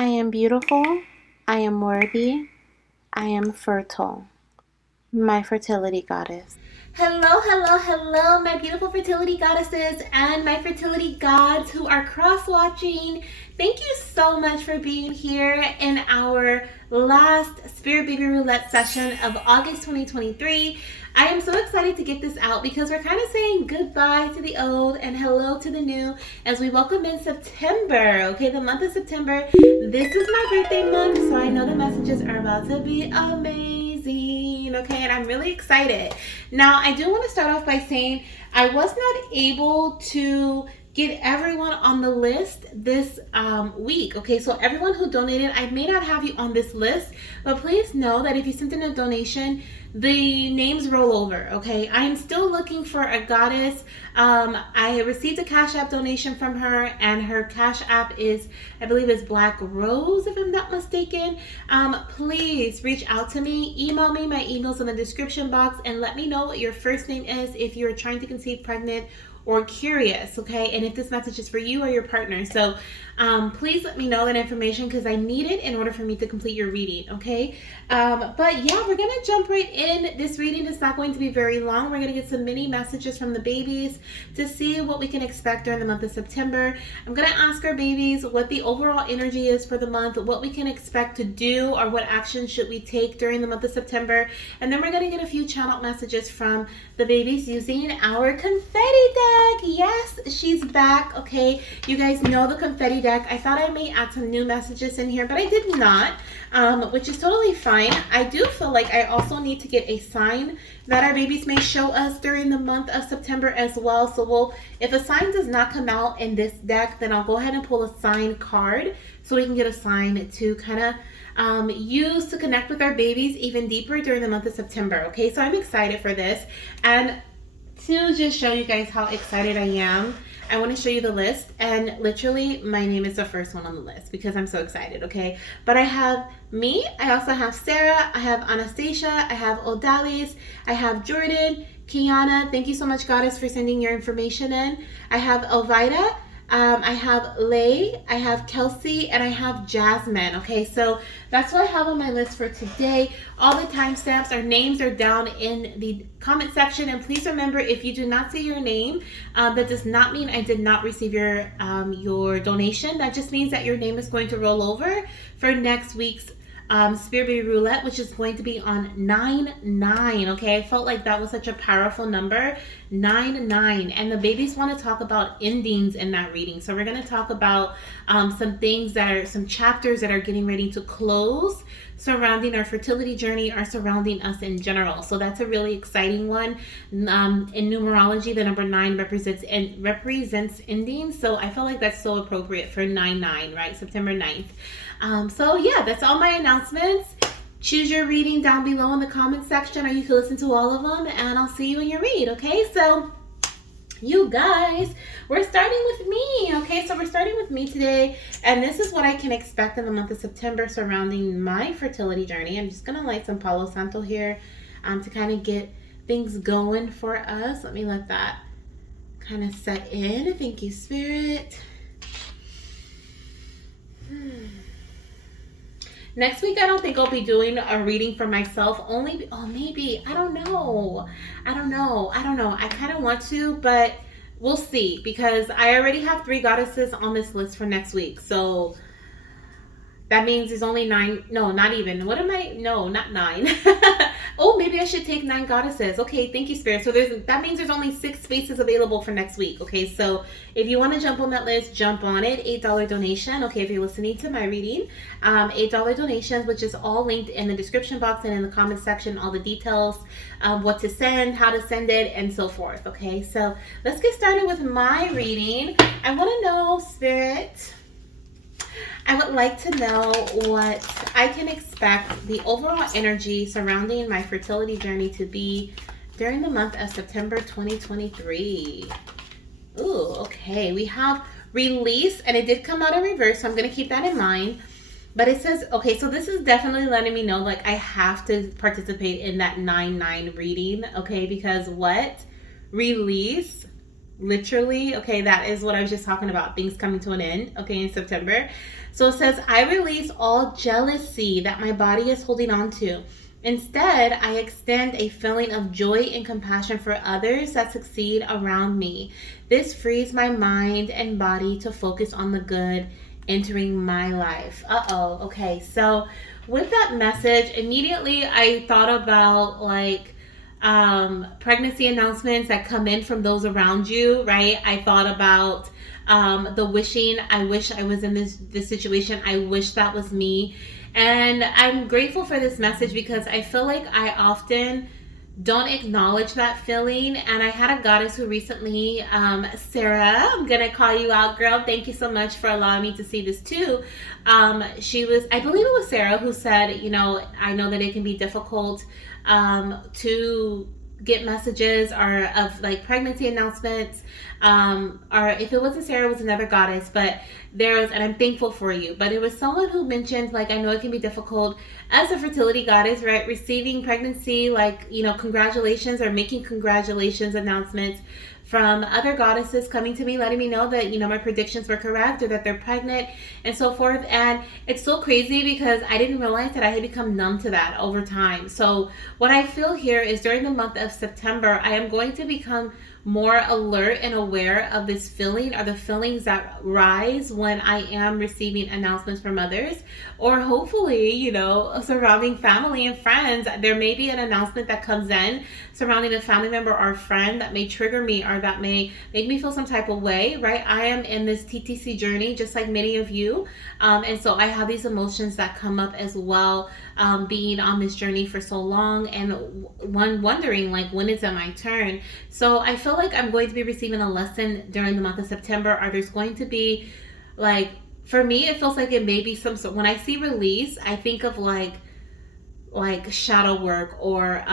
I am beautiful, I am worthy, I am fertile. My fertility goddess. Hello, hello, hello, my beautiful fertility goddesses and my fertility gods who are cross watching. Thank you so much for being here in our last Spirit Baby Roulette session of August 2023. I am so excited to get this out because we're kind of saying goodbye to the old and hello to the new as we welcome in September. Okay, the month of September. This is my birthday month, so I know the messages are about to be amazing. Okay, and I'm really excited. Now, I do want to start off by saying I was not able to get everyone on the list this week. Okay, so everyone who donated, I may not have you on this list, but please know that if you sent in a donation, the names roll over. Okay, I am still looking for a goddess. I received a Cashapp donation from her, and her Cashapp is, I believe, is Black Rose, if I'm not mistaken. Please reach out to me. Email me. My email's in the description box, and let me know what your first name is if you're trying to conceive pregnant or curious, okay? And if this message is for you or your partner. So please let me know that information because I need it in order for me to complete your reading, okay? But yeah, we're gonna jump right in. This reading is not going to be very long. We're gonna get some mini messages from the babies to see what we can expect during the month of September. I'm gonna ask our babies what the overall energy is for the month, what we can expect to do or what action should we take during the month of September. And then we're gonna get a few channel messages from the babies using our confetti deck. Yes, she's back. Okay, you guys know the confetti deck. I thought I may add some new messages in here, but I did not, which is totally fine. I do feel like I also need to get a sign that our babies may show us during the month of September as well. So if a sign does not come out in this deck, then I'll go ahead and pull a sign card so we can get a sign to kind of use to connect with our babies even deeper during the month of September. Okay, so I'm excited for this. And to just show you guys how excited I am, I want to show you the list. And literally, my name is the first one on the list because I'm so excited, okay? But I have me, I also have Cerra, I have Anastasia, I have Odalys, I have Jordyn, Keanna. Thank you so much, Goddess, for sending your information in. I have Elvida. I have Lay, I have Kelsey, and I have Jazmine. Okay, so that's what I have on my list for today. All the timestamps, our names are down in the comment section. And please remember, if you do not see your name, that does not mean I did not receive your donation. That just means that your name is going to roll over for next week's Spirit Baby Roulette, which is going to be on 9-9. Okay, I felt like that was such a powerful number, 9-9. And the babies want to talk about endings in that reading. So we're going to talk about some things that are, some chapters that are getting ready to close surrounding our fertility journey or surrounding us in general. So that's a really exciting one. In numerology, the number 9 represents endings. So I feel like that's so appropriate for 9-9, right? September 9th. So yeah, that's all my announcements. Choose your reading down below in the comment section, or you can listen to all of them, and I'll see you in your read. Okay, so you guys, we're starting with me. Okay, so we're starting with me today, and this is what I can expect in the month of September surrounding my fertility journey. I'm just gonna light some Palo Santo here to kind of get things going for us. Let me let that kind of set in. Thank you, Spirit. Next week, I don't think I'll be doing a reading for myself. Maybe. I don't know. I kind of want to, but we'll see because I already have 3 goddesses on this list for next week. So that means there's only 9. No, not even. What am I? No, not 9. Oh, maybe I should take 9 goddesses. Okay, thank you, Spirit. So that means there's only 6 spaces available for next week. Okay, so if you want to jump on that list, jump on it. $8 donation. Okay, if you're listening to my reading, $8 donations, which is all linked in the description box and in the comment section, all the details, what to send, how to send it, and so forth. Okay, so let's get started with my reading. I want to know, Spirit, I would like to know what I can expect the overall energy surrounding my fertility journey to be during the month of September 2023. Ooh, okay. We have release, and it did come out in reverse, so I'm going to keep that in mind. But it says, okay, so this is definitely letting me know, like, I have to participate in that 9-9 reading, okay? Because what? Release. literally, okay, that is what I was just talking about, things coming to an end, okay, in September. So it says, I release all jealousy that my body is holding on to. Instead, I extend a feeling of joy and compassion for others that succeed around me. This frees my mind and body to focus on the good entering my life. Okay. So, with that message, immediately I thought about like pregnancy announcements that come in from those around you, right? I thought about the wishing. I wish I was in this situation. I wish that was me. And I'm grateful for this message because I feel like I often don't acknowledge that feeling. And I had a goddess who recently, Cerra, I'm gonna call you out, girl. Thank you so much for allowing me to see this too. She was, I believe it was Cerra, who said, you know, I know that it can be difficult to get messages or of like pregnancy announcements, or if it wasn't Cerra, it was another goddess, but there was, and I'm thankful for you, but it was someone who mentioned, like, I know it can be difficult as a fertility goddess, right, receiving pregnancy, like, you know, congratulations, or making congratulations announcements from other goddesses coming to me, letting me know that, you know, my predictions were correct or that they're pregnant and so forth. And it's so crazy because I didn't realize that I had become numb to that over time. So what I feel here is during the month of September, I am going to become more alert and aware of this feeling, or the feelings that rise when I am receiving announcements from others, or hopefully, you know, surrounding family and friends. There may be an announcement that comes in surrounding a family member or friend that may trigger me, or that may make me feel some type of way, right? I am in this TTC journey just like many of you, and so I have these emotions that come up as well, being on this journey for so long, and wondering like, when is it my turn? So I feel like I'm going to be receiving a lesson during the month of September. Or there's going to be, like, for me, it feels like it may be some sort, when I see release, I think of like shadow work, or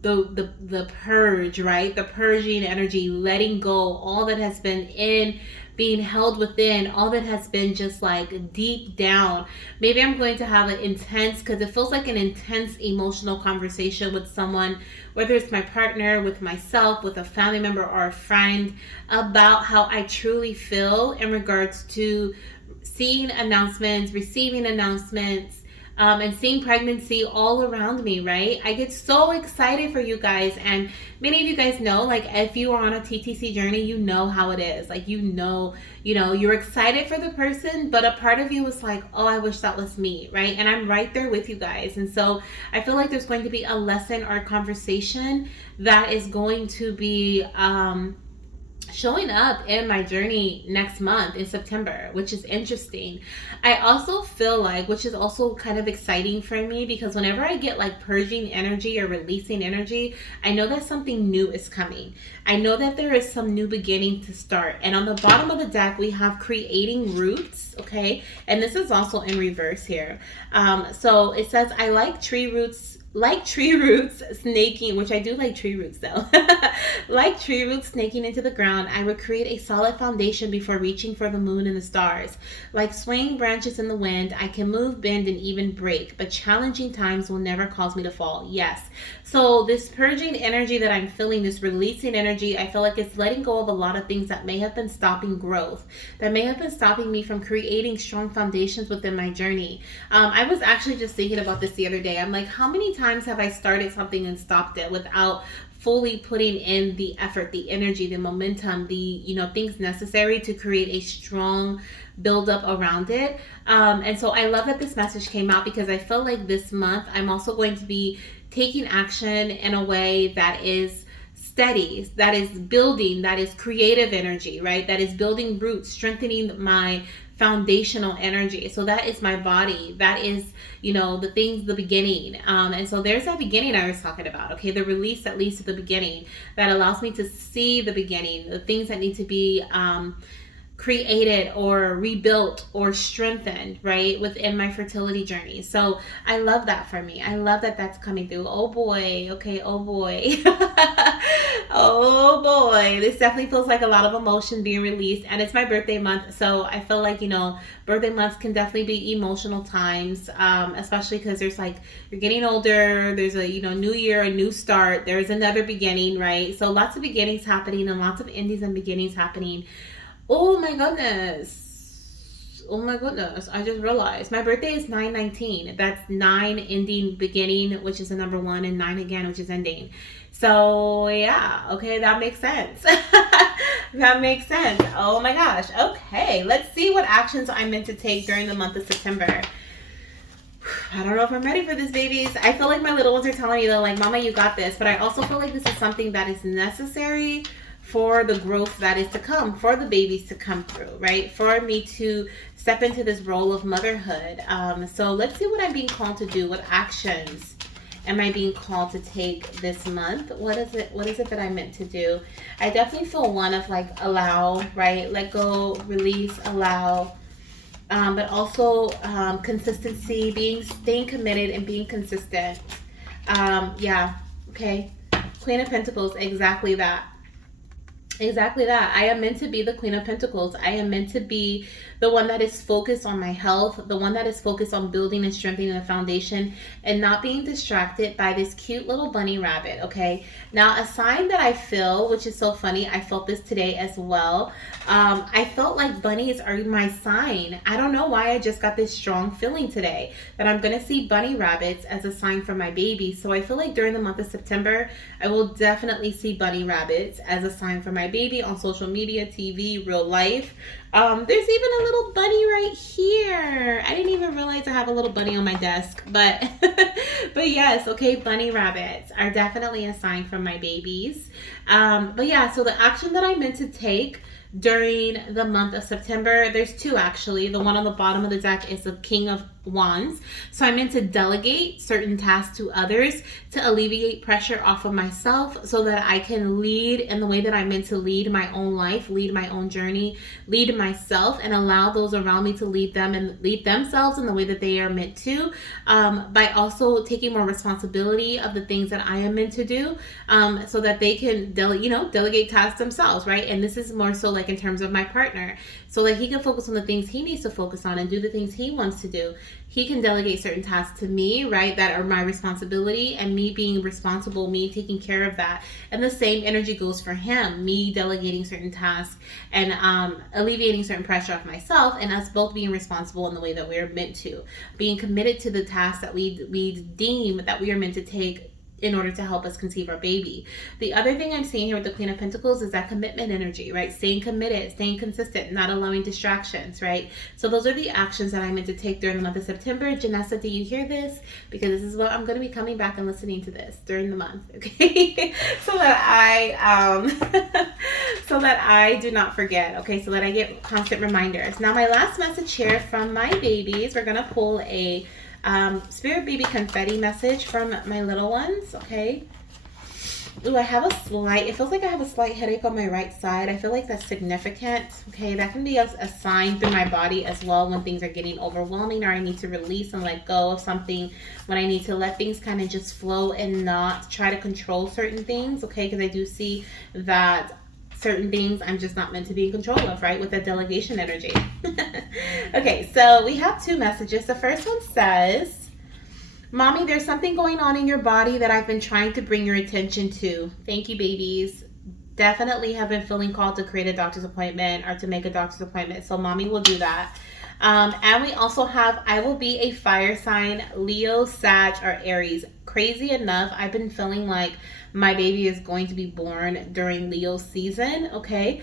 the purge, right? The purging energy, letting go all that has been in, being held within, all that has been just like deep down. Maybe I'm going to have an intense, because it feels like an intense emotional conversation with someone, whether it's my partner, with myself, with a family member or a friend, about how I truly feel in regards to seeing announcements, receiving announcements, and seeing pregnancy all around me, right? I get so excited for you guys. And many of you guys know, like, if you are on a TTC journey, you know how it is. Like, you know, you're excited for the person, but a part of you is like, oh, I wish that was me, right? And I'm right there with you guys. And so I feel like there's going to be a lesson or a conversation that is going to be showing up in my journey next month in September, which is interesting. I also feel like, which is also kind of exciting for me, because whenever I get like purging energy or releasing energy, I know that something new is coming. I know that there is some new beginning to start. And on the bottom of the deck, we have creating roots, okay? And this is also in reverse here. So it says, I like tree roots snaking, which I do like tree roots though. Like tree roots snaking into the ground, I would create a solid foundation before reaching for the moon and the stars. Like swaying branches in the wind, I can move, bend, and even break, but challenging times will never cause me to fall. Yes. So this purging energy that I'm feeling, this releasing energy, I feel like it's letting go of a lot of things that may have been stopping growth, that may have been stopping me from creating strong foundations within my journey. I was actually just thinking about this the other day. I'm like, how many times have I started something and stopped it without fully putting in the effort, the energy, the momentum, the things necessary to create a strong build up around it. And so I love that this message came out, because I feel like this month I'm also going to be taking action in a way that is steady, that is building, that is creative energy, right? That is building roots, strengthening my foundational energy. So that is my body. That is, the things, the beginning. And so there's that beginning I was talking about. Okay, the release that leads to the beginning, that allows me to see the beginning, the things that need to be created or rebuilt or strengthened, right, within my fertility journey. So I love that for me. I love that that's coming through. Oh boy. Okay. Oh boy. Oh boy. this definitely feels like a lot of emotion being released, and it's my birthday month, so I feel like, birthday months can definitely be emotional times, especially because there's like, you're getting older, there's a, new year, a new start, there's another beginning, right? So lots of beginnings happening and lots of endings and beginnings happening. Oh my goodness. Oh my goodness. I just realized my birthday is 9/19. That's 9 ending beginning, which is the number 1, and 9 again, which is ending. So yeah, okay, that makes sense. That makes sense. Oh my gosh. Okay, let's see what actions I'm meant to take during the month of September. I don't know if I'm ready for this, babies. I feel like my little ones are telling me, they're like, Mama, you got this. But I also feel like this is something that is necessary for the growth that is to come, for the babies to come through, right? For me to step into this role of motherhood. So let's see what I'm being called to do. What actions am I being called to take this month? What is it that I'm meant to do? I definitely feel one of like allow, right? Let go, release, allow. But also consistency, staying committed and being consistent. Yeah, okay. Queen of Pentacles, exactly that. Exactly that. I am meant to be the Queen of Pentacles. I am meant to be the one that is focused on my health, the one that is focused on building and strengthening the foundation and not being distracted by this cute little bunny rabbit, okay? Now, a sign that I feel, which is so funny, I felt this today as well. I felt like bunnies are my sign. I don't know why I just got this strong feeling today that I'm going to see bunny rabbits as a sign for my baby. So I feel like during the month of September, I will definitely see bunny rabbits as a sign for my baby on social media, TV, real life. There's even a little bunny right here. I didn't even realize I have a little bunny on my desk, but but yes, okay, bunny rabbits are definitely a sign from my babies. But yeah, so the action that I meant to take during the month of September, there's 2 actually. The one on the bottom of the deck is the King of Wands. So I'm meant to delegate certain tasks to others to alleviate pressure off of myself so that I can lead in the way that I'm meant to lead my own life, lead my own journey, lead myself, and allow those around me to lead them and lead themselves in the way that they are meant to, by also taking more responsibility of the things that I am meant to do, so that they can delegate tasks themselves, right? And this is more so like in terms of my partner, so that he can focus on the things he needs to focus on and do the things he wants to do. He can delegate certain tasks to me, right, that are my responsibility, and me being responsible, me taking care of that. And the same energy goes for him, me delegating certain tasks and alleviating certain pressure off myself, and us both being responsible in the way that we're meant to, being committed to the tasks that we deem that we are meant to take in order to help us conceive our baby. The other thing I'm seeing here with the Queen of Pentacles is that commitment energy, right? Staying committed, staying consistent, not allowing distractions, right? So those are the actions that I'm meant to take during the month of September. Janessa, do you hear this? Because this is what I'm going to be coming back and listening to this during the month, okay? so that I do not forget, okay? So that I get constant reminders. Now, my last message here from my babies, we're going to pull a Spirit Baby Confetti message from my little ones, okay? Ooh, it feels like I have a slight headache on my right side. I feel like that's significant, okay? That can be a sign through my body as well when things are getting overwhelming, or I need to release and let go of something, when I need to let things kind of just flow and not try to control certain things, okay? Because I do see that certain things I'm just not meant to be in control of, right? With that delegation energy. Okay, so we have 2 messages. The first one says, Mommy, there's something going on in your body that I've been trying to bring your attention to. Thank you, babies. Definitely have been feeling called to create a doctor's appointment or to make a doctor's appointment. So Mommy will do that. And we also have, I will be a fire sign, Leo, Sag, or Aries. Crazy enough, I've been feeling like my baby is going to be born during Leo season, okay?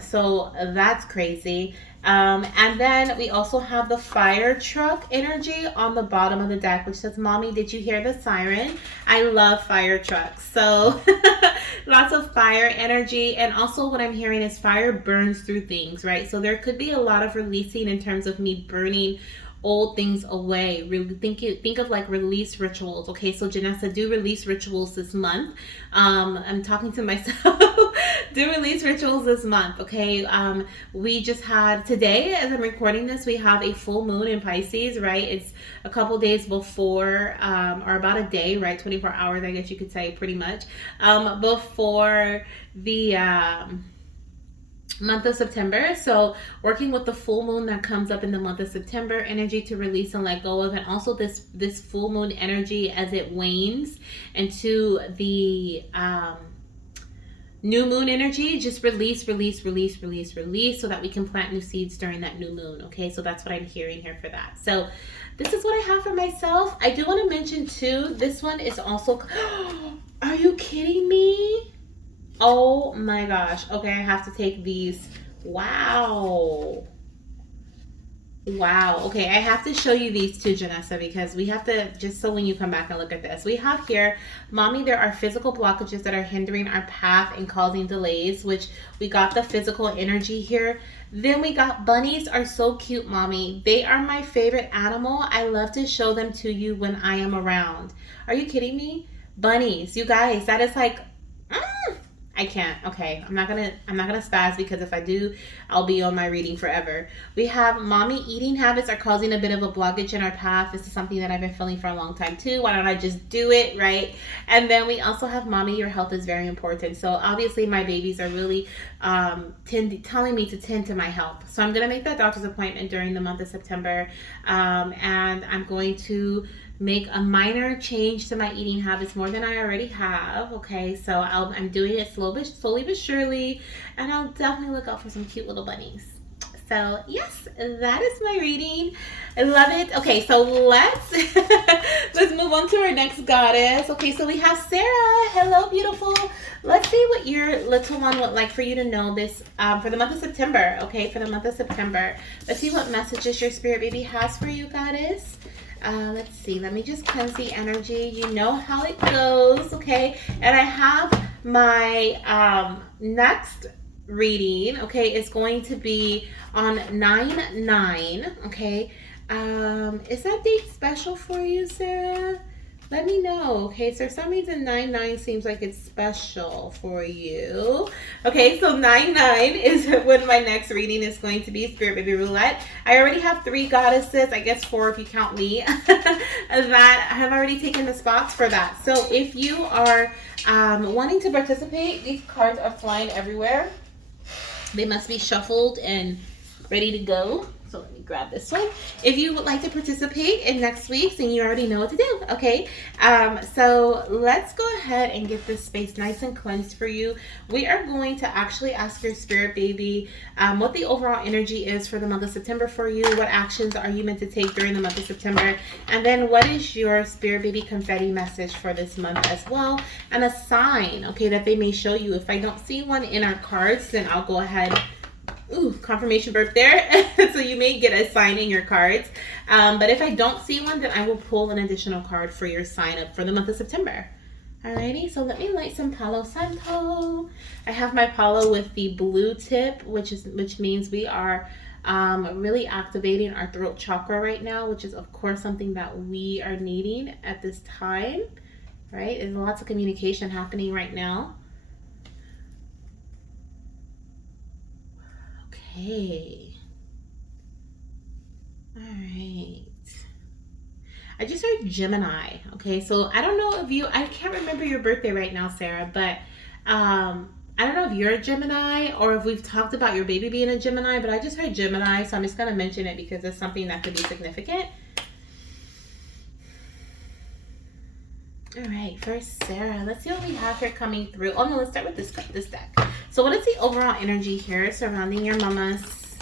So that's crazy. And then we also have the fire truck energy on the bottom of the deck, which says, Mommy, did you hear the siren? I love fire trucks. So lots of fire energy. And also what I'm hearing is fire burns through things, right? So there could be a lot of releasing in terms of me burning old things away. Really think of like release rituals. Okay, so Janessa, do release rituals this month. I'm talking to myself do release rituals this month, okay? We just had today, as I'm recording this, we have a full moon in Pisces, right? It's a couple days before, or about a day, right? 24 hours, I guess you could say, pretty much, before the month of September. So working with the full moon that comes up in the month of September, energy to release and let go of, and also this full moon energy as it wanes into the new moon energy. Just release so that we can plant new seeds during that new moon. Okay, so that's what I'm hearing here for that. So this is what I have for myself. I do want to mention too, this one is also are you kidding me? Oh my gosh. Okay, I have to take these. Wow. Okay, I have to show you these too, Janessa, because we have to, just so when you come back and look at this, we have here, Mommy, there are physical blockages that are hindering our path and causing delays, which we got the physical energy here. Then we got bunnies are so cute, Mommy. They are my favorite animal. I love to show them to you when I am around. Are you kidding me? Bunnies, you guys, that is like, I can't. Okay, I'm not gonna spaz, because if I do, I'll be on my reading forever. We have Mommy, eating habits are causing a bit of a blockage in our path. This is something that I've been feeling for a long time too. Why don't I just do it, right? And then we also have Mommy, your health is very important. So obviously my babies are really telling me to tend to my health. So I'm gonna make that doctor's appointment during the month of September, and I'm going to make a minor change to my eating habits, more than I already have. Okay, so I'm doing it slowly but surely, and I'll definitely look out for some cute little bunnies. So yes, that is my reading. I love it. Okay, so let's move on to our next goddess. Okay, so we have Cerra. Hello, beautiful. Let's see what your little one would like for you to know this for the month of September. Okay, for the month of September. Let's see what messages your spirit baby has for you, goddess. Let's see. Let me just cleanse the energy. You know how it goes, okay? And I have my next reading, okay, is going to be on 9/9, okay? Is that date special for you, Cerra? Let me know, okay? So for some reason 9/9 seems like it's special for you. Okay, so 9/9 is when my next reading is going to be, Spirit Baby Roulette. I already have 3 goddesses, I guess 4 if you count me, that have already taken the spots for that. So if you are wanting to participate, these cards are flying everywhere. They must be shuffled and ready to go. So let me grab this one. If you would like to participate in next week's, then you already know what to do, okay? So let's go ahead and get this space nice and cleansed for you. We are going to actually ask your spirit baby what the overall energy is for the month of September for you. What actions are you meant to take during the month of September? And then what is your spirit baby confetti message for this month as well? And a sign, okay, that they may show you. If I don't see one in our cards, then I'll go ahead. Ooh, confirmation burp there. So you may get a sign in your cards. But if I don't see one, then I will pull an additional card for your sign up for the month of September. Alrighty, so let me light some Palo Santo. I have my Palo with the blue tip, which means we are really activating our throat chakra right now, which is of course something that we are needing at this time, right? There's lots of communication happening right now. Okay. All right. I just heard Gemini. Okay, so I don't know if I can't remember your birthday right now, Cerra, but I don't know if you're a Gemini or if we've talked about your baby being a Gemini, but I just heard Gemini, so I'm just going to mention it because it's something that could be significant. All right, first Cerra, let's see what we have here coming through. Oh no, let's start with this deck. So what is the overall energy here surrounding your mama's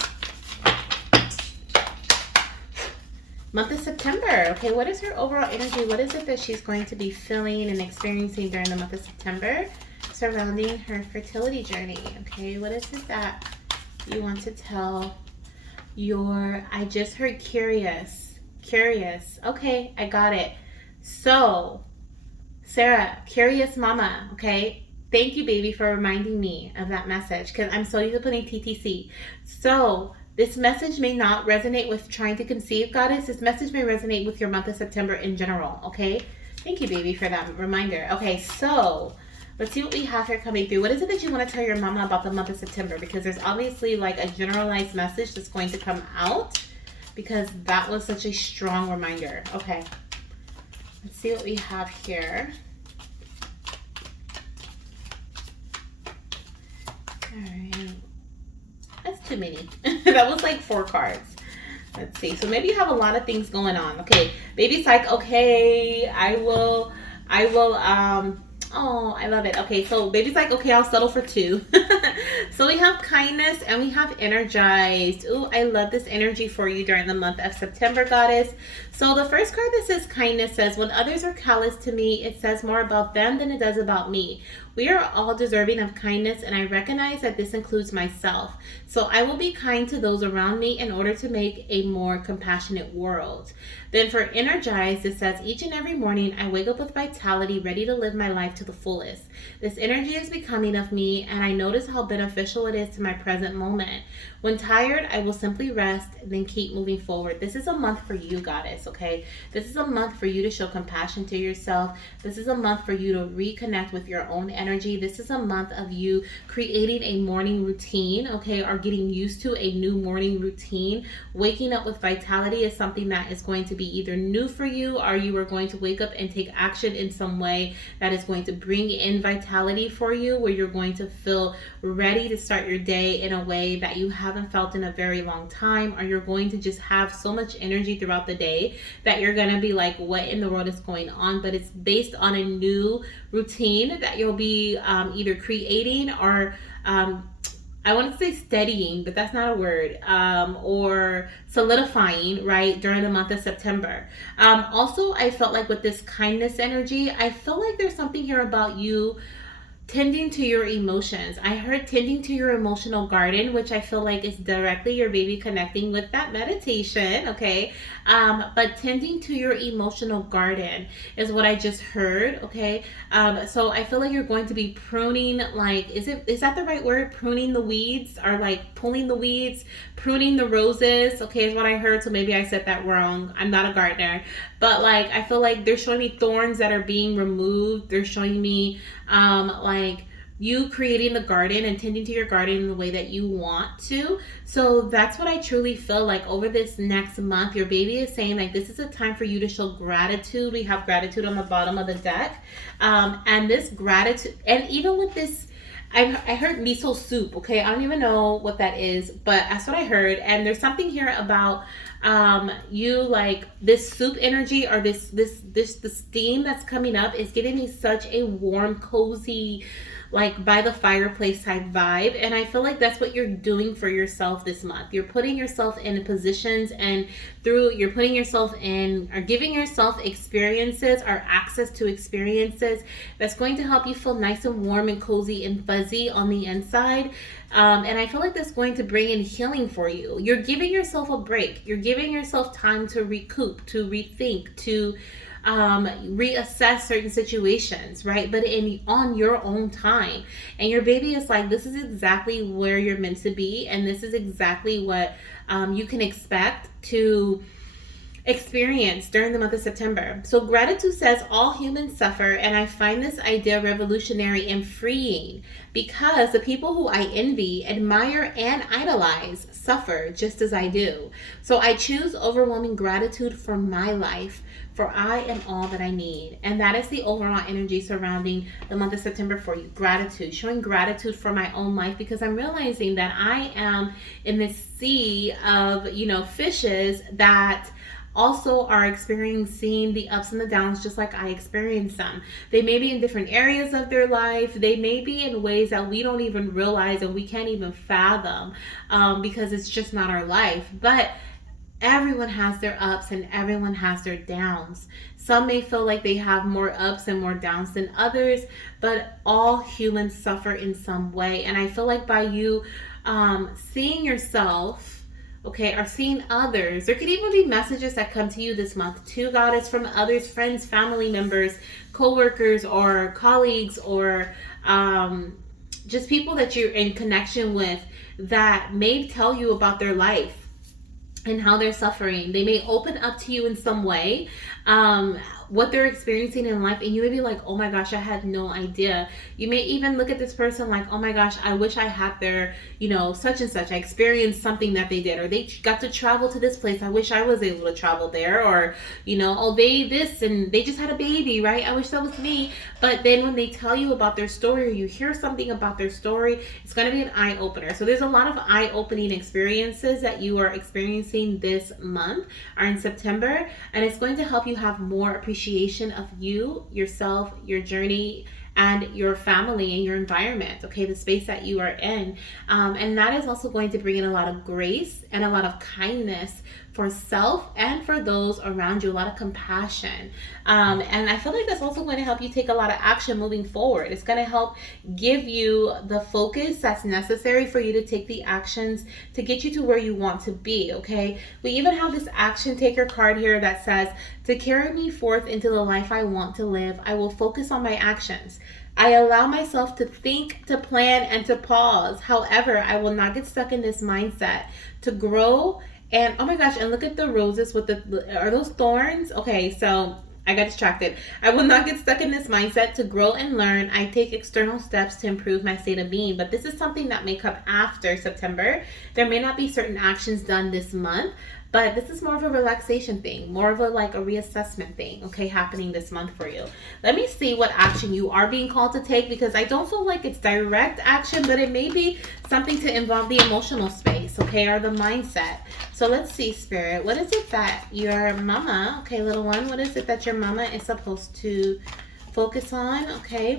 month of September? Okay, what is her overall energy? What is it that she's going to be feeling and experiencing during the month of September surrounding her fertility journey? Okay, what is it that you want to tell I just heard curious. Okay, I got it. So Cerra, curious mama, okay? Thank you, baby, for reminding me of that message because I'm so used to putting TTC. So this message may not resonate with trying to conceive, goddess. This message may resonate with your month of September in general, okay? Thank you, baby, for that reminder. Okay, so Let's see what we have here coming through. What is it that you want to tell your mama about the month of September? Because there's obviously like a generalized message that's going to come out, because that was such a strong reminder. Okay. Let's see what we have here. All right. That's too many. That was like 4 cards. Let's see. So maybe you have a lot of things going on. Okay. Baby psych. Okay. I will, oh, I love it. Okay. So baby's like, okay, I'll settle for 2. So we have kindness and we have energized. Ooh, I love this energy for you during the month of September, goddess. So the first card that says kindness says, when others are callous to me, it says more about them than it does about me. We are all deserving of kindness, and I recognize that this includes myself. So I will be kind to those around me in order to make a more compassionate world. Then for energized, it says, each and every morning I wake up with vitality, ready to live my life to the fullest. This energy is becoming of me, and I notice how beneficial it is to my present moment. When tired, I will simply rest and then keep moving forward. This is a month for you, goddess, okay? This is a month for you to show compassion to yourself. This is a month for you to reconnect with your own energy. This is a month of you creating a morning routine, okay, or getting used to a new morning routine. Waking up with vitality is something that is going to be either new for you, or you are going to wake up and take action in some way that is going to bring in vitality for you, where you're going to feel ready to start your day in a way that you haven't felt in a very long time, or you're going to just have so much energy throughout the day that you're going to be like, what in the world is going on? But it's based on a new routine that you'll be either creating or I want to say steadying, but that's not a word, or solidifying, right, during the month of September. Also, I felt like with this kindness energy, I feel like there's something here about you tending to your emotions. I heard tending to your emotional garden, which I feel like is directly your baby connecting with that meditation, okay? But tending to your emotional garden is what I just heard, okay? So I feel like you're going to be pruning, like, is that the right word? Pruning the weeds, or like pulling the weeds, pruning the roses, okay, is what I heard. So maybe I said that wrong. I'm not a gardener. But like, I feel like they're showing me thorns that are being removed. They're showing me like you creating the garden and tending to your garden in the way that you want to. So that's what I truly feel like over this next month. Your baby is saying like, this is a time for you to show gratitude. We have gratitude on the bottom of the deck. And this gratitude, and even with this, I heard miso soup, okay? I don't even know what that is, but that's what I heard. And there's something here about you, like this soup energy, or this the steam that's coming up is giving me such a warm, cozy, like by the fireplace type vibe. And I feel like that's what you're doing for yourself this month. You're putting yourself in positions, and you're putting yourself in, or giving yourself experiences or access to experiences that's going to help you feel nice and warm and cozy and fuzzy on the inside. And I feel like that's going to bring in healing for you. You're giving yourself a break. You're giving yourself time to recoup, to rethink, to reassess certain situations, right? But on your own time. And your baby is like, this is exactly where you're meant to be, and this is exactly what you can expect to experience during the month of September. So gratitude says all humans suffer, and I find this idea revolutionary and freeing, because the people who I envy, admire, and idolize suffer just as I do. So I choose overwhelming gratitude for my life, for I am all that I need. And that is the overall energy surrounding the month of September for you. Gratitude, showing gratitude for my own life, because I'm realizing that I am in this sea of, fishes that also are experiencing the ups and the downs just like I experienced them. They may be in different areas of their life. They may be in ways that we don't even realize and we can't even fathom, because it's just not our life. But everyone has their ups and everyone has their downs. Some may feel like they have more ups and more downs than others, but all humans suffer in some way. And I feel like by you seeing yourself, okay, or seeing others, there could even be messages that come to you this month too, goddess, from others, friends, family members, co-workers, or colleagues, or just people that you're in connection with that may tell you about their life and how they're suffering. They may open up to you in some way, what they're experiencing in life, and you may be like, oh my gosh, I had no idea. You may even look at this person like, oh my gosh, I wish I had their, such and such. I experienced something that they did, or they got to travel to this place. I wish I was able to travel there, or, oh, they this and they just had a baby, right? I wish that was me. But then when they tell you about their story, or you hear something about their story, it's going to be an eye opener. So there's a lot of eye opening experiences that you are experiencing this month, or in September, and it's going to help you have more appreciation of you, yourself, your journey, and your family and your environment, okay, the space that you are in. And that is also going to bring in a lot of grace and a lot of kindness for self and for those around you, a lot of compassion. And I feel like that's also going to help you take a lot of action moving forward. It's going to help give you the focus that's necessary for you to take the actions to get you to where you want to be, okay? We even have this action taker card here that says, to carry me forth into the life I want to live, I will focus on my actions. I allow myself to think, to plan, and to pause. However, I will not get stuck in this mindset to grow. And oh my gosh, and look at the roses with are those thorns? Okay, so I got distracted. I will not get stuck in this mindset to grow and learn. I take external steps to improve my state of being. But this is something that may come after September. There may not be certain actions done this month, but this is more of a relaxation thing, more of a reassessment thing, okay, happening this month for you. Let me see what action you are being called to take, because I don't feel like it's direct action, but it may be something to involve the emotional space, okay, or the mindset. So let's see, Spirit, what is it that your mama, okay, little one, what is it that your mama is supposed to focus on, okay?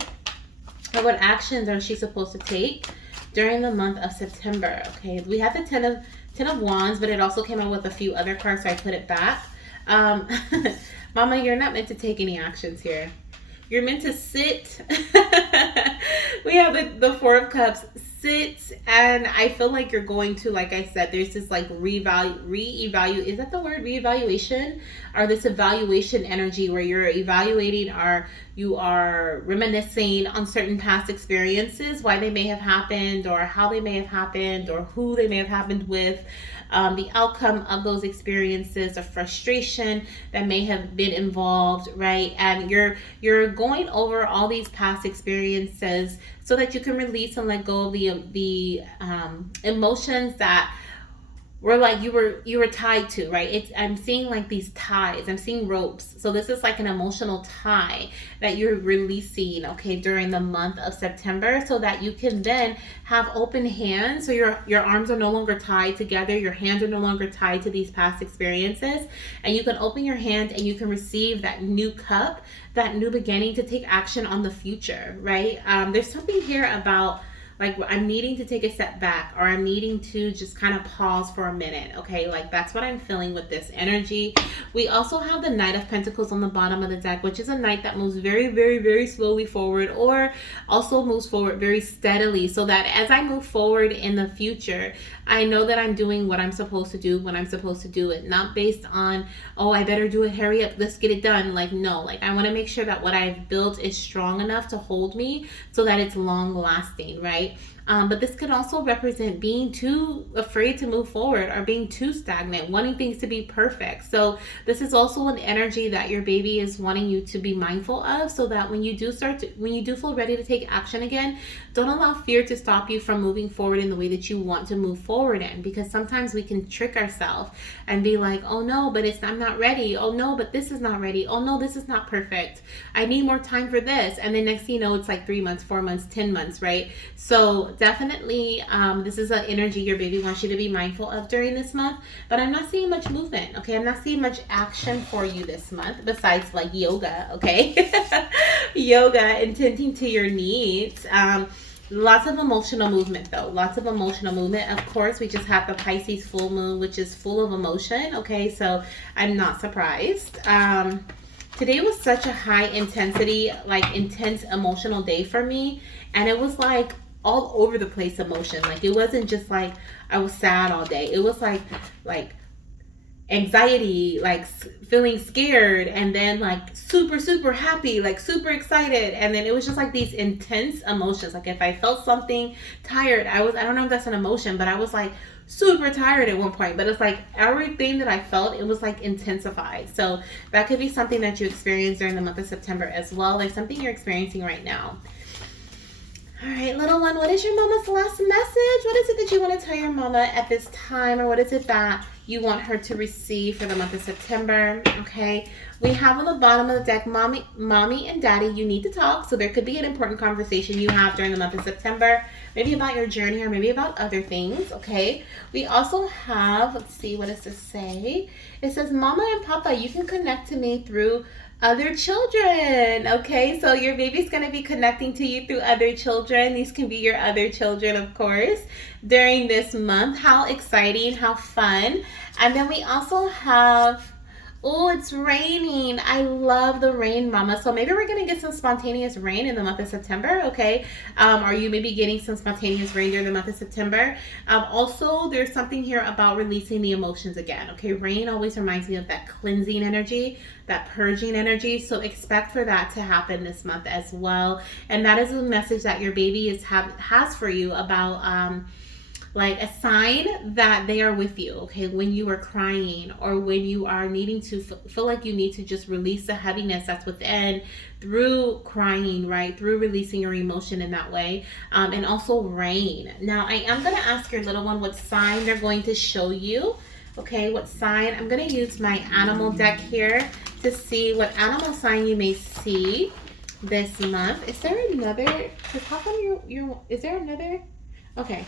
Or what actions are she supposed to take during the month of September, okay? We have the Ten of Wands, but it also came out with a few other cards, so I put it back. Mama, you're not meant to take any actions here. You're meant to sit. We have the Four of Cups. Sit, and I feel like you're going to, like I said, there's this reevaluate. Is that the word, reevaluation? Or this evaluation energy where you're evaluating, or you are reminiscing on certain past experiences, why they may have happened, or how they may have happened, or who they may have happened with. The outcome of those experiences, the frustration that may have been involved, right? And you're going over all these past experiences so that you can release and let go of the emotions that were like you were tied to, right? I'm seeing like these ties. I'm seeing ropes. So this is like an emotional tie that you're releasing, okay, during the month of September, so that you can then have open hands. So your arms are no longer tied together. Your hands are no longer tied to these past experiences, and you can open your hand and you can receive that new cup, that new beginning to take action on the future, right? There's something here about like I'm needing to take a step back, or I'm needing to just kind of pause for a minute, okay? Like that's what I'm feeling with this energy. We also have the Knight of Pentacles on the bottom of the deck, which is a knight that moves very, very, very slowly forward, or also moves forward very steadily, so that as I move forward in the future, I know that I'm doing what I'm supposed to do when I'm supposed to do it, not based on, oh, I better do it, hurry up, let's get it done. Like, no, like I want to make sure that what I've built is strong enough to hold me so that it's long lasting, right? But this could also represent being too afraid to move forward, or being too stagnant, wanting things to be perfect. So this is also an energy that your baby is wanting you to be mindful of, so that when you do feel ready to take action again, don't allow fear to stop you from moving forward in the way that you want to move forward in. Because sometimes we can trick ourselves and be like, oh no, but I'm not ready. Oh no, but this is not ready. Oh no, this is not perfect. I need more time for this. And then next thing you know, it's like 3 months, 4 months, 10 months, right? So definitely, this is an energy your baby wants you to be mindful of during this month. But I'm not seeing much movement, okay? I'm not seeing much action for you this month, besides like yoga, okay? Yoga and tending to your needs. Lots of emotional movement though. Lots of emotional movement. Of course, we just have the Pisces full moon, which is full of emotion, okay? So I'm not surprised. Today was such a high intensity, like intense emotional day for me. And it was like all over the place emotion. Like it wasn't just like I was sad all day. It was like anxiety, like feeling scared, and then like super, super happy, like super excited. And then it was just like these intense emotions. Like if I felt something tired, I don't know if that's an emotion, but I was like super tired at one point. But it's like everything that I felt, it was like intensified. So that could be something that you experienced during the month of September as well, like something you're experiencing right now. All right, little one, what is your mama's last message? What is it that you want to tell your mama at this time, or what is it that you want her to receive for the month of September? Okay, we have on the bottom of the deck, mommy and daddy, you need to talk. So there could be an important conversation you have during the month of September, maybe about your journey or maybe about other things. Okay, we also have, let's see, what does this say? It says, Mama and Papa, you can connect to me through other children. Okay, so your baby's going to be connecting to you through other children. These can be your other children, of course, during this month. How exciting, how fun. And then we also have, oh, it's raining. I love the rain, mama. So maybe we're going to get some spontaneous rain in the month of September. Okay, are you maybe getting some spontaneous rain during the month of September? Also, there's something here about releasing the emotions again. Okay, rain always reminds me of that cleansing energy, that purging energy. So expect for that to happen this month as well. And that is a message that your baby has for you about like a sign that they are with you. Okay, when you are crying or when you are needing to feel like you need to just release the heaviness that's within through crying, right, through releasing your emotion in that way. And also rain. Now I am going to ask your little one what sign they're going to show you. Okay, what sign? I'm going to use my animal deck here to see what animal sign you may see this month. Is there another? Just hop on your. Is there another? Okay.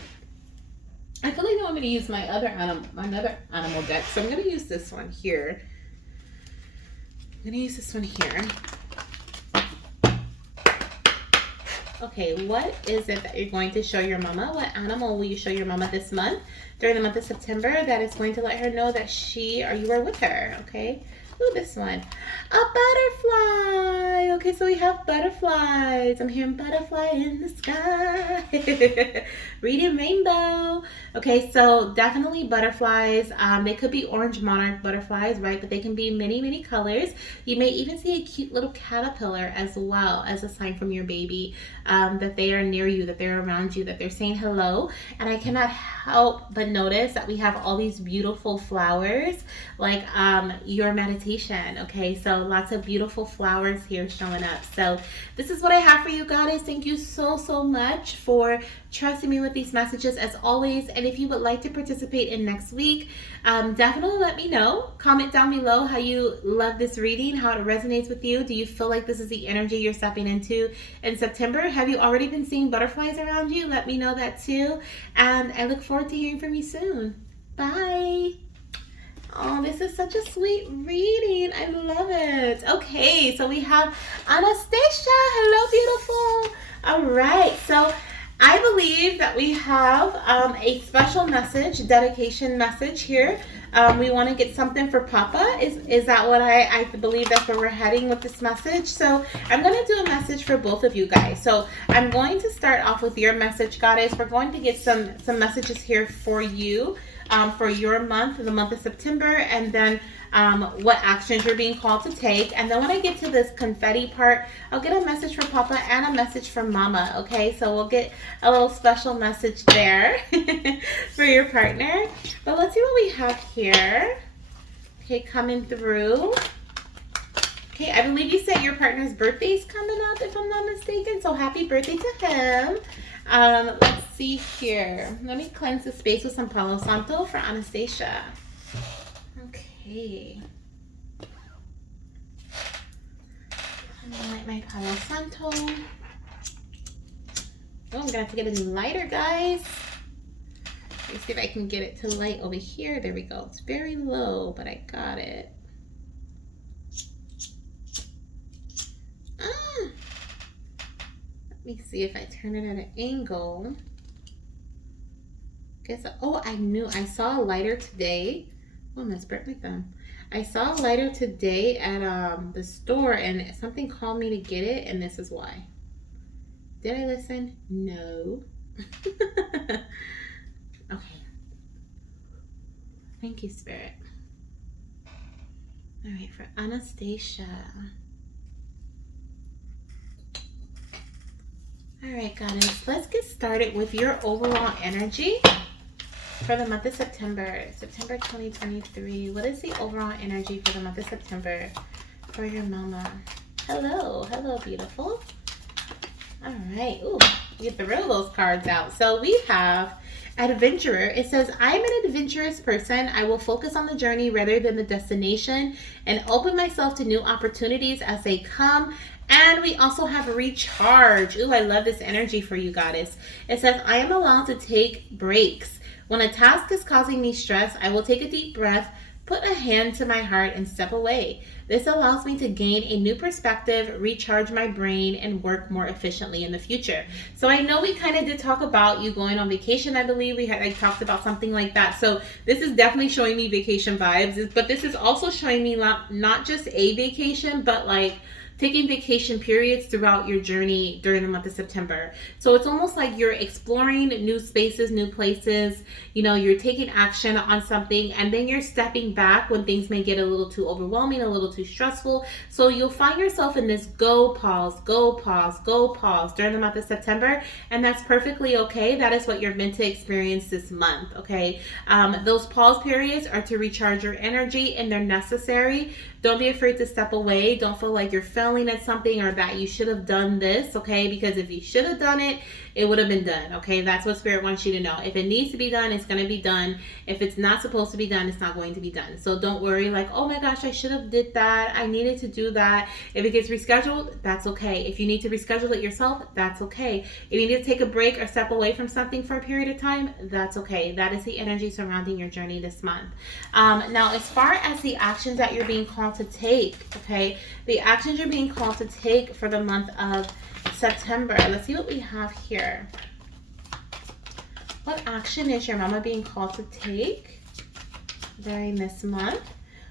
I feel like I want me to use my other animal deck, so I'm going to use this one here. I'm going to use this one here. Okay, what is it that you're going to show your mama? What animal will you show your mama this month, during the month of September, that is going to let her know that she or you are with her? Okay. Ooh, this one. A butterfly. Okay, so we have butterflies. I'm hearing butterfly in the sky. Reading rainbow. Okay, so definitely butterflies. They could be orange monarch butterflies, right? But they can be many, many colors. You may even see a cute little caterpillar as well as a sign from your baby that they are near you, that they're around you, that they're saying hello. And I cannot help but notice that we have all these beautiful flowers, like your meditation. Okay, so lots of beautiful flowers here showing up. So this is what I have for you, goddess. Thank you so, so much for trusting me with these messages as always. And if you would like to participate in next week, definitely let me know. Comment down below how you love this reading, how it resonates with you. Do you feel like this is the energy you're stepping into in September? Have you already been seeing butterflies around you? Let me know that too. And I look forward to hearing from you soon. Bye. Oh, this is such a sweet reading. I love it. Okay, so we have Anastasia. Hello, beautiful. All right, so I believe that we have a special message, dedication message here. We want to get something for Papa. Is that what I believe that's where we're heading with this message? So I'm going to do a message for both of you guys. So I'm going to start off with your message, goddess. We're going to get some messages here for you. For your month, the month of September, and then what actions you're being called to take. And then when I get to this confetti part, I'll get a message from Papa and a message from Mama. Okay, so we'll get a little special message there for your partner. But let's see what we have here. Okay, coming through. Okay, I believe you said your partner's birthday's coming up, if I'm not mistaken. So happy birthday to him. Let's see here. Let me cleanse the space with some Palo Santo for Anastasia. Okay. I'm gonna light my Palo Santo. Oh, I'm gonna have to get a new lighter, guys. Let me see if I can get it to light over here. There we go. It's very low, but I got it. Let me see if I turn it at an angle. I saw a lighter today. Oh, that's burnt my thumb. I saw a lighter today at the store, and something called me to get it, and this is why. Did I listen? No. Okay. Thank you, Spirit. All right, for Anastasia. All right, goddess, let's get started with your overall energy for the month of September. September 2023. What is the overall energy for the month of September for your mama? Hello, hello, beautiful. All right. Ooh, you throw those cards out. So we have Adventurer. It says, I'm an adventurous person. I will focus on the journey rather than the destination and open myself to new opportunities as they come. And we also have Recharge. Ooh, I love this energy for you, goddess. It says, I am allowed to take breaks. When a task is causing me stress, I will take a deep breath, put a hand to my heart, and step away. This allows me to gain a new perspective, recharge my brain, and work more efficiently in the future. So I know we kind of did talk about you going on vacation. I believe we had talked about something like that. So this is definitely showing me vacation vibes. But this is also showing me not just a vacation, but like taking vacation periods throughout your journey during the month of September. So it's almost like you're exploring new spaces, new places, you know, you're taking action on something and then you're stepping back when things may get a little too overwhelming, a little too stressful. So you'll find yourself in this go, pause, go, pause, go, pause during the month of September. And that's perfectly okay. That is what you're meant to experience this month, okay? Those pause periods are to recharge your energy and they're necessary. Don't be afraid to step away. Don't feel like you're failing at something or that you should have done this, okay? Because if you should have done it, it would have been done, okay? That's what Spirit wants you to know. If it needs to be done, it's going to be done. If it's not supposed to be done, it's not going to be done. So don't worry like, oh my gosh, I should have did that. I needed to do that. If it gets rescheduled, that's okay. If you need to reschedule it yourself, that's okay. If you need to take a break or step away from something for a period of time, that's okay. That is the energy surrounding your journey this month. Now, as far as the actions that you're being called to take, okay, the actions you're being called to take for the month of September. Let's see what we have here. What action is your mama being called to take during this month?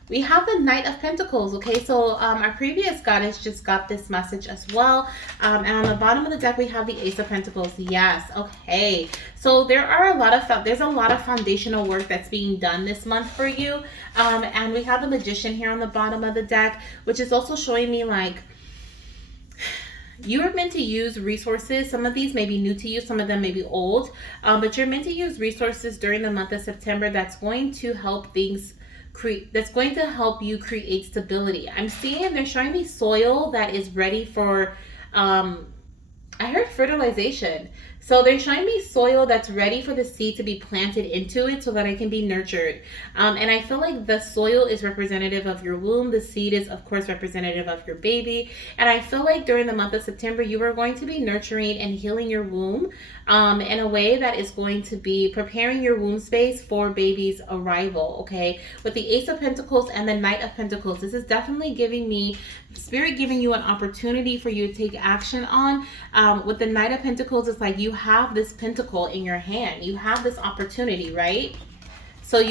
We have the Knight of Pentacles, okay? So our previous goddess just got this message as well. And on the bottom of the deck, we have the Ace of Pentacles. Yes, okay. So there's a lot of foundational work that's being done this month for you. And we have the Magician here on the bottom of the deck, which is also showing me like, you are meant to use resources. Some of these may be new to you. Some of them may be old. But you're meant to use resources during the month of September that's going to help things that's going to help you create stability. I'm seeing they're showing me soil that is ready for I heard fertilization. So they're showing me soil that's ready for the seed to be planted into it so that it can be nurtured. And I feel like the soil is representative of your womb. The seed is, of course, representative of your baby. And I feel like during the month of September, you are going to be nurturing and healing your womb in a way that is going to be preparing your womb space for baby's arrival, okay? With the Ace of Pentacles and the Knight of Pentacles, this is definitely giving me, Spirit giving you an opportunity for you to take action on. With the Knight of Pentacles, it's like you have this pentacle in your hand. You have this opportunity, right? So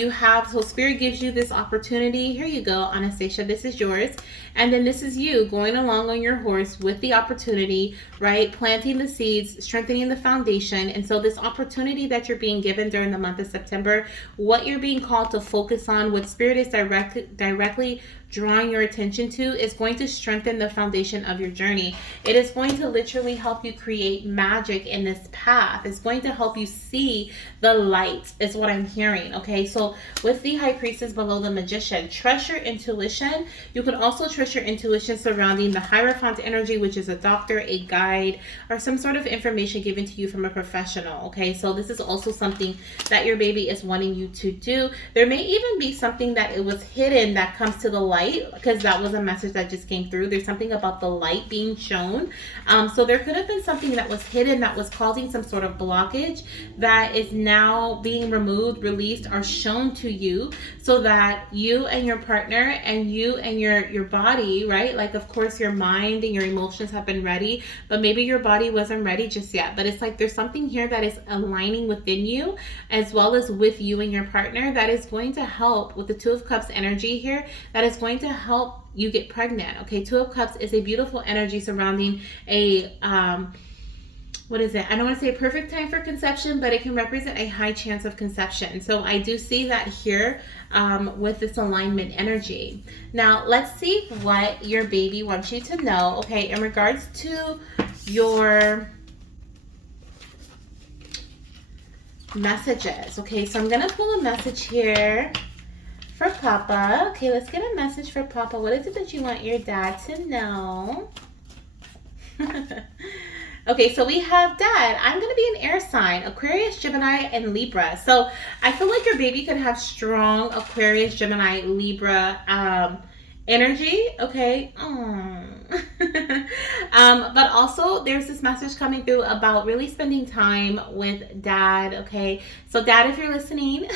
Spirit gives you this opportunity. Here you go, Anastasia, this is yours. And then this is you going along on your horse with the opportunity, right? Planting the seeds, strengthening the foundation. And so this opportunity that you're being given during the month of September, what you're being called to focus on, what Spirit is directly drawing your attention to, is going to strengthen the foundation of your journey. It is going to literally help you create magic in this path. It's going to help you see the light, is what I'm hearing, okay? So with the High Priestess below the Magician, trust your intuition. You can also trust your intuition surrounding the Hierophant energy, which is a doctor, a guide, or some sort of information given to you from a professional, okay? So this is also something that your baby is wanting you to do. There may even be something that it was hidden that comes to the light, because that was a message that just came through. There's something about the light being shown. So there could have been something that was hidden that was causing some sort of blockage that is now being removed, released, or shown to you, so that you and your partner and you and your body, right? Like, of course, your mind and your emotions have been ready, but maybe your body wasn't ready just yet. But it's like there's something here that is aligning within you as well as with you and your partner that is going to help with the Two of Cups energy here, that is going to help you get pregnant, okay? Two of Cups is a beautiful energy surrounding a what is it? I don't want to say perfect time for conception, but it can represent a high chance of conception. So I do see that here with this alignment energy. Now, let's see what your baby wants you to know, okay, in regards to your messages. Okay, so I'm going to pull a message here for Papa. Okay, let's get a message for Papa. What is it that you want your dad to know? Okay, so we have Dad. I'm going to be an air sign, Aquarius, Gemini, and Libra. So I feel like your baby could have strong Aquarius, Gemini, Libra energy. Okay. But also there's this message coming through about really spending time with Dad. Okay. So Dad, if you're listening,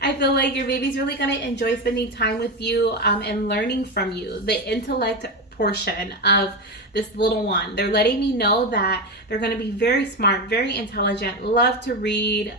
I feel like your baby's really going to enjoy spending time with you and learning from you. The intellect portion of this little one. They're letting me know that they're going to be very smart, very intelligent, love to read,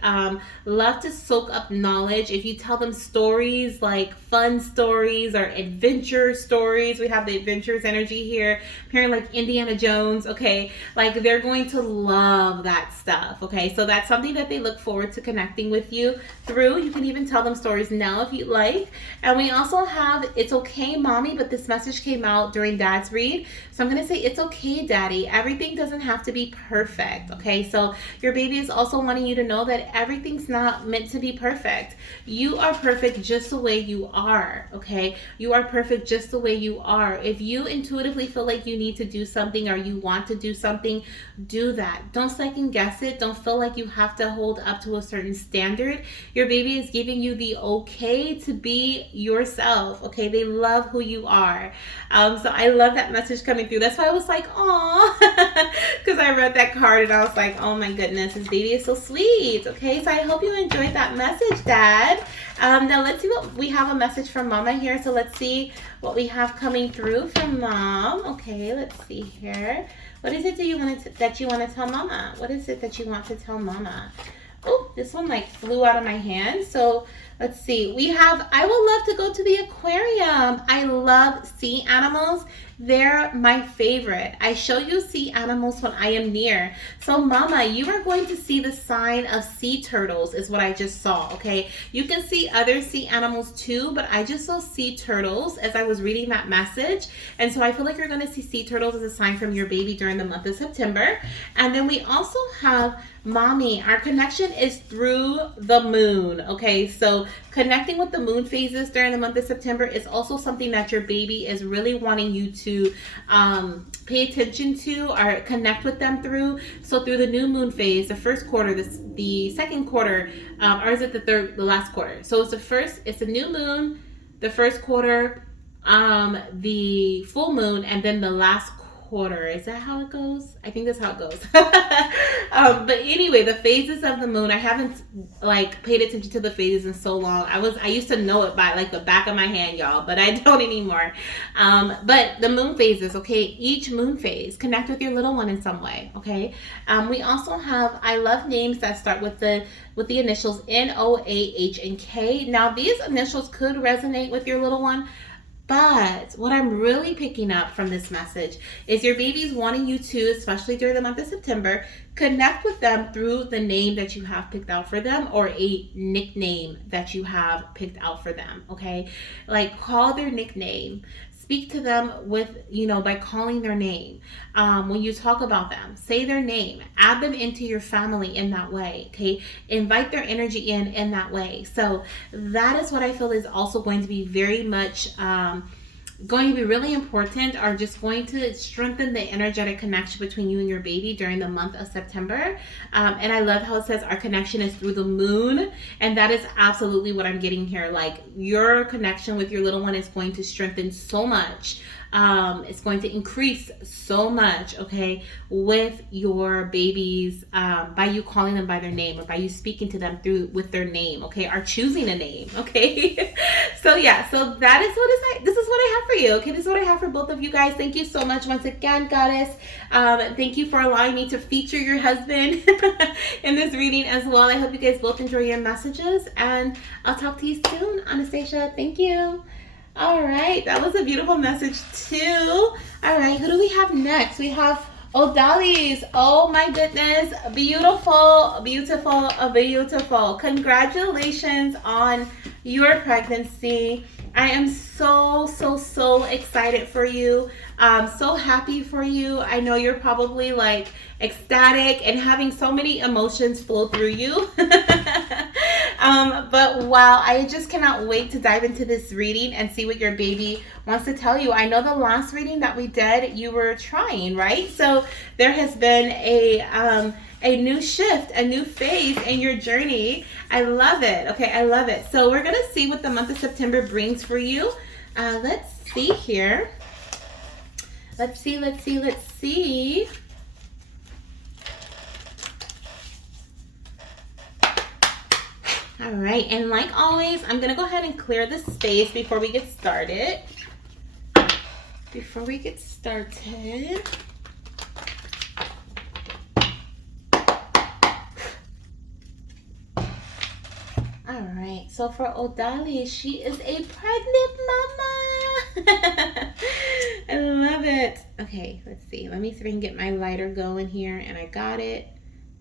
love to soak up knowledge. If you tell them stories, like fun stories or adventure stories, we have the adventures energy here, apparently like Indiana Jones, okay? Like they're going to love that stuff, okay? So that's something that they look forward to connecting with you through. You can even tell them stories now if you'd like. And we also have It's Okay, Mommy, but this message came out during Dad's read. So I'm going to say, it's okay, Daddy. Everything doesn't have to be perfect, okay? So your baby is also wanting you to know that everything's not meant to be perfect. You are perfect just the way you are, okay? You are perfect just the way you are. If you intuitively feel like you need to do something or you want to do something, do that. Don't second guess it. Don't feel like you have to hold up to a certain standard. Your baby is giving you the okay to be yourself, okay? They love who you are. So I love that message coming through. That's why I was like, aw, because I read that card and I was like, oh my goodness, this baby is so sweet. Okay, so I hope you enjoyed that message, Dad. Now let's see what we have a message from Mama here. So let's see what we have coming through from Mom. Okay, let's see here. What is it that you want to tell Mama? What is it that you want to tell Mama? Oh, this one like flew out of my hand. So let's see. We have, I would love to go to the aquarium. I love sea animals. They're my favorite. I show you sea animals when I am near. So Mama, you are going to see the sign of sea turtles is what I just saw, okay? You can see other sea animals too, but I just saw sea turtles as I was reading that message. And so I feel like you're going to see sea turtles as a sign from your baby during the month of September. And then we also have Mommy, our connection is through the moon, okay? So connecting with the moon phases during the month of September is also something that your baby is really wanting you to pay attention to or connect with them through. So through the new moon phase, the first quarter, the second quarter, or is it the last quarter? So it's the new moon, the first quarter, the full moon, and then the last quarter. Is that how it goes? I think that's how it goes. But anyway, the phases of the moon, I haven't like paid attention to the phases in so long. I used to know it by like the back of my hand, y'all, but I don't anymore. But the moon phases, okay, each moon phase, connect with your little one in some way, okay? We also have, I love names that start with the initials N-O-A-H and K. Now these initials could resonate with your little one, but what I'm really picking up from this message is your baby's wanting you to, especially during the month of September, connect with them through the name that you have picked out for them or a nickname that you have picked out for them, okay? Like call their nickname. Speak to them with, by calling their name. When you talk about them, say their name. Add them into your family in that way, okay? Invite their energy in that way. So that is what I feel is also going to be very much going to be really important, are just going to strengthen the energetic connection between you and your baby during the month of September. And I love how it says our connection is through the moon. And that is absolutely what I'm getting here. Like your connection with your little one is going to strengthen so much. It's going to increase so much, okay, with your babies, by you calling them by their name or by you speaking to them with their name, okay, or choosing a name, okay? So yeah, so this is what I have for you, okay? This is what I have for both of you guys. Thank you so much once again, Goddess. Thank you for allowing me to feature your husband in this reading as well. I hope you guys both enjoy your messages, and I'll talk to you soon, Anastasia. Thank you. All right, that was a beautiful message too. All right, who do we have next? We have Odalys, oh my goodness, beautiful, beautiful, beautiful. Congratulations on your pregnancy. I am so excited for you. So happy for you. I know you're probably like ecstatic and having so many emotions flow through you. But wow, I just cannot wait to dive into this reading and see what your baby wants to tell you. I know the last reading that we did, you were trying, right? So there has been a new shift, a new phase in your journey. I love it. Okay, I love it. So we're gonna see what the month of September brings for you. Let's see here. Let's see. All right, and like always, I'm gonna go ahead and clear the space before we get started. All right, so for Odalys, she is a pregnant mama. I love it. Okay, let's see. Let me see if I can get my lighter going here, and I got it.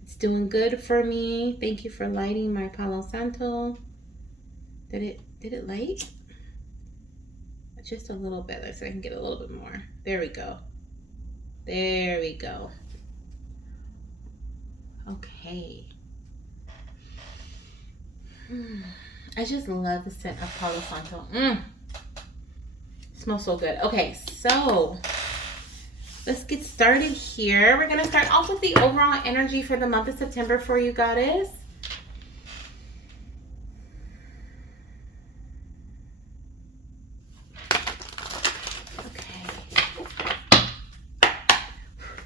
It's doing good for me. Thank you for lighting my Palo Santo. Did it light? Just a little bit. Let's see if I can get a little bit more. There we go. There we go. Okay. I just love the scent of Palo Santo. Smells so good. Okay, so let's get started here. We're going to start off with the overall energy for the month of September for you, goddess. Okay.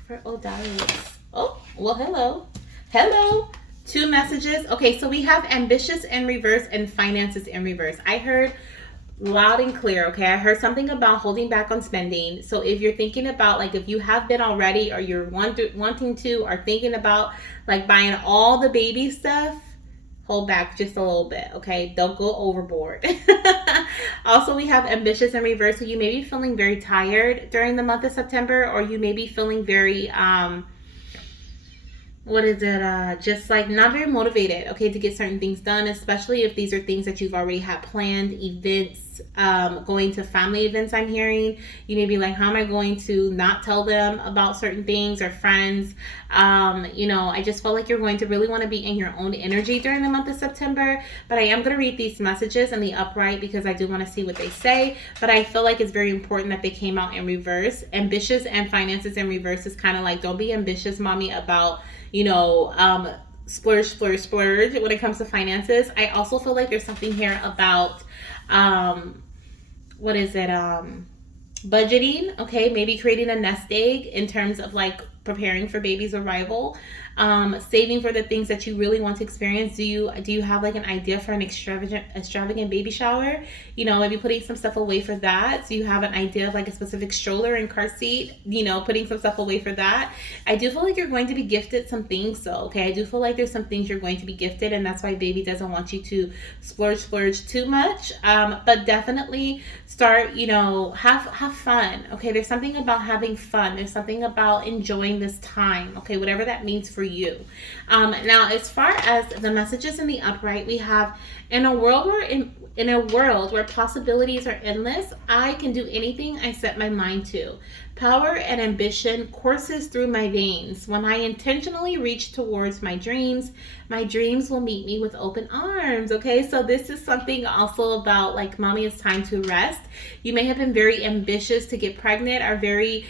For Odalys. Oh, well, hello. Hello. 2 messages. Okay, so we have ambitious in reverse and finances in reverse. I heard loud and clear. Okay, I heard something about holding back on spending. So if you're thinking about, like, if you have been already, or you're wanting to, or thinking about like buying all the baby stuff, hold back just a little bit. Okay, don't go overboard. Also, we have ambitious in reverse. So you may be feeling very tired during the month of September, or you may be feeling very just like not very motivated, okay, to get certain things done, especially if these are things that you've already had planned, events, going to family events. I'm hearing you may be like, how am I going to not tell them about certain things, or friends? I just felt like you're going to really want to be in your own energy during the month of September. But I am going to read these messages in the upright because I do want to see what they say. But I feel like it's very important that they came out in reverse. Ambitious and finances in reverse is kind of like, don't be ambitious, mommy, about splurge when it comes to finances. I also feel like there's something here about budgeting. Okay, maybe creating a nest egg in terms of like preparing for baby's arrival, saving for the things that you really want to experience. Do you have like an idea for an extravagant baby shower? Maybe putting some stuff away for that. Do you have an idea of like a specific stroller and car seat? Putting some stuff away for that. I do feel like you're going to be gifted some things, so okay, I do feel like there's some things you're going to be gifted, and that's why baby doesn't want you to splurge too much. But definitely start, have fun. Okay, there's something about having fun. There's something about enjoying this time. Okay, whatever that means for you. Now, as far as the messages in the upright, we have in a world where possibilities are endless, I can do anything I set my mind to. Power and ambition courses through my veins. When I intentionally reach towards my dreams will meet me with open arms. Okay, so this is something also about like, mommy, it's time to rest. You may have been very ambitious to get pregnant, or very,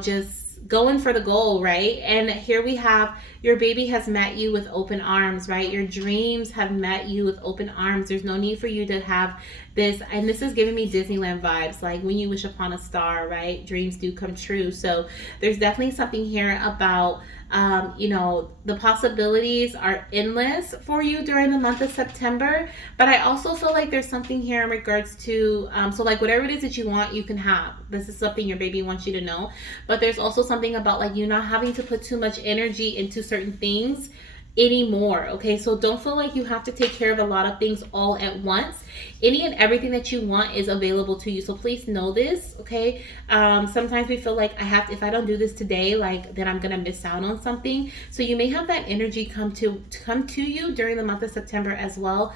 just going for the goal, right? And here we have your baby has met you with open arms, right? Your dreams have met you with open arms. There's no need for you to have this, and this is giving me Disneyland vibes, like when you wish upon a star, right? Dreams do come true. So there's definitely something here about the possibilities are endless for you during the month of September. But I also feel like there's something here in regards to so like whatever it is that you want, you can have. This is something your baby wants you to know. But there's also something about like you not having to put too much energy into certain things anymore. Okay, so don't feel like you have to take care of a lot of things all at once. Any and everything that you want is available to you, so please know this. Okay, sometimes we feel like I have to, if I don't do this today, like then I'm gonna miss out on something. So you may have that energy come to you during the month of September as well.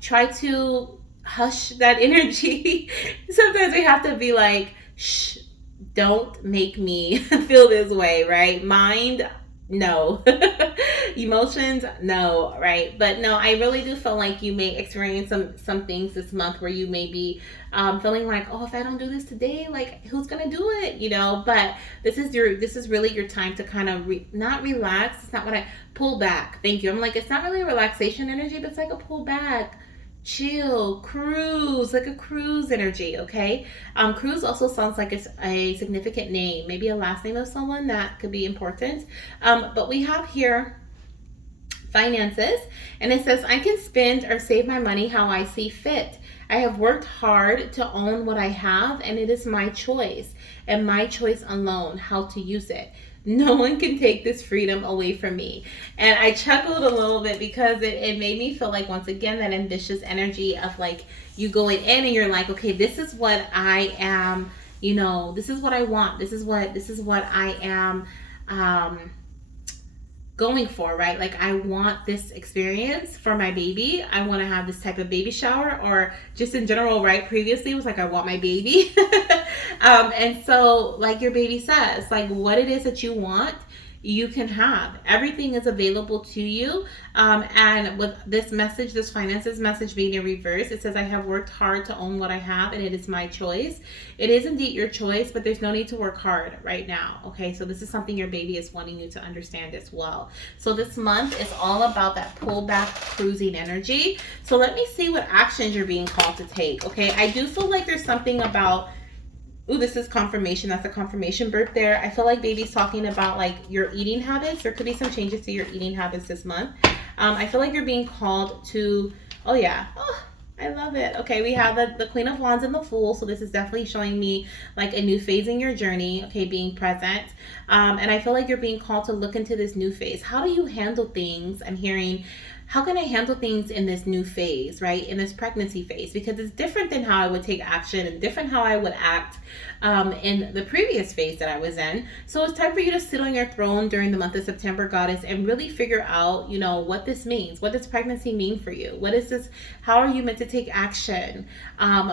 Try to hush that energy. Sometimes we have to be like, shh, don't make me feel this way, right? Mind, no. Emotions, no, right? But no, I really do feel like you may experience some things this month where you may be feeling like, oh, if I don't do this today, like who's gonna do it, you know? But this is really your time to kind of not relax. It's not what I pull back. Thank you. I'm like, it's not really a relaxation energy, but it's like a pull back, chill, cruise, like a cruise energy. Okay, cruise also sounds like it's a significant name, maybe a last name of someone that could be important. But we have here finances, and it says, I can spend or save my money how I see fit. I have worked hard to own what I have, and it is my choice and my choice alone how to use it. No one can take this freedom away from me. And I chuckled a little bit because it made me feel like, once again, that ambitious energy of like you going in and you're like, okay, this is what I am, you know, this is what I want. This is what I am going for, right? Like I want this experience for my baby. I want to have this type of baby shower, or just in general, right? Previously it was like, I want my baby. And so like your baby says, like what it is that you want, you can have. Everything is available to you. And with this message, this finances message being in reverse, it says, I have worked hard to own what I have, and it is my choice. It is indeed your choice, but there's no need to work hard right now. Okay, so this is something your baby is wanting you to understand as well. So this month is all about that pullback, cruising energy. So let me see what actions you're being called to take. Okay, I do feel like there's something about, ooh, this is confirmation. That's a confirmation birth there. I feel like baby's talking about like your eating habits. There could be some changes to your eating habits this month. I feel like you're being called to, oh yeah. Oh, I love it. Okay, we have the Queen of Wands and the Fool. So this is definitely showing me like a new phase in your journey. Okay, being present. And I feel like you're being called to look into this new phase. How do you handle things? I'm hearing, how can I handle things in this new phase, right? In this pregnancy phase, because it's different than how I would take action and different how I would act in the previous phase that I was in. So it's time for you to sit on your throne during the month of September, goddess, and really figure out, you know, what this means. What does pregnancy mean for you? What is this? How are you meant to take action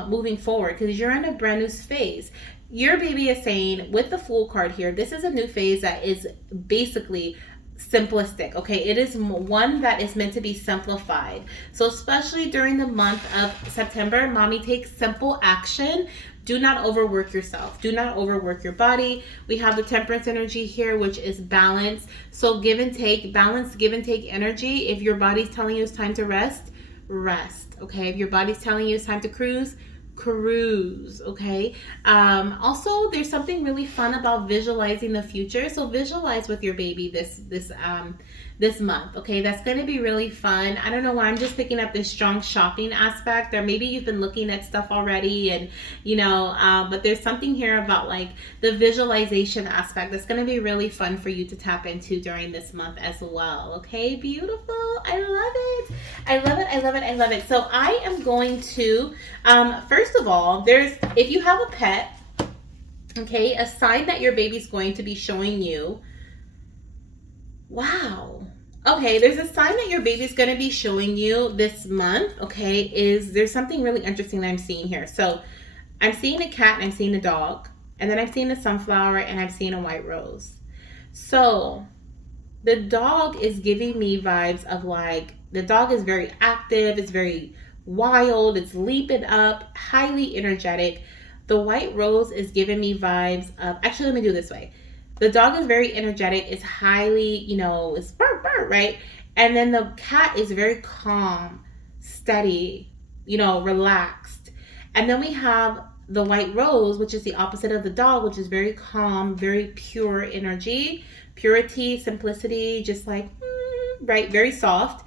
moving forward? Because you're in a brand new phase. Your baby is saying with the Fool card here, this is a new phase that is basically simplistic. Okay, it is one that is meant to be simplified. So especially during the month of September, mommy, takes simple action. Do not overwork yourself. Do not overwork your body. We have the Temperance energy here, which is balance. So give and take, balance, give and take energy. If your body's telling you it's time to rest, rest. Okay, if your body's telling you it's time to cruise, cruise. Okay, also there's something really fun about visualizing the future. So visualize with your baby this month. Okay, that's going to be really fun. I don't know why I'm just picking up this strong shopping aspect, or maybe you've been looking at stuff already, and you know, but there's something here about like the visualization aspect that's going to be really fun for you to tap into during this month as well. Okay, beautiful. I love it. I love it. I love it. I love it. So I am going to first of all, if you have a pet, okay, a sign that your baby's going to be showing you. Wow. Okay, there's a sign that your baby's going to be showing you this month, okay, is there's something really interesting that I'm seeing here. So I'm seeing a cat and I'm seeing a dog, and then I'm seeing a sunflower and I'm seeing a white rose. So the dog is giving me vibes of like, the dog is very active, it's very wild, it's leaping up, highly energetic. The white rose is giving me vibes of, actually, let me do it this way. The dog is very energetic, it's highly, you know, it's burr, burr, right? And then the cat is very calm, steady, you know, relaxed. And then we have the white rose, which is the opposite of the dog, which is very calm, very pure energy, purity, simplicity, just like, right, very soft.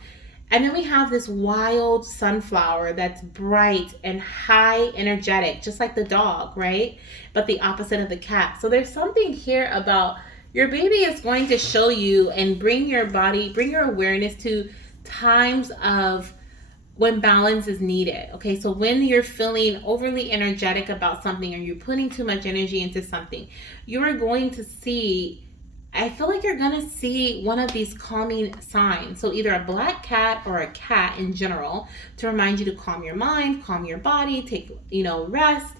And then we have this wild sunflower that's bright and high energetic, just like the dog, right? But the opposite of the cat. So there's something here about your baby is going to show you and bring your awareness to times of when balance is needed. Okay, so when you're feeling overly energetic about something or you're putting too much energy into something, you are going to see, I feel like you're going to see one of these calming signs. So either a black cat or a cat in general to remind you to calm your mind, calm your body, take, rest,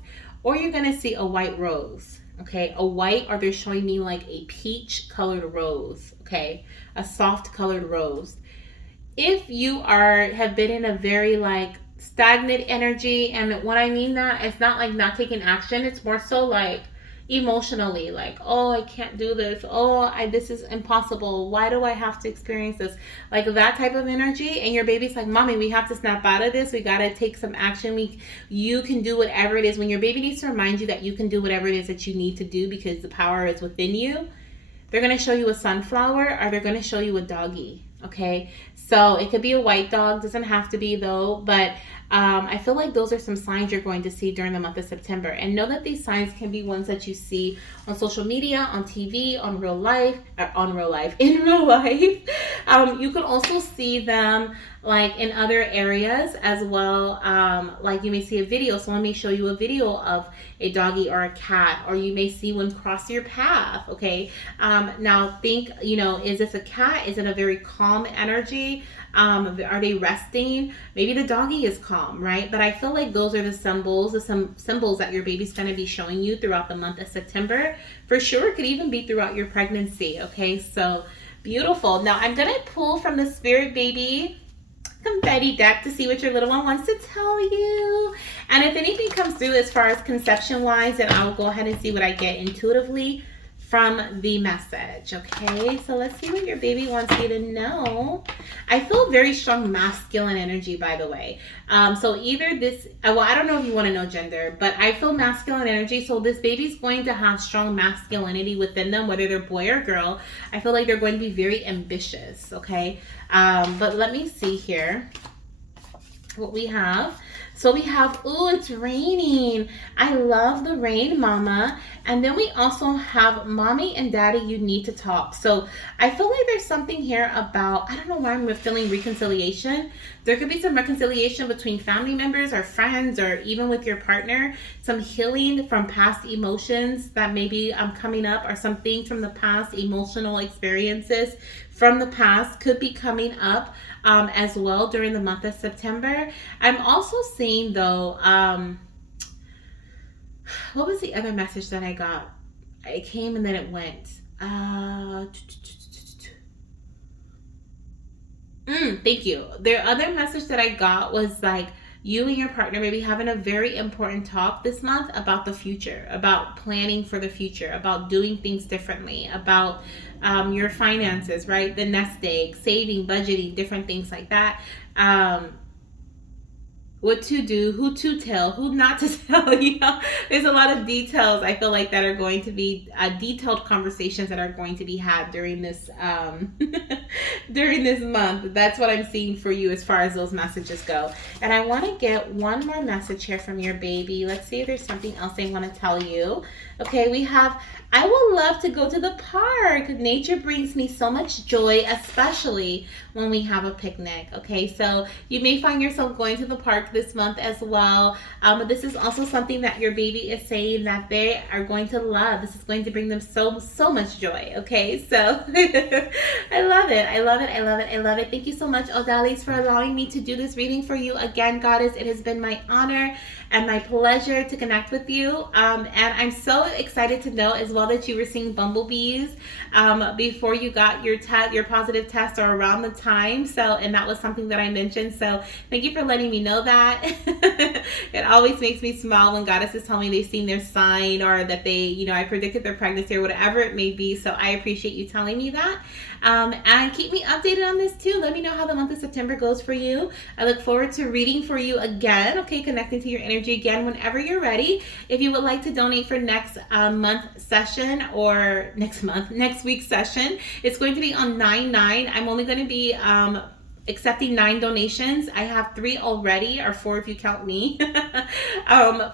or you're going to see a white rose. Okay, a white, or they're showing me like a peach colored rose. Okay, a soft colored rose. If you have been in a very like stagnant energy, and when I mean that, it's not like not taking action, it's more so like emotionally, like, oh, I can't do this, this is impossible, why do I have to experience this, like that type of energy, and your baby's like, mommy, we have to snap out of this, we gotta take some action, you can do whatever it is. When your baby needs to remind you that you can do whatever it is that you need to do because the power is within you, they're going to show you a sunflower, or they're going to show you a doggy. Okay, so it could be a white dog, doesn't have to be though, but I feel like those are some signs you're going to see during the month of September. And know that these signs can be ones that you see on social media, on TV, in real life. You can also see them like in other areas as well. Like you may see a video, someone may show you a video of a doggy or a cat, or you may see one cross your path. Okay, now think, is this a cat? Is it a very calm energy? Are they resting? Maybe the doggy is calm, right? But I feel like those are some symbols that your baby's going to be showing you throughout the month of September. For sure, it could even be throughout your pregnancy. Okay, so beautiful. Now I'm going to pull from the Spirit Baby confetti deck to see what your little one wants to tell you. And if anything comes through as far as conception wise, then I will go ahead and see what I get intuitively from the message. Okay, so let's see what your baby wants you to know. I feel very strong masculine energy, by the way. So either this, well, I don't know if you want to know gender, but I feel masculine energy. So this baby's going to have strong masculinity within them, whether they're boy or girl. I feel like they're going to be very ambitious. Okay, but let me see here what we have. So we have, it's raining. I love the rain, mama. And then we also have mommy and daddy, you need to talk. So I feel like there's something here about, I don't know why I'm feeling reconciliation. There could be some reconciliation between family members or friends, or even with your partner. Some healing from past emotions that maybe coming up, or some things from the past, emotional experiences from the past could be coming up as well during the month of September. I'm also seeing though, what was the other message that I got? It came and then it went. Thank you. The other message that I got was like, you and your partner maybe having a very important talk this month about the future, about planning for the future, about doing things differently, about your finances, right? The nest egg, saving, budgeting, different things like that. What to do, who to tell, who not to tell. There's a lot of details I feel like that are going to be detailed conversations that are going to be had during this during this month. That's what I'm seeing for you as far as those messages go. And I want to get one more message here from your baby. Let's see if there's something else they want to tell you. Okay, we have, I would love to go to the park. Nature brings me so much joy, especially when we have a picnic. Okay, so you may find yourself going to the park this month as well. But this is also something that your baby is saying that they are going to love. This is going to bring them so much joy. Okay, so I love it. I love it. I love it. I love it. Thank you so much, Odalys, for allowing me to do this reading for you. Again, Goddess, it has been my honor and my pleasure to connect with you. And I'm so excited to know as well that you were seeing bumblebees before you got your positive test, or around the time. So, and that was something that I mentioned. So thank you for letting me know that. It always makes me smile when goddesses tell me they've seen their sign, or that they, I predicted their pregnancy, or whatever it may be. So I appreciate you telling me that. And keep me updated on this too. Let me know how the month of September goes for you. I look forward to reading for you again. Okay, connecting to your energy again whenever you're ready. If you would like to donate for next month session, or next week's session, it's going to be on 9/9. I'm only going to be accepting 9 donations. I have 3 already, or 4 if you count me,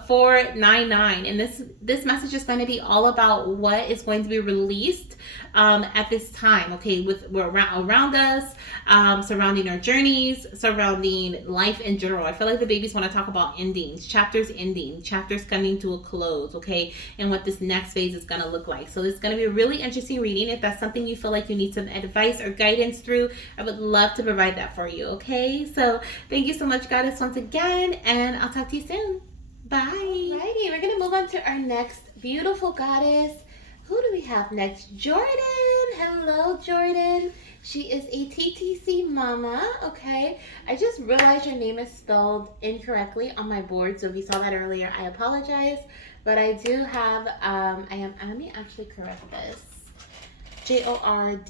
for 9-9. And this message is going to be all about what is going to be released at this time. Okay, we're around us, surrounding our journeys, surrounding life in general. I feel like the babies want to talk about endings, chapters ending, chapters coming to a close. Okay, and what this next phase is going to look like. So it's going to be a really interesting reading. If that's something you feel like you need some advice or guidance through, I would love to provide that for you. Okay, so thank you so much, Goddess, once again, and I'll talk to you soon. Bye. Alrighty, we're gonna move on to our next beautiful goddess. Who do we have next? Jordyn. Hello, Jordyn. She is a TTC mama. Okay, I just realized your name is spelled incorrectly on my board, so if you saw that earlier, I apologize. But I do have let me actually correct this. Jordyn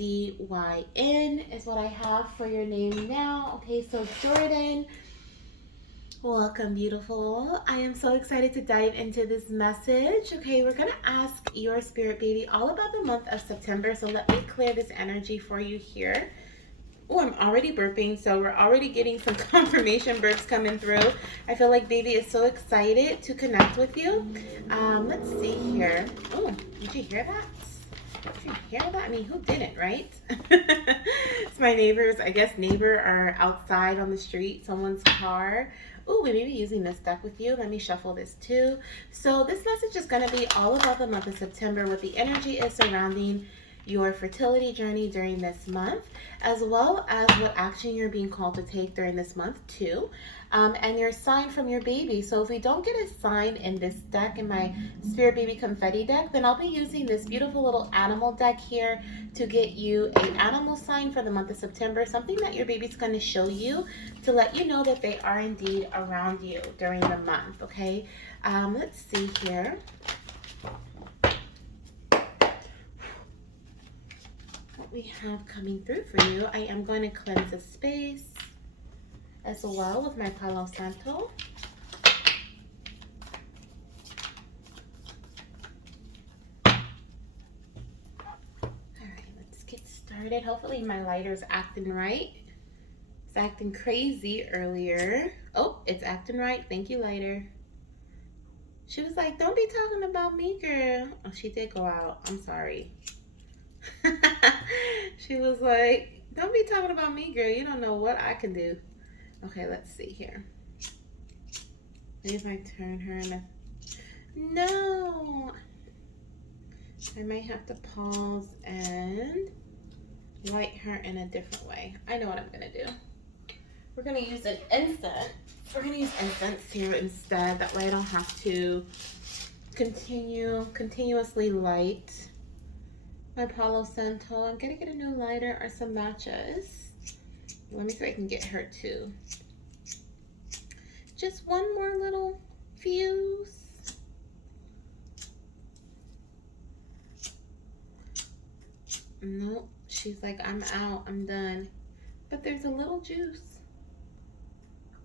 is what I have for your name now. Okay, so Jordyn, welcome, beautiful. I am so excited to dive into this message. Okay, we're gonna ask your spirit baby all about the month of September. So let me clear this energy for you here. Oh, I'm already burping, so we're already getting some confirmation burps coming through. I feel like baby is so excited to connect with you. Let's see here. Oh, did you hear that? Did you hear that? I mean, who didn't, right? It's my neighbors. I guess neighbor are outside on the street, someone's car. Oh, we may be using this deck with you. Let me shuffle this too. So this message is going to be all about the month of September, what the energy is surrounding your fertility journey during this month, as well as what action you're being called to take during this month too, and your sign from your baby. So if we don't get a sign in this deck, in my Spirit Baby Confetti deck, then I'll be using this beautiful little animal deck here to get you an animal sign for the month of September, something that your baby's going to show you to let you know that they are indeed around you during the month. Okay, let's see here. We have coming through for you. I am going to cleanse the space as well with my Palo Santo. Alright, let's get started. Hopefully my lighter's acting right. It's acting crazy earlier. Oh, it's acting right. Thank you, lighter. She was like, don't be talking about me, girl. Oh, she did go out. I'm sorry. She was like, don't be talking about me, girl. You don't know what I can do. Okay, let's see here. Maybe if I turn her in a... No! I might have to pause and light her in a different way. I know what I'm going to do. We're going to use an incense. We're going to use incense here instead. That way I don't have to continuously light my Palo Santo. I'm gonna get a new lighter or some matches. Let me see if I can get her too. Just one more little fuse. Nope, she's like, I'm out, I'm done. But there's a little juice.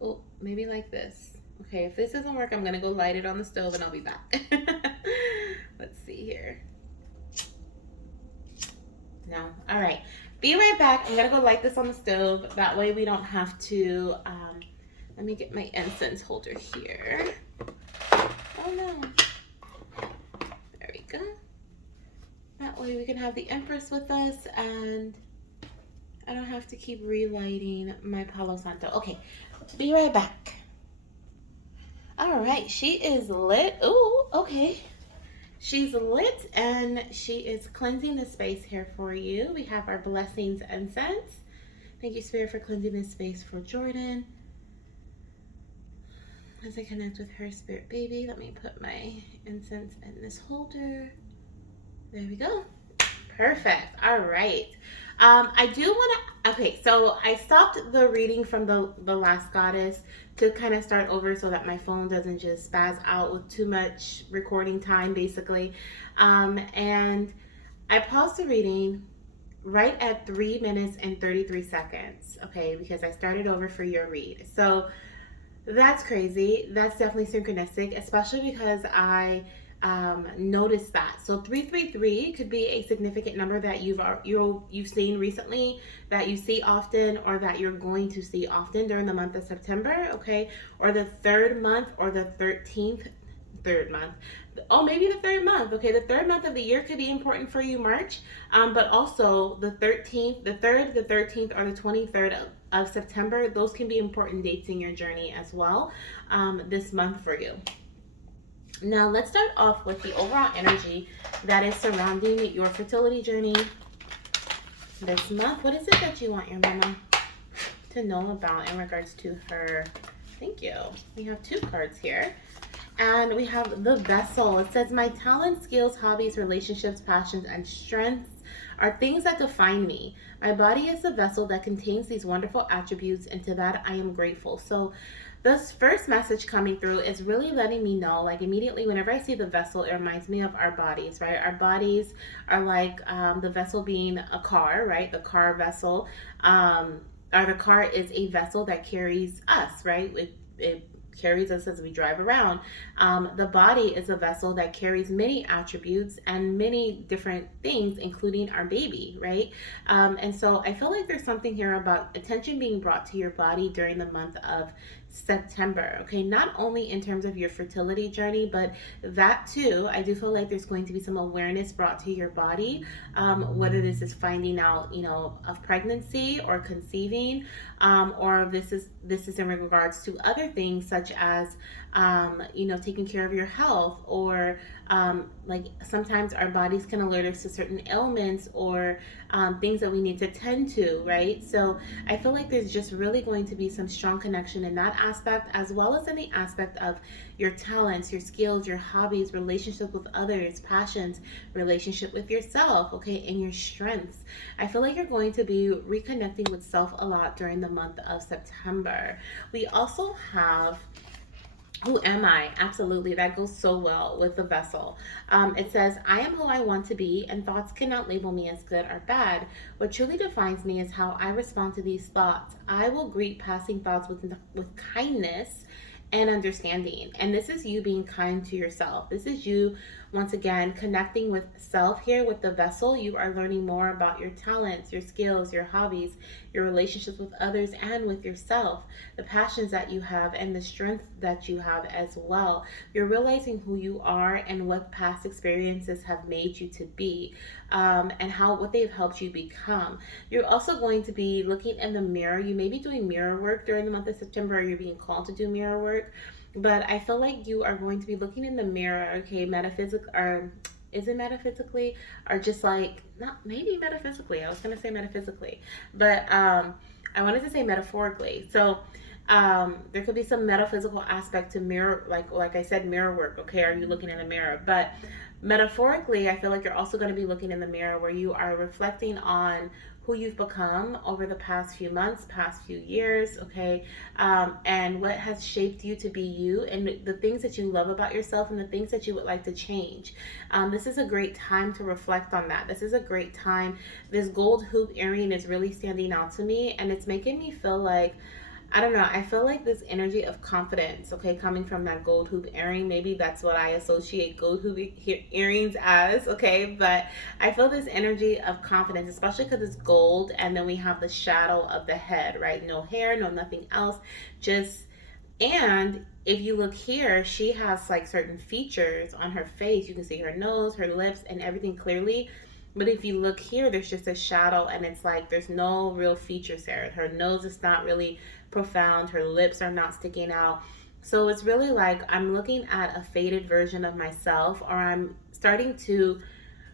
Oh, maybe like this. Okay, if this doesn't work, I'm gonna go light it on the stove and I'll be back. Let's see here. No. All right. Be right back. I'm going to go light this on the stove. That way we don't have to, let me get my incense holder here. Oh no. There we go. That way we can have the Empress with us and I don't have to keep relighting my Palo Santo. Okay. Be right back. All right. She is lit. Ooh, okay. She's lit and she is cleansing the space here for you. We have our blessings incense. Thank you, Spirit, for cleansing this space for Jordyn. As I connect with her spirit baby, let me put my incense in this holder. There we go. Perfect. All right. I do want to, okay, so I stopped the reading from the last goddess to kind of start over so that my phone doesn't just spaz out with too much recording time, basically. And I paused the reading right at 3 minutes and 33 seconds, okay, because I started over for your read. So that's crazy. That's definitely synchronistic, especially because I notice that. So 333 could be a significant number that you've seen recently, that you see often, or that you're going to see often during the month of September, okay? Or the third month, or the 13th third month. Oh, maybe the third month. Okay, the third month of the year could be important for you, March. But also the 13th, the 3rd, the 13th, or the 23rd of September, those can be important dates in your journey as well, this month for you. Now, let's start off with the overall energy that is surrounding your fertility journey this month. What is it that you want your mama to know about in regards to her? Thank you. We have 2 cards here. And we have the vessel. It says, my talents, skills, hobbies, relationships, passions, and strengths are things that define me. My body is the vessel that contains these wonderful attributes, and to that I am grateful. So this first message coming through is really letting me know, like, immediately whenever I see the vessel, it reminds me of our bodies, right? Our bodies are like the vessel being a car, right? The car vessel, or the car is a vessel that carries us, right? It carries us as we drive around. The body is a vessel that carries many attributes and many different things, including our baby, right? And so I feel like there's something here about attention being brought to your body during the month of September, okay? Not only in terms of your fertility journey, but that too, I do feel like there's going to be some awareness brought to your body, whether this is finding out, of pregnancy or conceiving, or this is in regards to other things such as, taking care of your health, or like sometimes our bodies can alert us to certain ailments or things that we need to tend to, right? So I feel like there's just really going to be some strong connection in that aspect, as well as in the aspect of your talents, your skills, your hobbies, relationships with others, passions, relationship with yourself, okay, and your strengths. I feel like you're going to be reconnecting with self a lot during the month of September. We also have, who am I? Absolutely. That goes so well with the vessel. It says, I am who I want to be, and thoughts cannot label me as good or bad. What truly defines me is how I respond to these thoughts. I will greet passing thoughts with kindness and understanding. And this is you being kind to yourself. This is you, once again, connecting with self here with the vessel. You are learning more about your talents, your skills, your hobbies, your relationships with others, and with yourself, the passions that you have, and the strength that you have as well. You're realizing who you are and what past experiences have made you to be, and what they've helped you become. You're also going to be looking in the mirror. You may be doing mirror work during the month of September, or you're being called to do mirror work. But I feel like you are going to be looking in the mirror, okay, or is it metaphysically, or just like, not maybe metaphysically, I was going to say metaphysically, but I wanted to say metaphorically. So there could be some metaphysical aspect to mirror, like I said, mirror work, okay? Are you looking in a mirror? But metaphorically, I feel like you're also going to be looking in the mirror where you are reflecting on who you've become over the past few months, past few years, okay? And what has shaped you to be you, and the things that you love about yourself, and the things that you would like to change. This is a great time to reflect on that. This is a great time. This gold hoop earring is really standing out to me, and it's making me feel like, I don't know, I feel like this energy of confidence, okay, coming from that gold hoop earring. Maybe that's what I associate gold hoop earrings as, okay? But I feel this energy of confidence, especially because it's gold, and then we have the shadow of the head, right? No hair, no nothing else, just, and if you look here, she has like certain features on her face. You can see her nose, her lips, and everything clearly. But if you look here, there's just a shadow, and it's like there's no real features there. Her nose is not really profound. Her lips are not sticking out. So it's really like I'm looking at a faded version of myself, or I'm starting to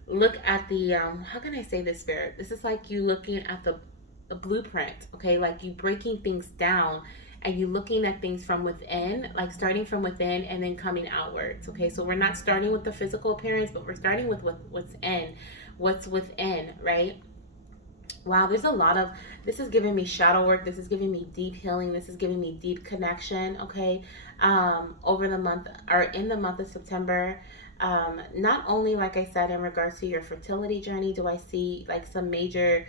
look at the, how can I say this, Spirit? This is like you looking at the blueprint, okay? Like you breaking things down, and you looking at things from within, like starting from within and then coming outwards, okay? So we're not starting with the physical appearance, but we're starting with what's within, right? Wow, there's a lot of, this is giving me shadow work. This is giving me deep healing. This is giving me deep connection, okay? Over the month, or in the month of September. Not only, like I said, in regards to your fertility journey, do I see like some major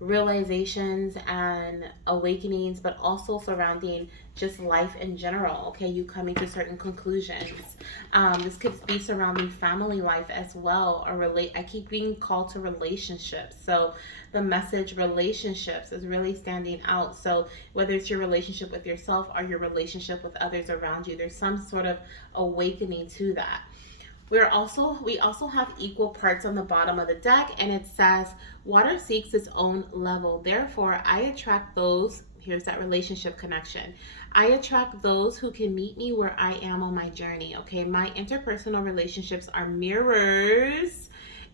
realizations and awakenings, but also surrounding just life in general. Okay, you coming to certain conclusions. This could be surrounding family life as well, or relate. I keep being called to relationships, so the message relationships is really standing out. So whether it's your relationship with yourself or your relationship with others around you, there's some sort of awakening to that. We also have equal parts on the bottom of the deck, and it says water seeks its own level. Therefore, I attract those. Here's that relationship connection. I attract those who can meet me where I am on my journey. Okay, my interpersonal relationships are mirrors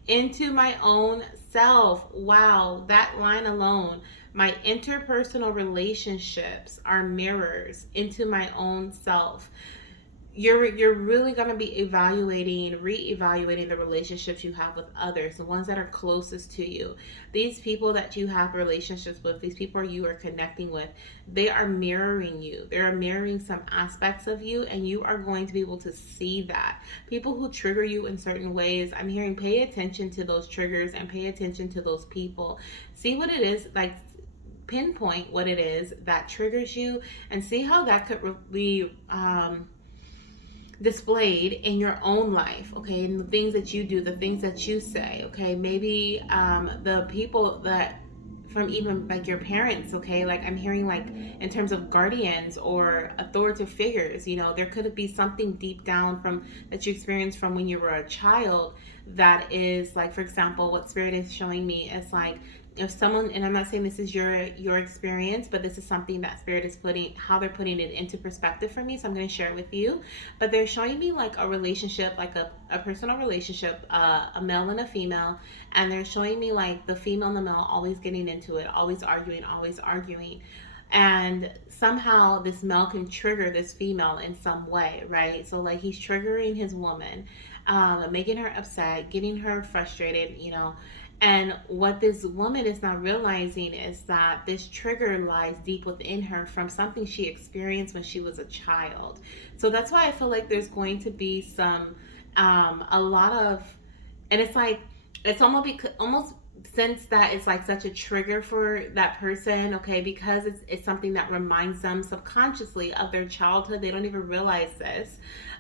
into my own self. Wow, that line alone. My interpersonal relationships are mirrors into my own self. You're really going to be reevaluating the relationships you have with others, the ones that are closest to you. These people that you have relationships with, these people you are connecting with, they are mirroring you. They're mirroring some aspects of you, and you are going to be able to see that. People who trigger you in certain ways, I'm hearing, pay attention to those triggers and pay attention to those people. See what it is, like pinpoint what it is that triggers you, and see how that could be displayed in your own life. Okay, and the things that you do, the things that you say. Okay, maybe the people that from even like your parents. Okay, like I'm hearing, like in terms of guardians or authoritative figures, there could be something deep down from that you experienced from when you were a child, that is like, for example, what spirit is showing me is like, if someone, and I'm not saying this is your experience, but this is something that spirit is putting, how they're putting it into perspective for me, so I'm going to share it with you. But they're showing me like a relationship, like a personal relationship, a male and a female, and they're showing me like the female and the male always getting into it, always arguing, and somehow this male can trigger this female in some way, right? So like he's triggering his woman, making her upset, getting her frustrated, and what this woman is not realizing is that this trigger lies deep within her from something she experienced when she was a child. So that's why I feel like there's going to be a lot of, and it's like, it's almost since that it's like such a trigger for that person, okay, because it's something that reminds them subconsciously of their childhood. They don't even realize this.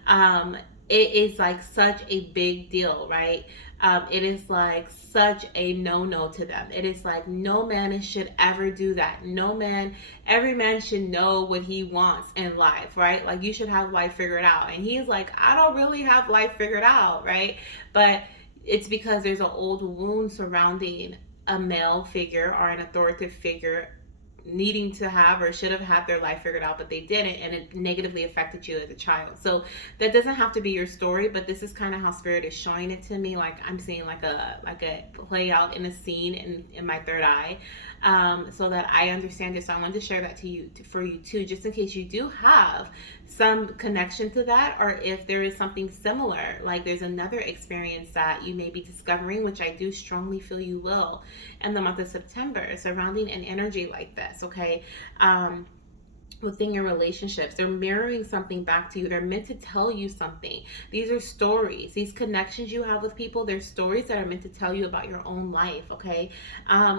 Um, it is like such a big deal, right? It is like such a no to them. It is like no man should ever do that. No man, every man should know what he wants in life, right? Like you should have life figured out. And he's like, I don't really have life figured out, right? But it's because there's an old wound surrounding a male figure or an authoritative figure needing to have or should have had their life figured out, but they didn't, and it negatively affected you as a child. So that doesn't have to be your story, but this is kind of how spirit is showing it to me. Like I'm seeing like a play out in a scene in my third eye, so that I understand it. So I wanted to share that for you too, just in case you do have some connection to that, or if there is something similar, like there's another experience that you may be discovering, which I do strongly feel you will in the month of September, surrounding an energy like this. Okay, within your relationships, they're mirroring something back to you. They're meant to tell you something. These are stories. These connections you have with people, they're stories that are meant to tell you about your own life. Okay,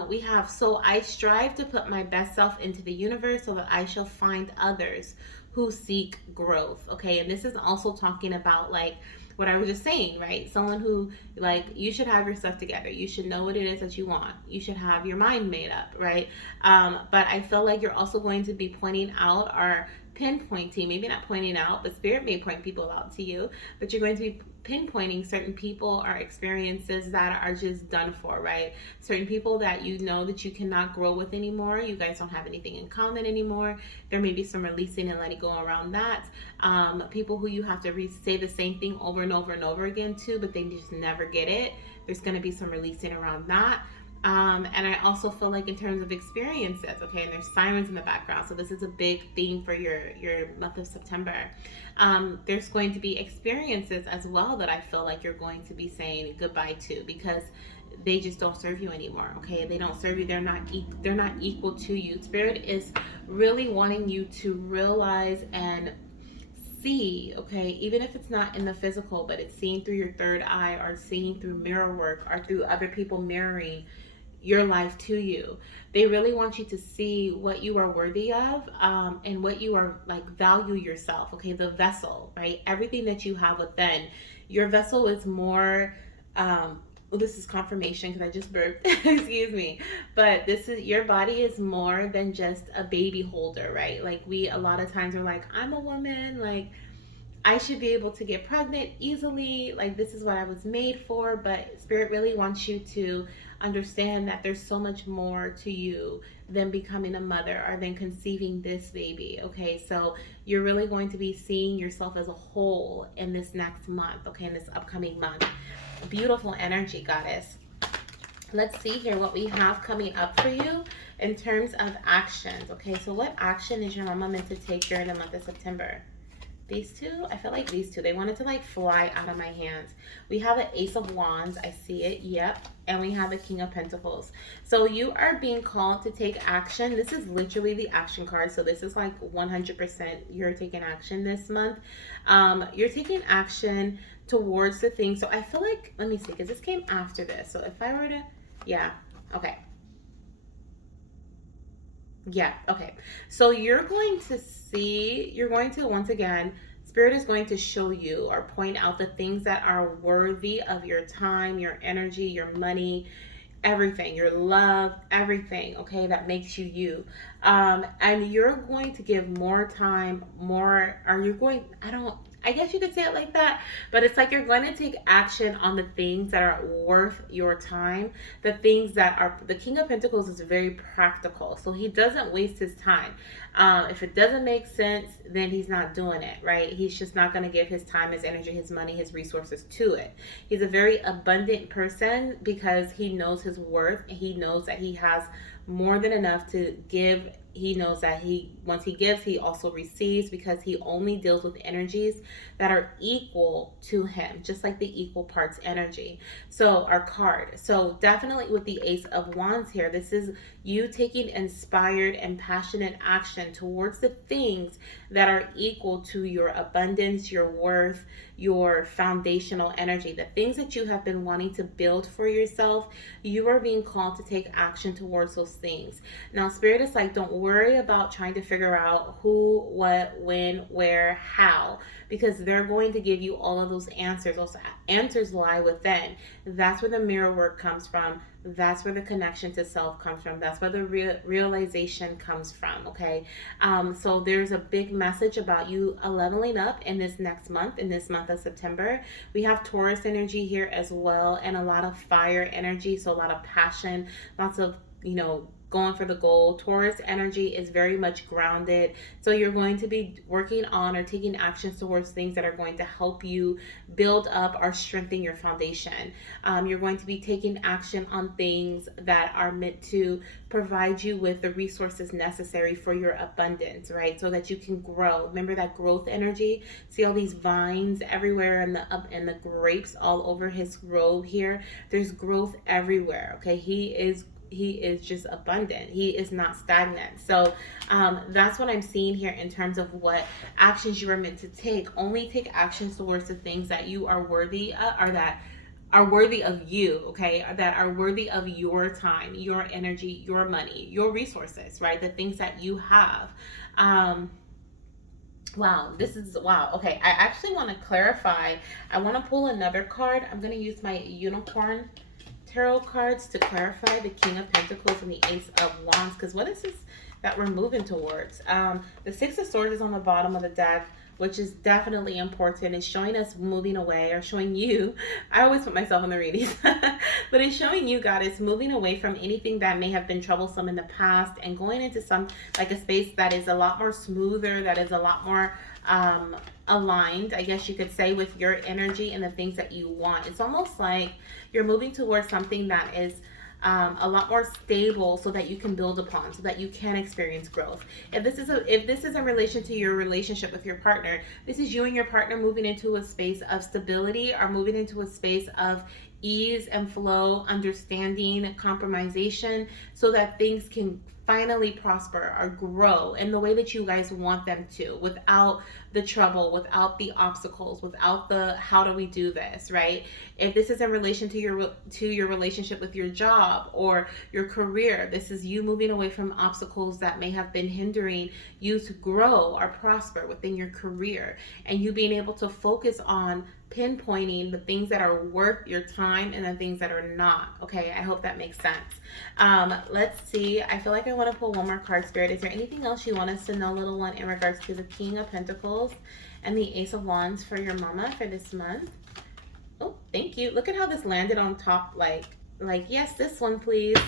we have, so I strive to put my best self into the universe so that I shall find others who seek growth. Okay, and this is also talking about like what I was just saying, right? Someone who, like, you should have your stuff together. You should know what it is that you want. You should have your mind made up, right? But I feel like you're also going to be pointing out or pinpointing, maybe not pointing out, but spirit may point people out to you, but you're going to be pinpointing certain people or experiences that are just done for, right? Certain people that you know that you cannot grow with anymore. You guys don't have anything in common anymore. There may be some releasing and letting go around that. People who you have to say the same thing over and over and over again to, but they just never get it. There's going to be some releasing around that. And I also feel like in terms of experiences, okay, and there's sirens in the background, so this is a big theme for your month of September. There's going to be experiences as well that I feel like you're going to be saying goodbye to, because they just don't serve you anymore. Okay, they don't serve you. They're not equal to you. Spirit is really wanting you to realize and see, okay, even if it's not in the physical, but it's seen through your third eye, or seeing through mirror work, or through other people mirroring your life to you. They really want you to see what you are worthy of, and what you are like, value yourself. Okay, the vessel, right? Everything that you have within your vessel is more. Well, this is confirmation because I just burped. Excuse me. But this is, your body is more than just a baby holder, right? Like, we a lot of times are like, I'm a woman, like I should be able to get pregnant easily. Like, this is what I was made for. But Spirit really wants you to understand that there's so much more to you than becoming a mother or than conceiving this baby. Okay, so you're really going to be seeing yourself as a whole in this next month, okay, in this upcoming month. Beautiful energy, goddess. Let's see here what we have coming up for you in terms of actions. Okay, so what action is your mama meant to take during the month of September? These two, I feel like these two, they wanted to like fly out of my hands. We have an Ace of Wands, I see it, yep. And we have a King of Pentacles. So you are being called to take action. This is literally the action card. So this is like 100% you're taking action this month. You're taking action towards the thing. So I feel like, let me see, because this came after this. So if I were to, yeah, okay. Yeah, okay. So you're going to see, you're going to, once again, Spirit is going to show you or point out the things that are worthy of your time, your energy, your money, everything, your love, everything, okay, that makes you you. And you're going to give more time, more, or you're going, I guess you could say it like that, but it's like you're going to take action on the things that are worth your time. The things that are, the King of Pentacles is very practical, so he doesn't waste his time. If it doesn't make sense, then he's not doing it, right? He's just not going to give his time, his energy, his money, his resources to it. He's a very abundant person because he knows his worth. He knows that he has more than enough to give. He knows that once he gives, he also receives, because he only deals with energies that are equal to him, just like the equal parts energy. So our card. So definitely with the Ace of Wands here, this is you taking inspired and passionate action towards the things that are equal to your abundance, your worth, your foundational energy, the things that you have been wanting to build for yourself. You are being called to take action towards those things. Now, Spirit is like, don't worry about trying to figure out who, what, when, where, how, because they're going to give you all of those answers. Those answers lie within. That's where the mirror work comes from. That's where the connection to self comes from. That's where the realization comes from, okay? So there's a big message about you leveling up in this next month, in this month of September. We have Taurus energy here as well, and a lot of fire energy, so a lot of passion, lots of, going for the goal. Taurus energy is very much grounded. So you're going to be working on or taking actions towards things that are going to help you build up or strengthen your foundation. You're going to be taking action on things that are meant to provide you with the resources necessary for your abundance, right? So that you can grow. Remember that growth energy? See all these vines everywhere, and the grapes all over his robe here. There's growth everywhere, okay? He is just abundant. He is not stagnant. So that's what I'm seeing here in terms of what actions you are meant to take. Only take actions towards the things that you are worthy of, or that are worthy of you, okay? That are worthy of your time, your energy, your money, your resources, right? The things that you have. Wow, wow. Okay, I actually want to clarify. I want to pull another card. I'm going to use my unicorn tarot cards to clarify the King of Pentacles and the Ace of Wands, because what is this that we're moving towards? The Six of Swords is on the bottom of the deck, which is definitely important. It's showing us moving away, or showing you, I always put myself in the readings, but it's showing you, Goddess, moving away from anything that may have been troublesome in the past and going into some, like a space that is a lot more smoother, that is a lot more aligned, I guess you could say, with your energy and the things that you want. It's almost like you're moving towards something that is a lot more stable, so that you can build upon, so that you can experience growth. If this is in relation to your relationship with your partner, this is you and your partner moving into a space of stability, or moving into a space of ease and flow, understanding, compromisation, so that things can finally prosper or grow in the way that you guys want them to, without the trouble, without the obstacles, without the how do we do this, right? If this is in relation to your relationship with your job or your career, this is you moving away from obstacles that may have been hindering you to grow or prosper within your career, and you being able to focus on pinpointing the things that are worth your time and the things that are not. Okay, I hope that makes sense. Let's see. I feel like I want to pull one more card, Spirit. Is there anything else you want us to know, little one, in regards to the King of Pentacles and the Ace of Wands for your mama for this month? Oh, thank you. Look at how this landed on top, like yes, this one, please.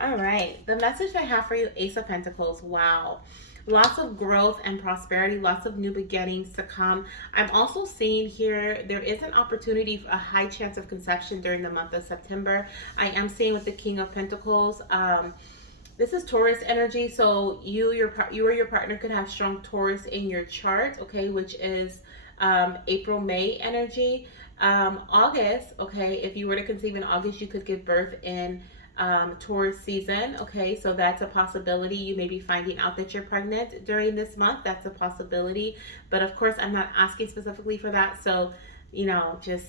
All right. The message I have for you, Ace of Pentacles. Wow. Lots of growth and prosperity, lots of new beginnings to come. I'm also seeing here there is an opportunity for a high chance of conception during the month of September. I am seeing with the King of Pentacles, this is Taurus energy, so you or your partner could have strong Taurus in your chart, okay, which is April, May energy. August, okay, if you were to conceive in August, you could give birth in Taurus season. Okay, so that's a possibility. You may be finding out that you're pregnant during this month. That's a possibility. But of course, I'm not asking specifically for that. So, just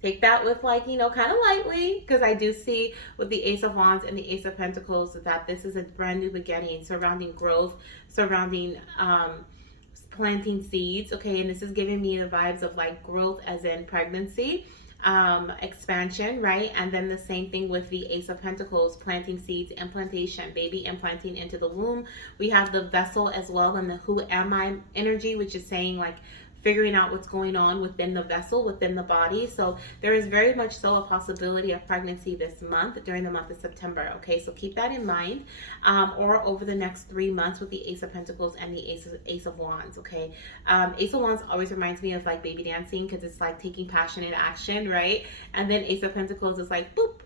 take that with kind of lightly, because I do see with the Ace of Wands and the Ace of Pentacles that this is a brand new beginning surrounding growth, surrounding planting seeds. Okay, and this is giving me the vibes of like growth as in pregnancy, expansion, right? And then the same thing with the Ace of Pentacles, planting seeds, implantation, baby implanting into the womb. We have the vessel as well, and the who am I energy, which is saying like figuring out what's going on within the vessel, within the body. So there is very much so a possibility of pregnancy this month, during the month of September. Okay, so keep that in mind, or over the next 3 months with the Ace of Pentacles and the Ace of Wands. Okay, Ace of Wands always reminds me of like baby dancing, because it's like taking passionate action, right? And then Ace of Pentacles is like boop,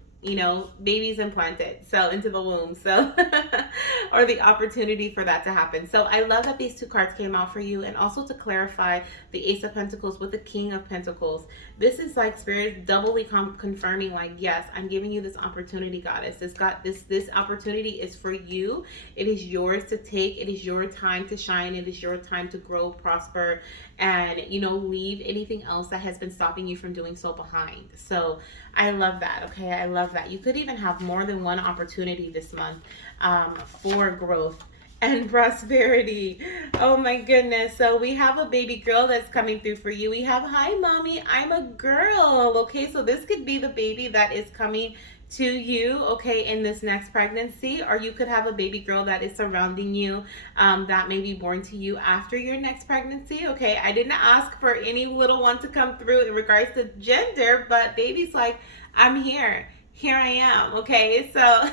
babies implanted, so into the womb, so or the opportunity for that to happen. So I love that these two cards came out for you. And also to clarify, the Ace of Pentacles with the King of Pentacles, this is like Spirit doubly confirming like, yes, I'm giving you this opportunity, Goddess. This opportunity is for you. It is yours to take. It is your time to shine. It is your time to grow, prosper, and leave anything else that has been stopping you from doing so behind. So I love that. Okay, I love that. You could even have more than one opportunity this month for growth and prosperity. Oh my goodness. So we have a baby girl that's coming through for you. We have, hi mommy, I'm a girl. Okay, so this could be the baby that is coming to you, okay, in this next pregnancy, or you could have a baby girl that is surrounding you, that may be born to you after your next pregnancy. Okay, I didn't ask for any little one to come through in regards to gender, but baby's like, I'm here I am. Okay, so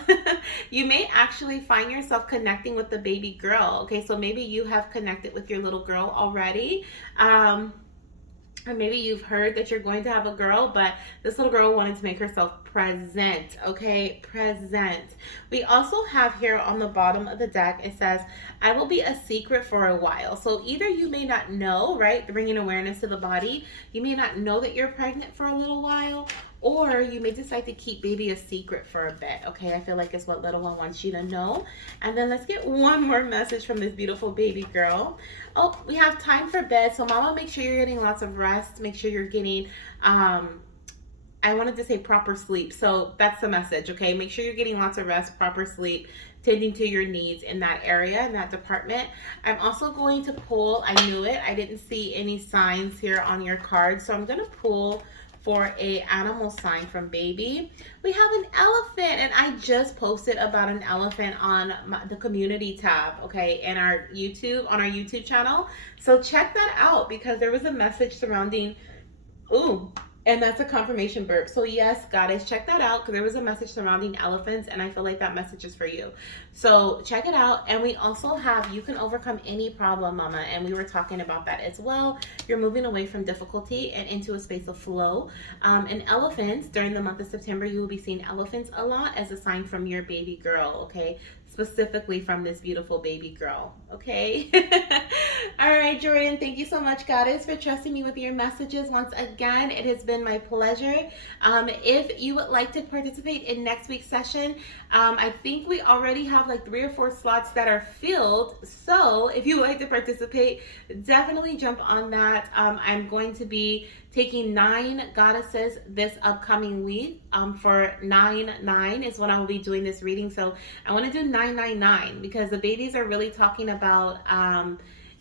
you may actually find yourself connecting with the baby girl. Okay, so maybe you have connected with your little girl already, or maybe you've heard that you're going to have a girl, but this little girl wanted to make herself present. Okay, present. We also have here on the bottom of the deck, it says, I will be a secret for a while. So either you may not know, right, bringing awareness to the body, you may not know that you're pregnant for a little while, or you may decide to keep baby a secret for a bit. Okay, I feel like it's what little one wants you to know. And then let's get one more message from this beautiful baby girl. Oh, we have time for bed. So mama, make sure you're getting lots of rest. Make sure you're getting, I wanted to say proper sleep. So that's the message, okay? Make sure you're getting lots of rest, proper sleep, tending to your needs in that area, in that department. I'm also going to pull, I knew it, I didn't see any signs here on your card. So I'm going to pull for a animal sign from baby. We have an elephant, and I just posted about an elephant on the community tab, okay, in our YouTube, on our YouTube channel. So check that out, because there was a message surrounding, ooh, and that's a confirmation burp. So yes, Goddess, check that out, because there was a message surrounding elephants, and I feel like that message is for you. So check it out. And we also have, you can overcome any problem, mama, and we were talking about that as well. You're moving away from difficulty and into a space of flow. And elephants, during the month of September, you will be seeing elephants a lot as a sign from your baby girl, okay? Specifically from this beautiful baby girl, okay? All right, Jordyn, thank you so much, Goddess, for trusting me with your messages. Once again, it has been my pleasure. If you would like to participate in next week's session, I think we already have like 3 or 4 slots that are filled. So if you would like to participate, definitely jump on that. I'm going to be taking 9 goddesses this upcoming week. For 9/9 is when I will be doing this reading. So I want to do 999 because the babies are really talking about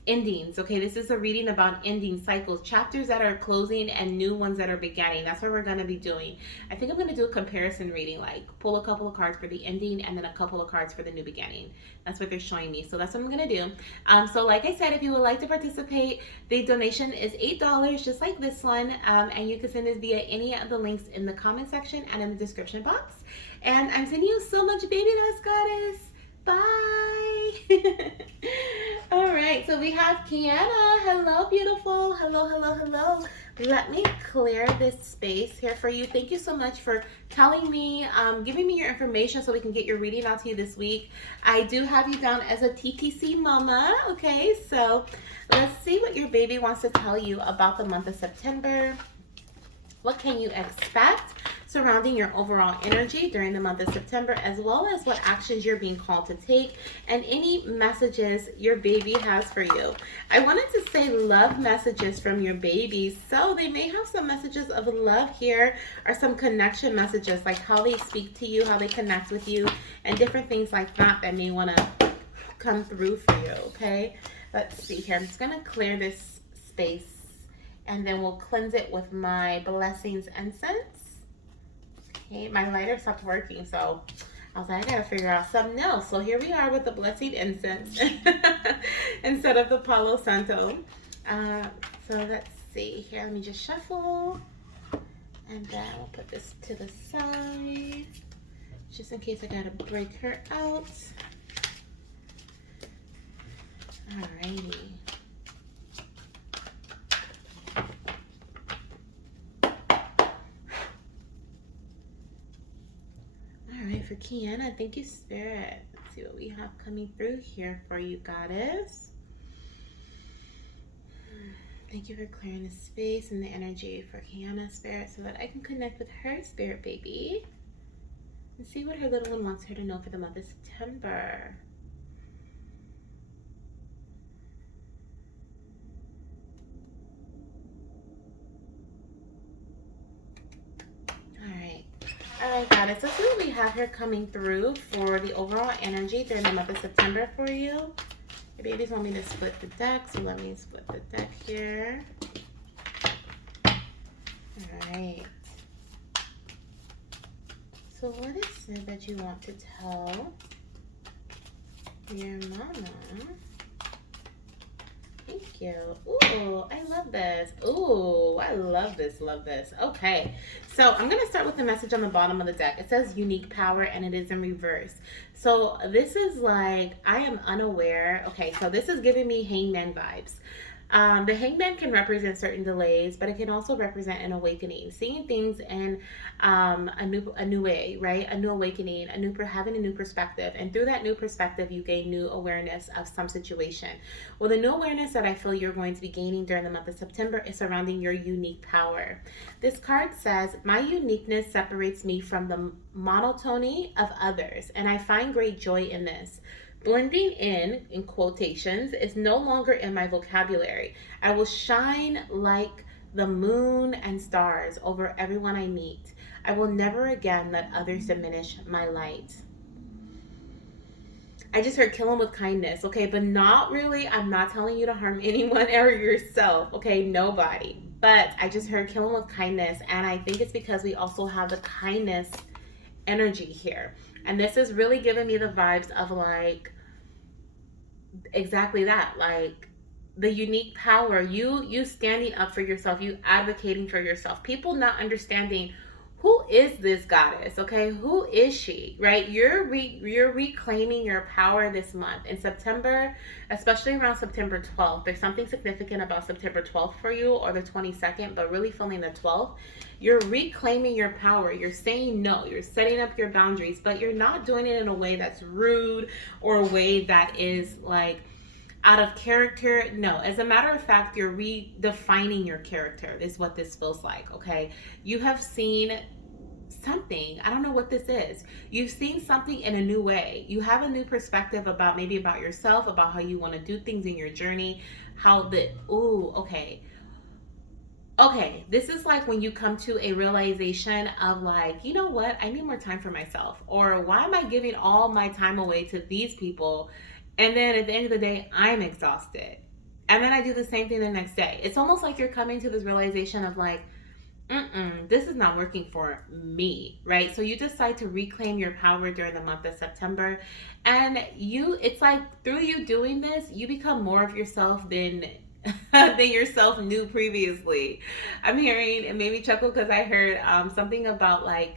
endings. Okay, this is a reading about ending cycles, chapters that are closing and new ones that are beginning. That's what we're going to be doing. I think I'm going to do a comparison reading, like pull a couple of cards for the ending and then a couple of cards for the new beginning. That's what they're showing me. So that's what I'm going to do. So like I said, if you would like to participate, the donation is $8, just like this one. And you can send it via any of the links in the comment section and in the description box. And I'm sending you so much baby dust, Goddess. Bye. All right, so we have Keanna. Hello, beautiful. Hello, hello, hello. Let me clear this space here for you. Thank you so much for telling me, giving me your information so we can get your reading out to you this week. I do have you down as a TTC mama. Okay, so let's see what your baby wants to tell you about the month of September. What can you expect surrounding your overall energy during the month of September, as well as what actions you're being called to take and any messages your baby has for you. I wanted to say love messages from your babies, so they may have some messages of love here or some connection messages, like how they speak to you, how they connect with you, and different things like that that may want to come through for you. Okay, let's see here. I'm just going to clear this space and then we'll cleanse it with my blessings incense. Okay, my lighter stopped working, so I was like, I gotta figure out something else. So here we are with the blessed incense instead of the Palo Santo. So let's see here. Let me just shuffle, and then we'll put this to the side, just in case I gotta break her out. Alrighty. Alright, for Keanna, thank you, Spirit. Let's see what we have coming through here for you, Goddess. Thank you for clearing the space and the energy for Keanna, Spirit, so that I can connect with her Spirit baby and see what her little one wants her to know for the month of September. Alright, Goddess, let's see what we have here coming through for the overall energy during the month of September for you. Your babies want me to split the deck, so let me split the deck here. Alright. So what is it that you want to tell your mama? Thank you. Ooh, I love this. Ooh, I love this, love this. Okay, so I'm going to start with the message on the bottom of the deck. It says unique power, and it is in reverse. So this is like, I am unaware. Okay, so this is giving me hangman vibes. The hangman can represent certain delays, but it can also represent an awakening, seeing things in a new way, right? A new awakening, having a new perspective, and through that new perspective, you gain new awareness of some situation. Well, the new awareness that I feel you're going to be gaining during the month of September is surrounding your unique power. This card says, "My uniqueness separates me from the monotony of others, and I find great joy in this. Blending in quotations, is no longer in my vocabulary. I will shine like the moon and stars over everyone I meet. I will never again let others diminish my light." I just heard kill them with kindness, okay? But not really. I'm not telling you to harm anyone or yourself, okay? Nobody. But I just heard kill them with kindness, and I think it's because we also have the kindness energy here. And this is really giving me the vibes of like exactly that, like the unique power, you standing up for yourself, you advocating for yourself, people not understanding who is this goddess, okay? Who is she, right? You're reclaiming your power this month in September, especially around September 12th. There's something significant about September 12th for you, or the 22nd, but really feeling the 12th. You're reclaiming your power. You're saying no. You're setting up your boundaries, but you're not doing it in a way that's rude or a way that is like out of character. No, as a matter of fact, you're redefining your character, is what this feels like, okay? You have seen something. I don't know what this is. You've seen something in a new way. You have a new perspective about maybe about yourself, about how you want to do things in your journey, how the, ooh, okay. Okay, this is like when you come to a realization of like, you know what, I need more time for myself. Or why am I giving all my time away to these people? And then at the end of the day, I'm exhausted. And then I do the same thing the next day. It's almost like you're coming to this realization of like, this is not working for me, right? So you decide to reclaim your power during the month of September. And it's like through you doing this, you become more of yourself than than yourself knew previously. I'm hearing, it made me chuckle because I heard something about like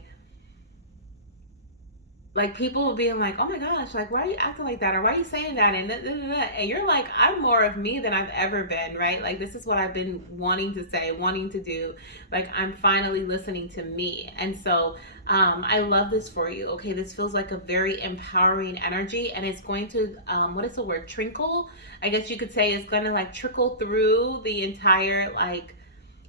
people being like, oh my gosh, like why are you acting like that, or why are you saying that, and and you're like, I'm more of me than I've ever been, right? Like this is what I've been wanting to say, wanting to do. Like I'm finally listening to me. And so I love this for you. Okay, this feels like a very empowering energy, and it's going to what is the word, trickle, I guess you could say. It's going to like trickle through the entire like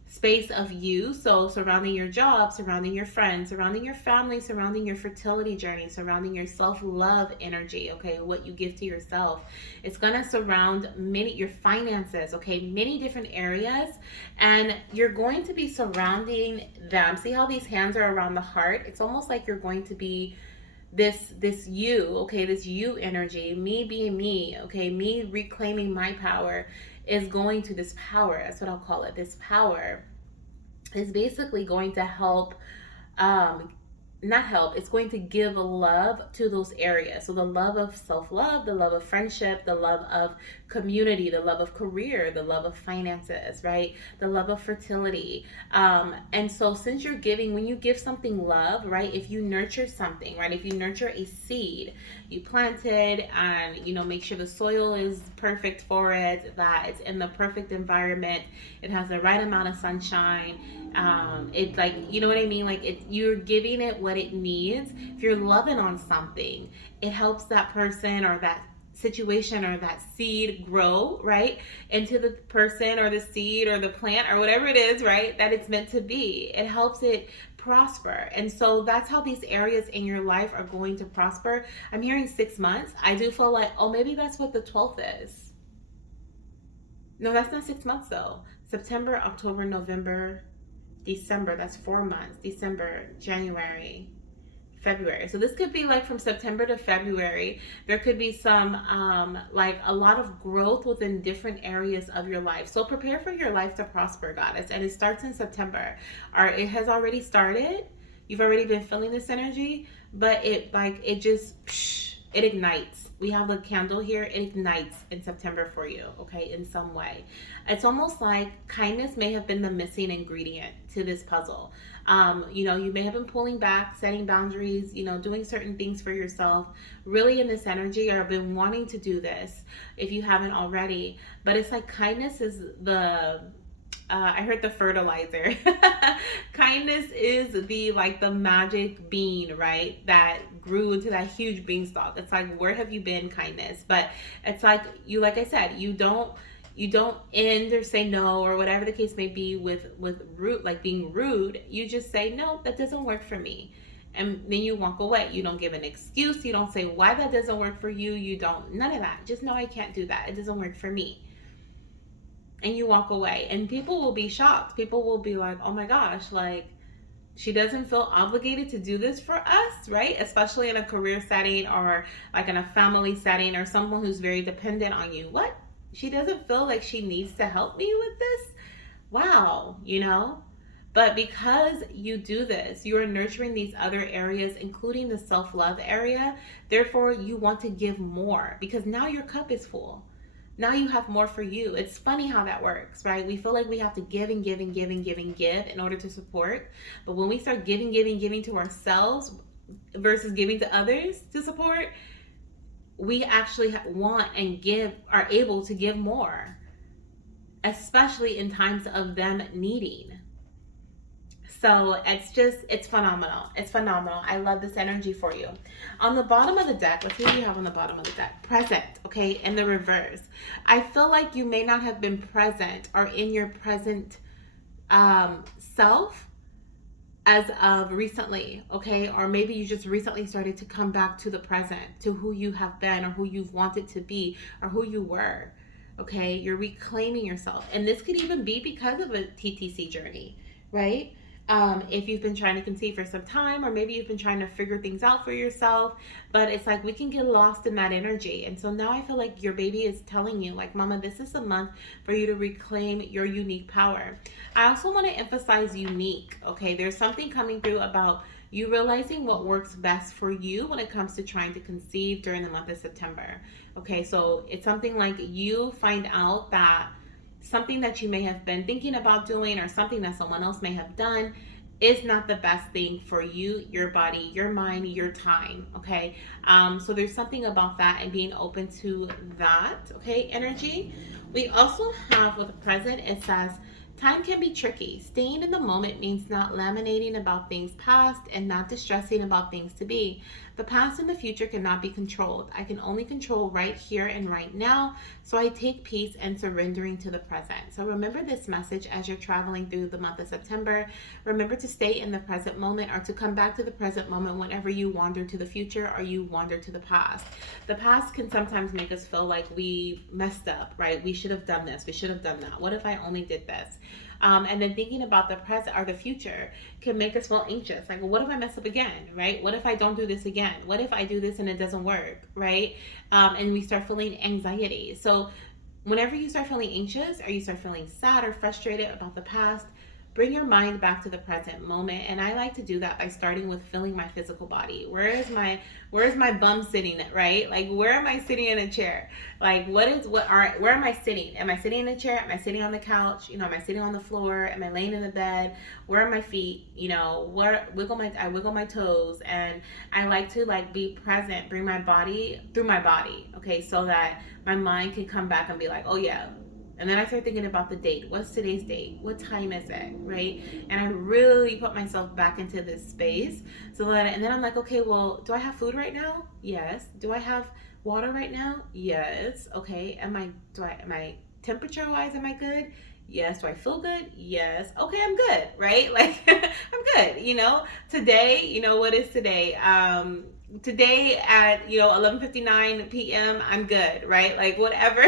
space of you. So surrounding your job, surrounding your friends, surrounding your family, surrounding your fertility journey, surrounding your self-love energy, okay, what you give to yourself. It's going to surround many, your finances, okay, many different areas. And you're going to be surrounding them. See how these hands are around the heart? It's almost like you're going to be this you, okay, this you energy, me being me, okay, me reclaiming my power, is going to, this power, that's what I'll call it, this power is basically going to help, um not help, it's going to give love to those areas. So the love of self-love, the love of friendship, the love of community, the love of career, the love of finances, right, the love of fertility. And so since you're giving, when you give something love, right, if you nurture something, right, if you nurture a seed, you planted, and you know, make sure the soil is perfect for it, that it's in the perfect environment, it has the right amount of sunshine, it's like, you know what I mean, like you're giving it what it needs. If you're loving on something, it helps that person or that situation or that seed grow, right, into the person or the seed or the plant or whatever it is, right, that it's meant to be. It helps it prosper. And so that's how these areas in your life are going to prosper. I'm hearing 6 months. I do feel like, oh, maybe that's what the 12th is. No, that's not 6 months though. September, October, November, December, that's 4 months. December, January, February. So this could be like from September to February. There could be some like a lot of growth within different areas of your life. So prepare for your life to prosper, goddess. And it starts in September. Or it has already started. You've already been feeling this energy, but it just it ignites. We have the candle here. It ignites in September for you, okay, in some way. It's almost like kindness may have been the missing ingredient to this puzzle. You know, you may have been pulling back, setting boundaries, you know, doing certain things for yourself, really in this energy, or been wanting to do this if you haven't already. But it's like kindness is the I heard the fertilizer. Kindness is the like the magic bean, right? That grew into that huge beanstalk. It's like, where have you been, kindness? But it's like you, like I said, you don't end or say no or whatever the case may be with rude, like being rude. You just say no, that doesn't work for me, and then you walk away. You don't give an excuse. You don't say why that doesn't work for you. You don't, none of that. Just know I can't do that. It doesn't work for me. And you walk away, and people will be shocked. People will be like, oh my gosh, like she doesn't feel obligated to do this for us, right? Especially in a career setting or like in a family setting or someone who's very dependent on you. What? She doesn't feel like she needs to help me with this? Wow, you know? But because you do this, you are nurturing these other areas, including the self-love area. Therefore, you want to give more because now your cup is full. Now you have more for you. It's funny how that works, right? We feel like we have to give and give and give and give and give in order to support. But when we start giving to ourselves versus giving to others to support, we actually want and give, are able to give more, especially in times of them needing. So it's phenomenal. It's phenomenal. I love this energy for you. On the bottom of the deck, let's see what you have on the bottom of the deck. Present, okay, in the reverse. I feel like you may not have been present or in your present self as of recently, okay? Or maybe you just recently started to come back to the present, to who you have been or who you've wanted to be or who you were, okay? You're reclaiming yourself. And this could even be because of a TTC journey, right? If you've been trying to conceive for some time, or maybe you've been trying to figure things out for yourself, but it's like we can get lost in that energy. And so now I feel like your baby is telling you, like, Mama, this is the month for you to reclaim your unique power. I also want to emphasize unique, okay? There's something coming through about you realizing what works best for you when it comes to trying to conceive during the month of September. Okay, so it's something like you find out that something that you may have been thinking about doing or something that someone else may have done is not the best thing for you, your body, your mind, your time, okay? So there's something about that and being open to that, okay, energy. We also have with the present, it says, time can be tricky. Staying in the moment means not laminating about things past and not distressing about things to be. The past and the future cannot be controlled. I can only control right here and right now. So I take peace and surrendering to the present. So remember this message as you're traveling through the month of September. Remember to stay in the present moment, or to come back to the present moment whenever you wander to the future or you wander to the past. The past can sometimes make us feel like we messed up, right? We should have done this. We should have done that. What if I only did this? And then thinking about the present or the future can make us feel anxious. Like, well, what if I mess up again, right? What if I don't do this again? What if I do this and it doesn't work, right? And we start feeling anxiety. So whenever you start feeling anxious or you start feeling sad or frustrated about the past, bring your mind back to the present moment. And I like to do that by starting with feeling my physical body. Where's my bum sitting at, right? Like, where am I sitting in a chair? Like, where am I sitting? Am I sitting in a chair? Am I sitting on the couch? You know, am I sitting on the floor? Am I laying in the bed? Where are my feet? You know, I wiggle my toes, and I like to like be present, bring my body through my body, okay, so that my mind can come back and be like, oh yeah. And then I start thinking about the date. What's today's date? What time is it? Right? And I really put myself back into this space. And then I'm like, okay, well, do I have food right now? Yes. Do I have water right now? Yes. Okay. Am I temperature wise, am I good? Yes. Do I feel good? Yes. Okay, I'm good, right? Like I'm good, Today, what is today? Today at 11:59 p.m. I'm good, right? Like whatever.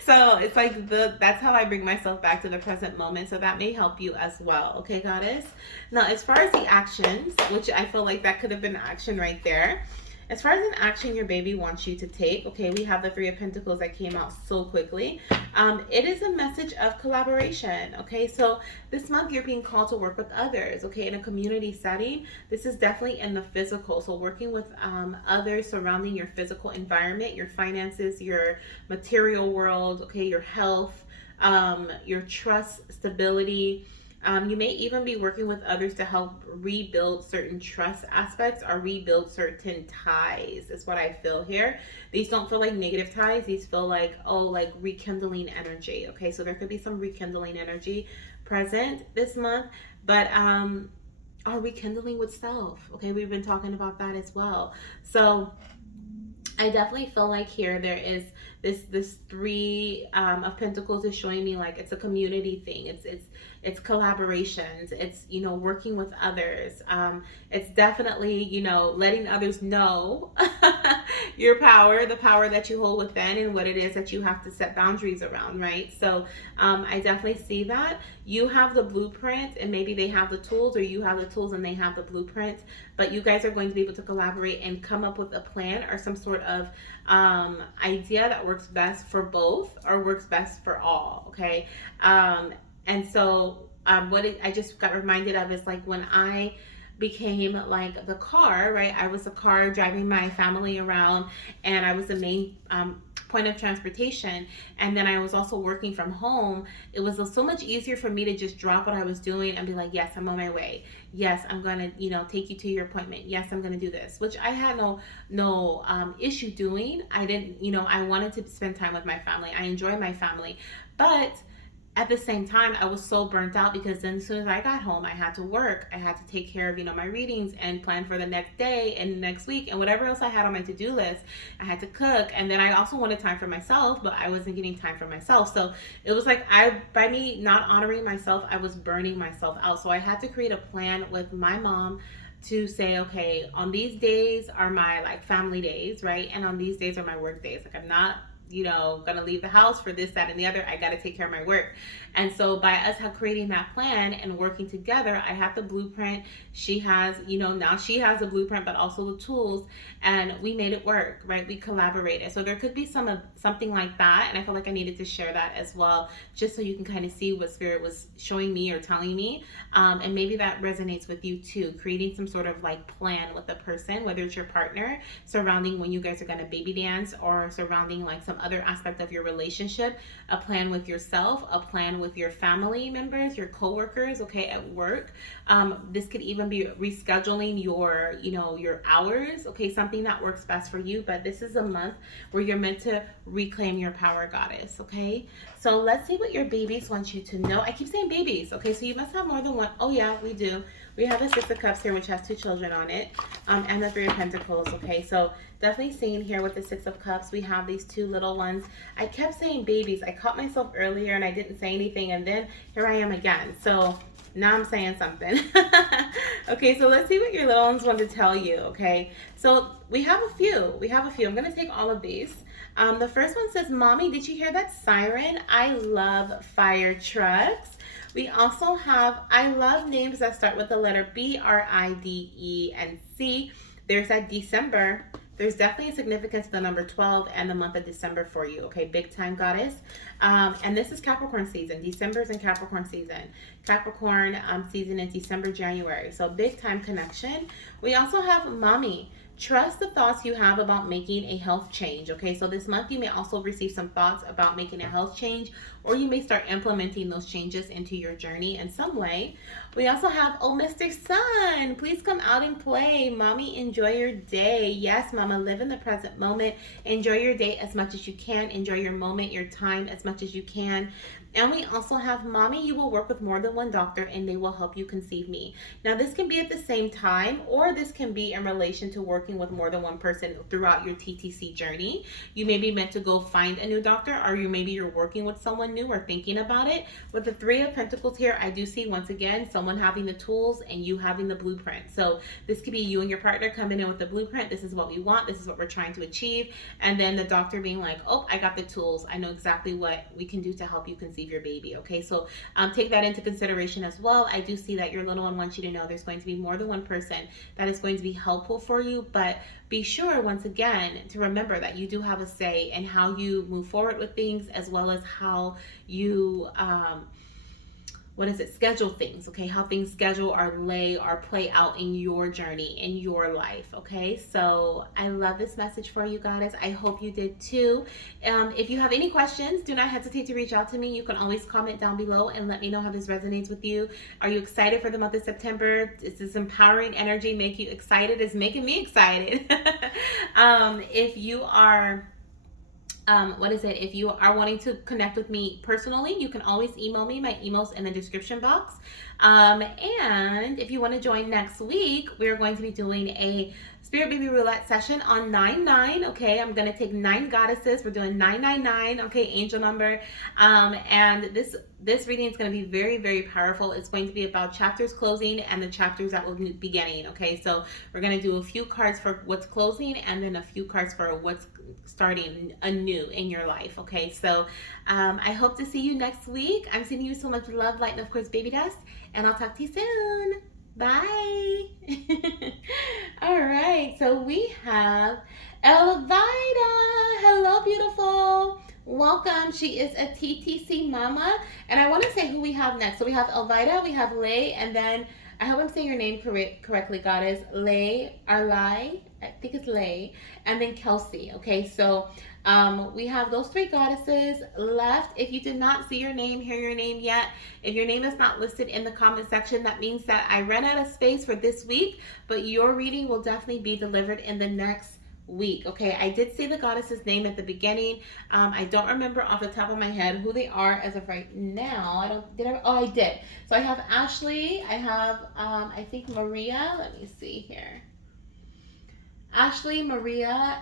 So it's like that's how I bring myself back to the present moment. So that may help you as well, okay, goddess? Now, as far as the actions, which I feel like that could have been action right there. As far as an action your baby wants you to take, okay, we have the Three of Pentacles that came out so quickly. It is a message of collaboration, okay? So this month you're being called to work with others, okay, in a community setting. This is definitely in the physical. So working with others surrounding your physical environment, your finances, your material world, okay, your health, your trust, stability. You may even be working with others to help rebuild certain trust aspects or rebuild certain ties, is what I feel here. These don't feel like negative ties. These feel like, like rekindling energy. Okay, so there could be some rekindling energy present this month, but or rekindling with self. Okay, we've been talking about that as well. So I definitely feel like here there is this Three of Pentacles is showing me like it's a community thing. It's collaborations. It's working with others. It's definitely letting others know your power, the power that you hold within, and what it is that you have to set boundaries around, right? So I definitely see that you have the blueprint, and maybe they have the tools, or you have the tools and they have the blueprint. But you guys are going to be able to collaborate and come up with a plan or some sort of idea that works best for both or works best for all, okay? And so I just got reminded of is like when I became like the car, right? I was a car driving my family around, and I was the main point of transportation. And then I was also working from home. It was so much easier for me to just drop what I was doing and be like, yes, I'm on my way. Yes, I'm going to, take you to your appointment. Yes, I'm going to do this, which I had no issue doing. I didn't, I wanted to spend time with my family. I enjoy my family, but at the same time, I was so burnt out because then as soon as I got home, I had to work. I had to take care of, my readings and plan for the next day and next week and whatever else I had on my to-do list. I had to cook. And then I also wanted time for myself, but I wasn't getting time for myself. So it was like by me not honoring myself, I was burning myself out. So I had to create a plan with my mom to say, okay, on these days are my like family days, right? And on these days are my work days. Like I'm not gonna leave the house for this, that, and the other. I gotta take care of my work. And so by us creating that plan and working together, I have the blueprint. She has, now she has the blueprint, but also the tools, and we made it work, right? We collaborated. So there could be something like that, and I feel like I needed to share that as well, just so you can kind of see what Spirit was showing me or telling me, and maybe that resonates with you too. Creating some sort of like plan with a person, whether it's your partner, surrounding when you guys are gonna baby dance, or surrounding like some other aspect of your relationship, a plan with yourself, a plan with your family members, your coworkers, okay, at work. This could even be rescheduling your hours, okay, something that works best for you. But this is a month where you're meant to reclaim your power, goddess, okay? So let's see what your babies want you to know. I keep saying babies, okay, so you must have more than one. Oh yeah, we do. We have a Six of Cups here, which has 2 children on it, and the Three of Pentacles, okay? So definitely seeing here with the Six of Cups, we have these 2 little ones. I kept saying babies. I caught myself earlier and I didn't say anything, and then here I am again. So now I'm saying something. Okay, so let's see what your little ones want to tell you, okay? So we have a few. I'm going to take all of these. The first one says, Mommy, did you hear that siren? I love fire trucks. We also have, I love names that start with the letter B, R, I, D, E, and C. There's that December. There's definitely a significance to the number 12 and the month of December for you, okay? Big time, goddess. And this is Capricorn season. December's in Capricorn season. Capricorn season in December, January. So big time connection. We also have Mommy. Trust the thoughts you have about making a health change, okay? So this month you may also receive some thoughts about making a health change, or you may start implementing those changes into your journey in some way. We also have, oh, Mr. Sun, please come out and play. Mommy, enjoy your day. Yes, Mama, live in the present moment. Enjoy your day as much as you can. Enjoy your moment, your time as much as you can. And we also have, Mommy, you will work with more than one doctor and they will help you conceive me. Now, this can be at the same time, or this can be in relation to working with more than one person throughout your TTC journey. You may be meant to go find a new doctor, or maybe you're working with someone new or thinking about it. With the Three of Pentacles here, I do see, once again, someone having the tools and you having the blueprint. So this could be you and your partner coming in with the blueprint. This is what we want. This is what we're trying to achieve. And then the doctor being like, oh, I got the tools. I know exactly what we can do to help you conceive your baby, okay? So take that into consideration as well. I do see that your little one wants you to know there's going to be more than one person that is going to be helpful for you, but be sure, once again, to remember that you do have a say in how you move forward with things, as well as how you schedule things, okay? How things schedule or play out in your journey, in your life, okay? So I love this message for you, goddess. I hope you did too. If you have any questions, do not hesitate to reach out to me. You can always comment down below and let me know how this resonates with you. Are you excited for the month of September? Does this empowering energy make you excited? It's making me excited. If you are if you are wanting to connect with me personally, you can always email me. My email's in the description box. And if you want to join next week, we're going to be doing a Spirit Baby Roulette session on 9/9. Okay, I'm going to take 9 goddesses. We're doing 999. Okay, angel number. And this reading is going to be very, very powerful. It's going to be about chapters closing and the chapters that will be beginning. Okay, so we're going to do a few cards for what's closing and then a few cards for what's starting anew in your life. Okay, so I hope to see you next week. I'm sending you so much love, light, and of course baby dust, and I'll talk to you soon. Bye. All right, so we have Elvida. Hello, beautiful. Welcome. She is a TTC mama, and I want to say who we have next. So we have Elvida, we have Lay, and then I hope I'm saying your name correctly, goddess. Lay, Arlai, I think it's Lay, and then Kelsey. Okay, so we have those 3 goddesses left. If you did not see your name, hear your name yet, if your name is not listed in the comment section, that means that I ran out of space for this week, but your reading will definitely be delivered in the next week. Okay, I did say the goddess's name at the beginning. I don't remember off the top of my head who they are as of right now. I don't did I oh I did. So I have Ashley, I have I think Maria. Let me see here. Ashley, Maria,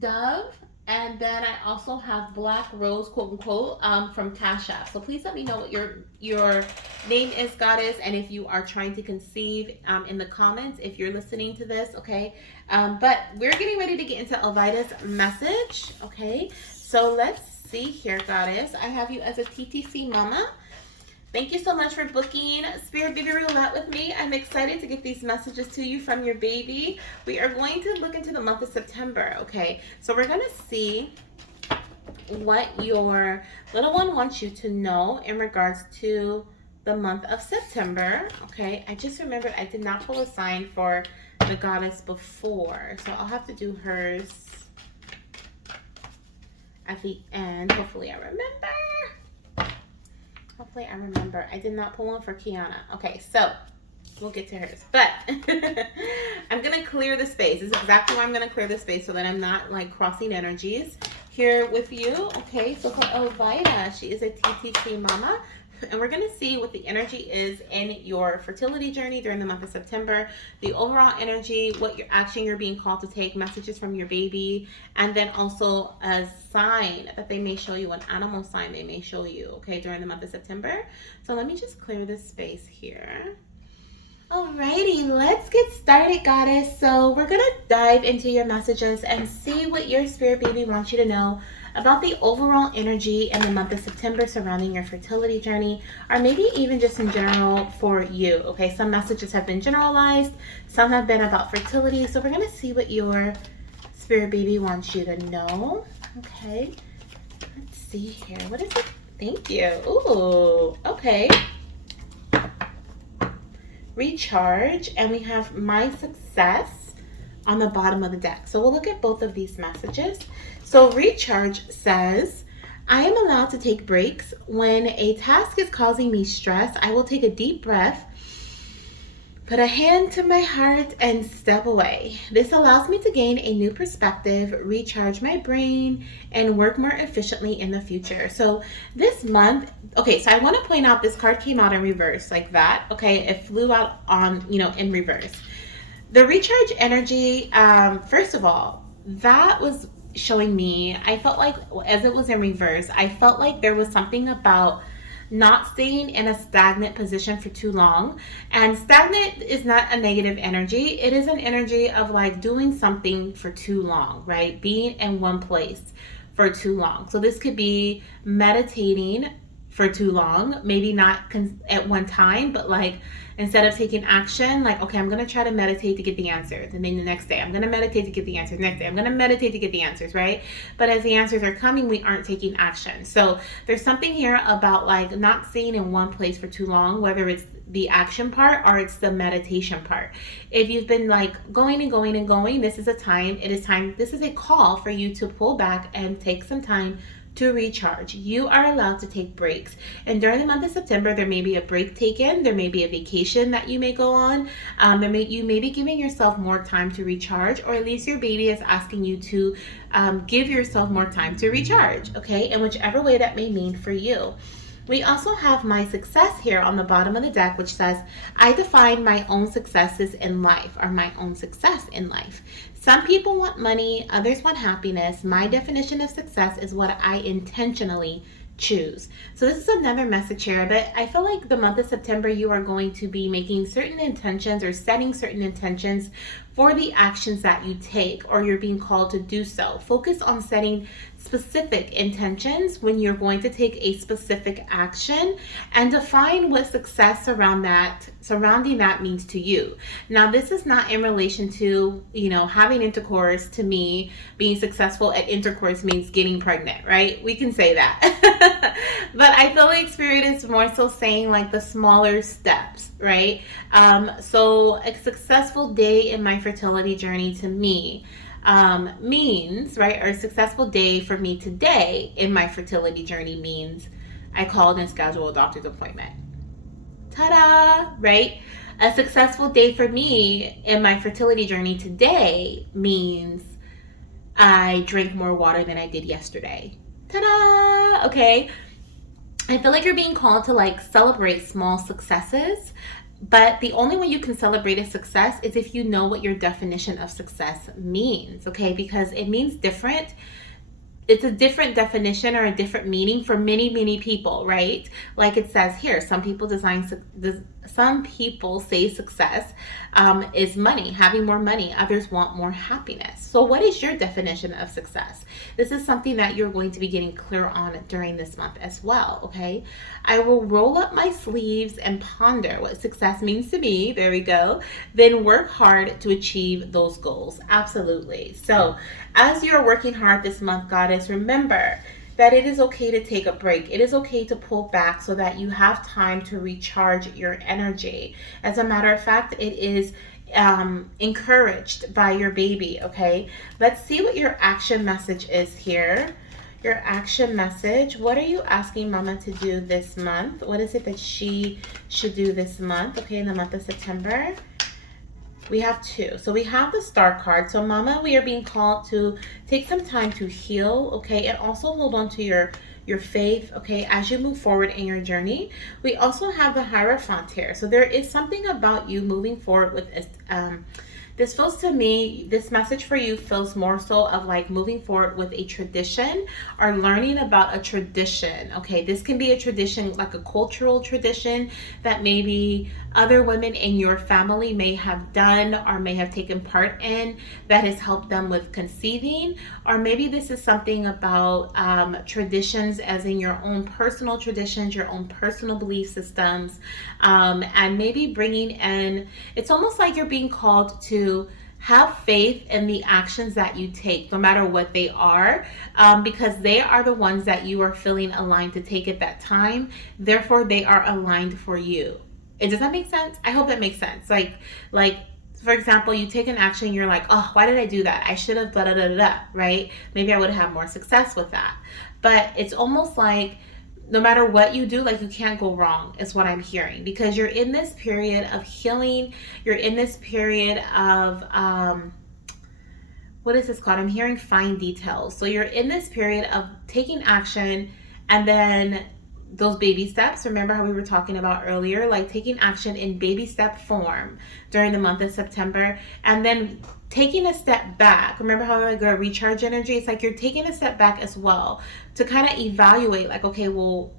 Dove, and then I also have Black Rose, quote unquote, from Cashapp. So please let me know what your name is, goddess, and if you are trying to conceive in the comments, if you're listening to this, okay? But we're getting ready to get into Elvida's message, okay? So let's see here, goddess. I have you as a TTC mama. Thank you so much for booking Spirit Baby Roulette with me. I'm excited to get these messages to you from your baby. We are going to look into the month of September, okay? So we're going to see what your little one wants you to know in regards to the month of September, okay? I just remembered I did not pull a sign for the goddess before, so I'll have to do hers at the end. Hopefully I remember. Hopefully I remember. I did not pull one for Keanna. Okay, so we'll get to hers. But I'm going to clear the space. This is exactly why I'm going to clear the space so that I'm not like crossing energies here with you. Okay, so for Elvida, she is a TTC mama. And we're going to see what the energy is in your fertility journey during the month of September, the overall energy, what your action you're being called to take, messages from your baby, and then also a sign that they may show you, an animal sign they may show you, okay, during the month of September. So let me just clear this space here. Alrighty, let's get started, goddess. So we're going to dive into your messages and see what your spirit baby wants you to know about the overall energy in the month of September surrounding your fertility journey, or maybe even just in general for you, okay? Some messages have been generalized, some have been about fertility, so we're going to see what your spirit baby wants you to know, okay? Let's see here. What is it? Thank you. Ooh, okay. Recharge, and we have my success on the bottom of the deck. So we'll look at both of these messages. So recharge says, I am allowed to take breaks. When a task is causing me stress, I will take a deep breath, put a hand to my heart, and step away. This allows me to gain a new perspective, recharge my brain, and work more efficiently in the future. So this month, okay, so I want to point out this card came out in reverse like that. Okay, it flew out on, in reverse. The recharge energy, first of all, that was showing me, I felt like as it was in reverse, I felt like there was something about not staying in a stagnant position for too long. And stagnant is not a negative energy. It is an energy of like doing something for too long, right? Being in one place for too long. So this could be meditating for too long, maybe not at one time, but like instead of taking action, like, okay, I'm going to try to meditate to get the answers. And then the next day, I'm going to meditate to get the answers. Next day, I'm going to meditate to get the answers, right? But as the answers are coming, we aren't taking action. So there's something here about like not staying in one place for too long, whether it's the action part or it's the meditation part. If you've been like going and going and going, this is a time, this is a call for you to pull back and take some time to recharge. You are allowed to take breaks. And during the month of September, there may be a break taken. There may be a vacation that you may go on. You may be giving yourself more time to recharge, or at least your baby is asking you to give yourself more time to recharge, okay? In whichever way that may mean for you. We also have my success here on the bottom of the deck, which says, I define my own successes in life, or my own success in life. Some people want money, others want happiness. My definition of success is what I intentionally choose. So this is another message here, but I feel like the month of September, you are going to be making certain intentions or setting certain intentions for the actions that you take, or you're being called to do so. Focus on setting specific intentions when you're going to take a specific action, and define what success surrounding that means to you. Now, this is not in relation to, having intercourse. To me, being successful at intercourse means getting pregnant, right? We can say that. But I feel like Spirit is more so saying like the smaller steps, right? So a successful day in my fertility journey to me means, right, or a successful day for me today in my fertility journey means I called and scheduled a doctor's appointment. Ta-da, right? A successful day for me in my fertility journey today means I drank more water than I did yesterday. Ta-da! Okay. I feel like you're being called to like celebrate small successes, but the only way you can celebrate a success is if you know what your definition of success means, okay? Because it means different, it's a different definition or a different meaning for many people, right? Like it says here, some people say success is money, having more money. Others want more happiness. So what is your definition of success? This is something that you're going to be getting clear on during this month as well, okay? I will roll up my sleeves and ponder what success means to me. There we go. Then work hard to achieve those goals. Absolutely. So as you're working hard this month, Goddess, remember that it is okay to take a break. It is okay to pull back so that you have time to recharge your energy. As a matter of fact, it is encouraged by your baby, okay? Let's see what your action message is here. Your action message. What are you asking Mama to do this month? What is it that she should do this month, okay, in the month of September? We have two. So we have the Star card. So Mama, we are being called to take some time to heal, okay, and also hold on to your faith, okay, as you move forward in your journey. We also have the Hierophant here. So there is something about you moving forward with this feels to me, this message for you feels more so of like moving forward with a tradition or learning about a tradition. Okay, this can be a tradition, like a cultural tradition that maybe other women in your family may have done or may have taken part in that has helped them with conceiving. Or maybe this is something about traditions as in your own personal traditions, your own personal belief systems, and maybe bringing in, it's almost like you're being called to have faith in the actions that you take, no matter what they are, because they are the ones that you are feeling aligned to take at that time. Therefore, they are aligned for you. Does that make sense? I hope that makes sense. Like, for example, you take an action, you're like, oh, why did I do that? I should have da da da da, right? Maybe I would have more success with that. But it's almost like no matter what you do, like you can't go wrong is what I'm hearing, because you're in this period of healing. You're in this period of what is this called? I'm hearing fine details. So you're in this period of taking action, and then those baby steps. Remember how we were talking about earlier, like taking action in baby step form during the month of September, and then taking a step back. Remember how I go recharge energy? It's like you're taking a step back as well to kind of evaluate, like, okay, well,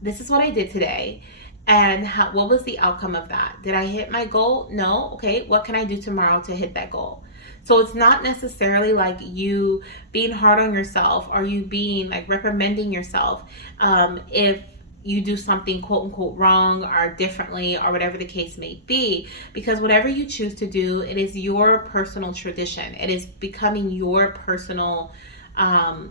this is what I did today, and what was the outcome of that? Did I hit my goal? No. Okay, what can I do tomorrow to hit that goal? So it's not necessarily like you being hard on yourself or you being like reprimanding yourself if you do something quote unquote wrong or differently or whatever the case may be, because whatever you choose to do, it is your personal tradition. It is becoming your personal I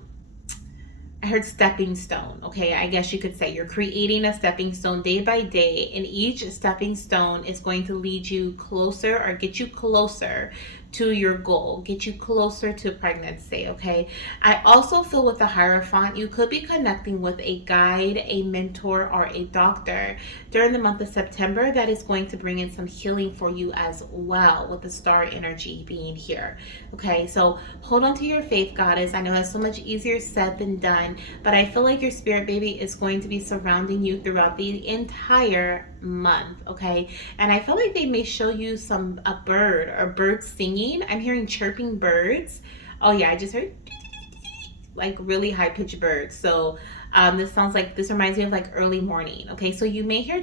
heard stepping stone. Okay, I guess you could say you're creating a stepping stone day by day, and each stepping stone is going to lead you closer or get you closer to your goal, get you closer to pregnancy. Okay, I also feel with the Hierophant, you could be connecting with a guide, a mentor, or a doctor during the month of September that is going to bring in some healing for you as well, with the star energy being here. Okay, so hold on to your faith, Goddess. I know it's so much easier said than done, but I feel like your spirit baby is going to be surrounding you throughout the entire month. Okay, and I feel like they may show you a bird or birds singing. I'm hearing chirping birds. Oh yeah, I just heard like really high pitched birds. So this reminds me of like early morning. Okay, so you may hear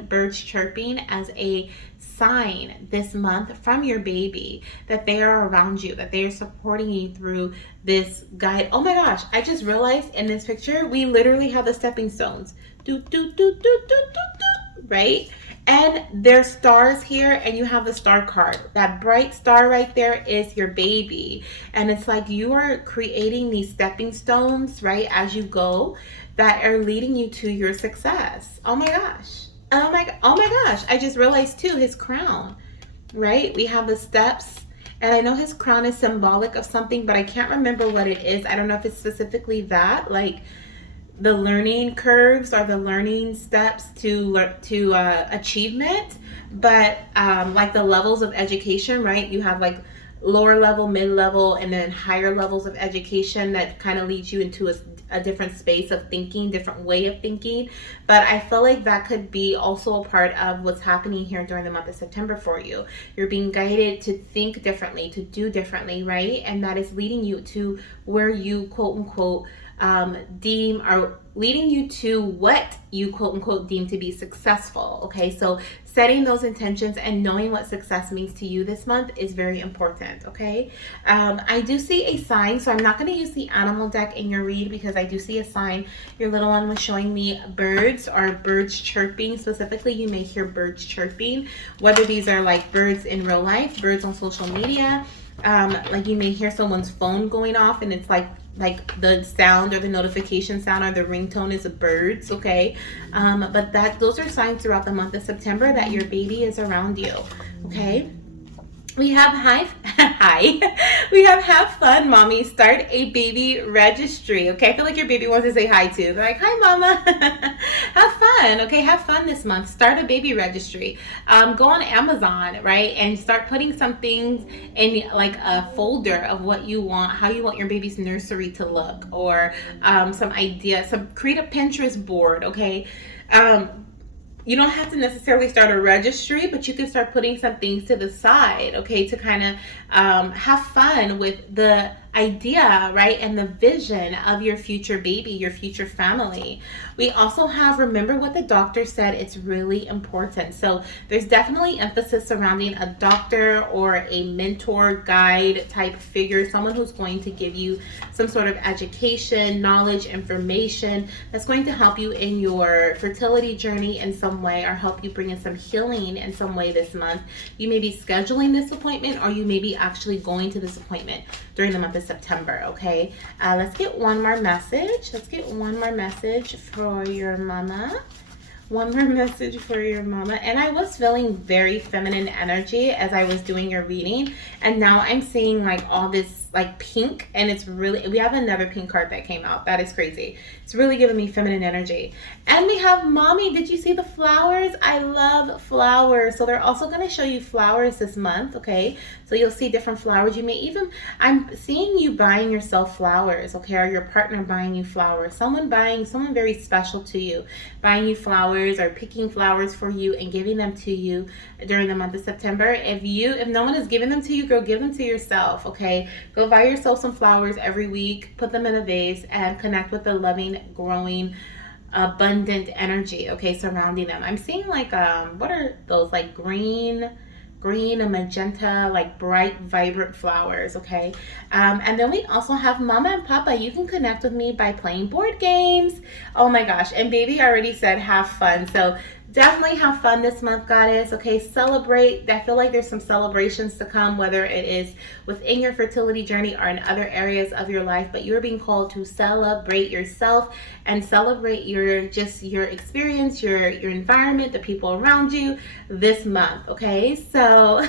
birds chirping as a sign this month from your baby that they are around you, that they are supporting you through this guide. Oh my gosh, I just realized in this picture we literally have the stepping stones. Do do do do do do do, right? And there's stars here, and you have the star card. That bright star right there is your baby. And it's like you are creating these stepping stones, right, as you go, that are leading you to your success. Oh my gosh. Oh my gosh. I just realized too, his crown, right? We have the steps, and I know his crown is symbolic of something, but I can't remember what it is. I don't know if it's specifically that, like the learning curves or the learning steps to achievement, but like the levels of education, right? You have like lower level, mid-level, and then higher levels of education that kind of leads you into a different space of thinking, different way of thinking. But I feel like that could be also a part of what's happening here during the month of September for you. You're being guided to think differently, to do differently, right? And that is leading you to where you quote unquote deem, are leading you to what you quote unquote deem to be successful. Okay, so setting those intentions and knowing what success means to you this month is very important. Okay, I do see a sign, so I'm not going to use the animal deck in your read because I do see a sign. Your little one was showing me birds, or birds chirping. Specifically, you may hear birds chirping, whether these are like birds in real life, birds on social media. Like you may hear someone's phone going off and it's like the sound or the notification sound or the ringtone is of birds. Okay, but those are signs throughout the month of September that your baby is around you. Okay, we have we have fun, mommy, start a baby registry. Okay, I feel like your baby wants to say hi too. They're like, hi mama. Have fun. Okay, have fun this month. Start a baby registry. Go on Amazon, right, and start putting some things in like a folder of what you want, how you want your baby's nursery to look, or some ideas, create a Pinterest board. Okay, you don't have to necessarily start a registry, but you can start putting some things to the side, okay, to kind of have fun with the idea, right, and the vision of your future baby, your future family. We also have, remember what the doctor said, it's really important. So there's definitely emphasis surrounding a doctor or a mentor, guide type figure, someone who's going to give you some sort of education, knowledge, information that's going to help you in your fertility journey in some way, or help you bring in some healing in some way this month. You may be scheduling this appointment, or you may be actually going to this appointment during the month of September. Okay, let's get one more message. Let's get one more message for your mama. One more message for your mama. And I was feeling very feminine energy as I was doing your reading, and now I'm seeing like all this like pink, and it's really, we have another pink card that came out. That is crazy. It's really giving me feminine energy. And we have mommy. Did you see the flowers? I love flowers. So they're also going to show you flowers this month. Okay, so you'll see different flowers. You may even, I'm seeing you buying yourself flowers, okay, or your partner buying you flowers, someone very special to you buying you flowers, or picking flowers for you and giving them to you during the month of September. If no one is giving them to you, girl, give them to yourself. Okay, go buy yourself some flowers every week, put them in a vase, and connect with the loving, growing, abundant energy, okay, surrounding them. I'm seeing like what are those, like green and magenta, like bright, vibrant flowers. Okay, and then we also have mama and papa. You can connect with me by playing board games. Oh my gosh, and baby already said have fun, so definitely have fun this month, goddess. Okay, celebrate. I feel like there's some celebrations to come, whether it is within your fertility journey or in other areas of your life, but you're being called to celebrate yourself and celebrate your experience, your environment, the people around you this month. Okay, so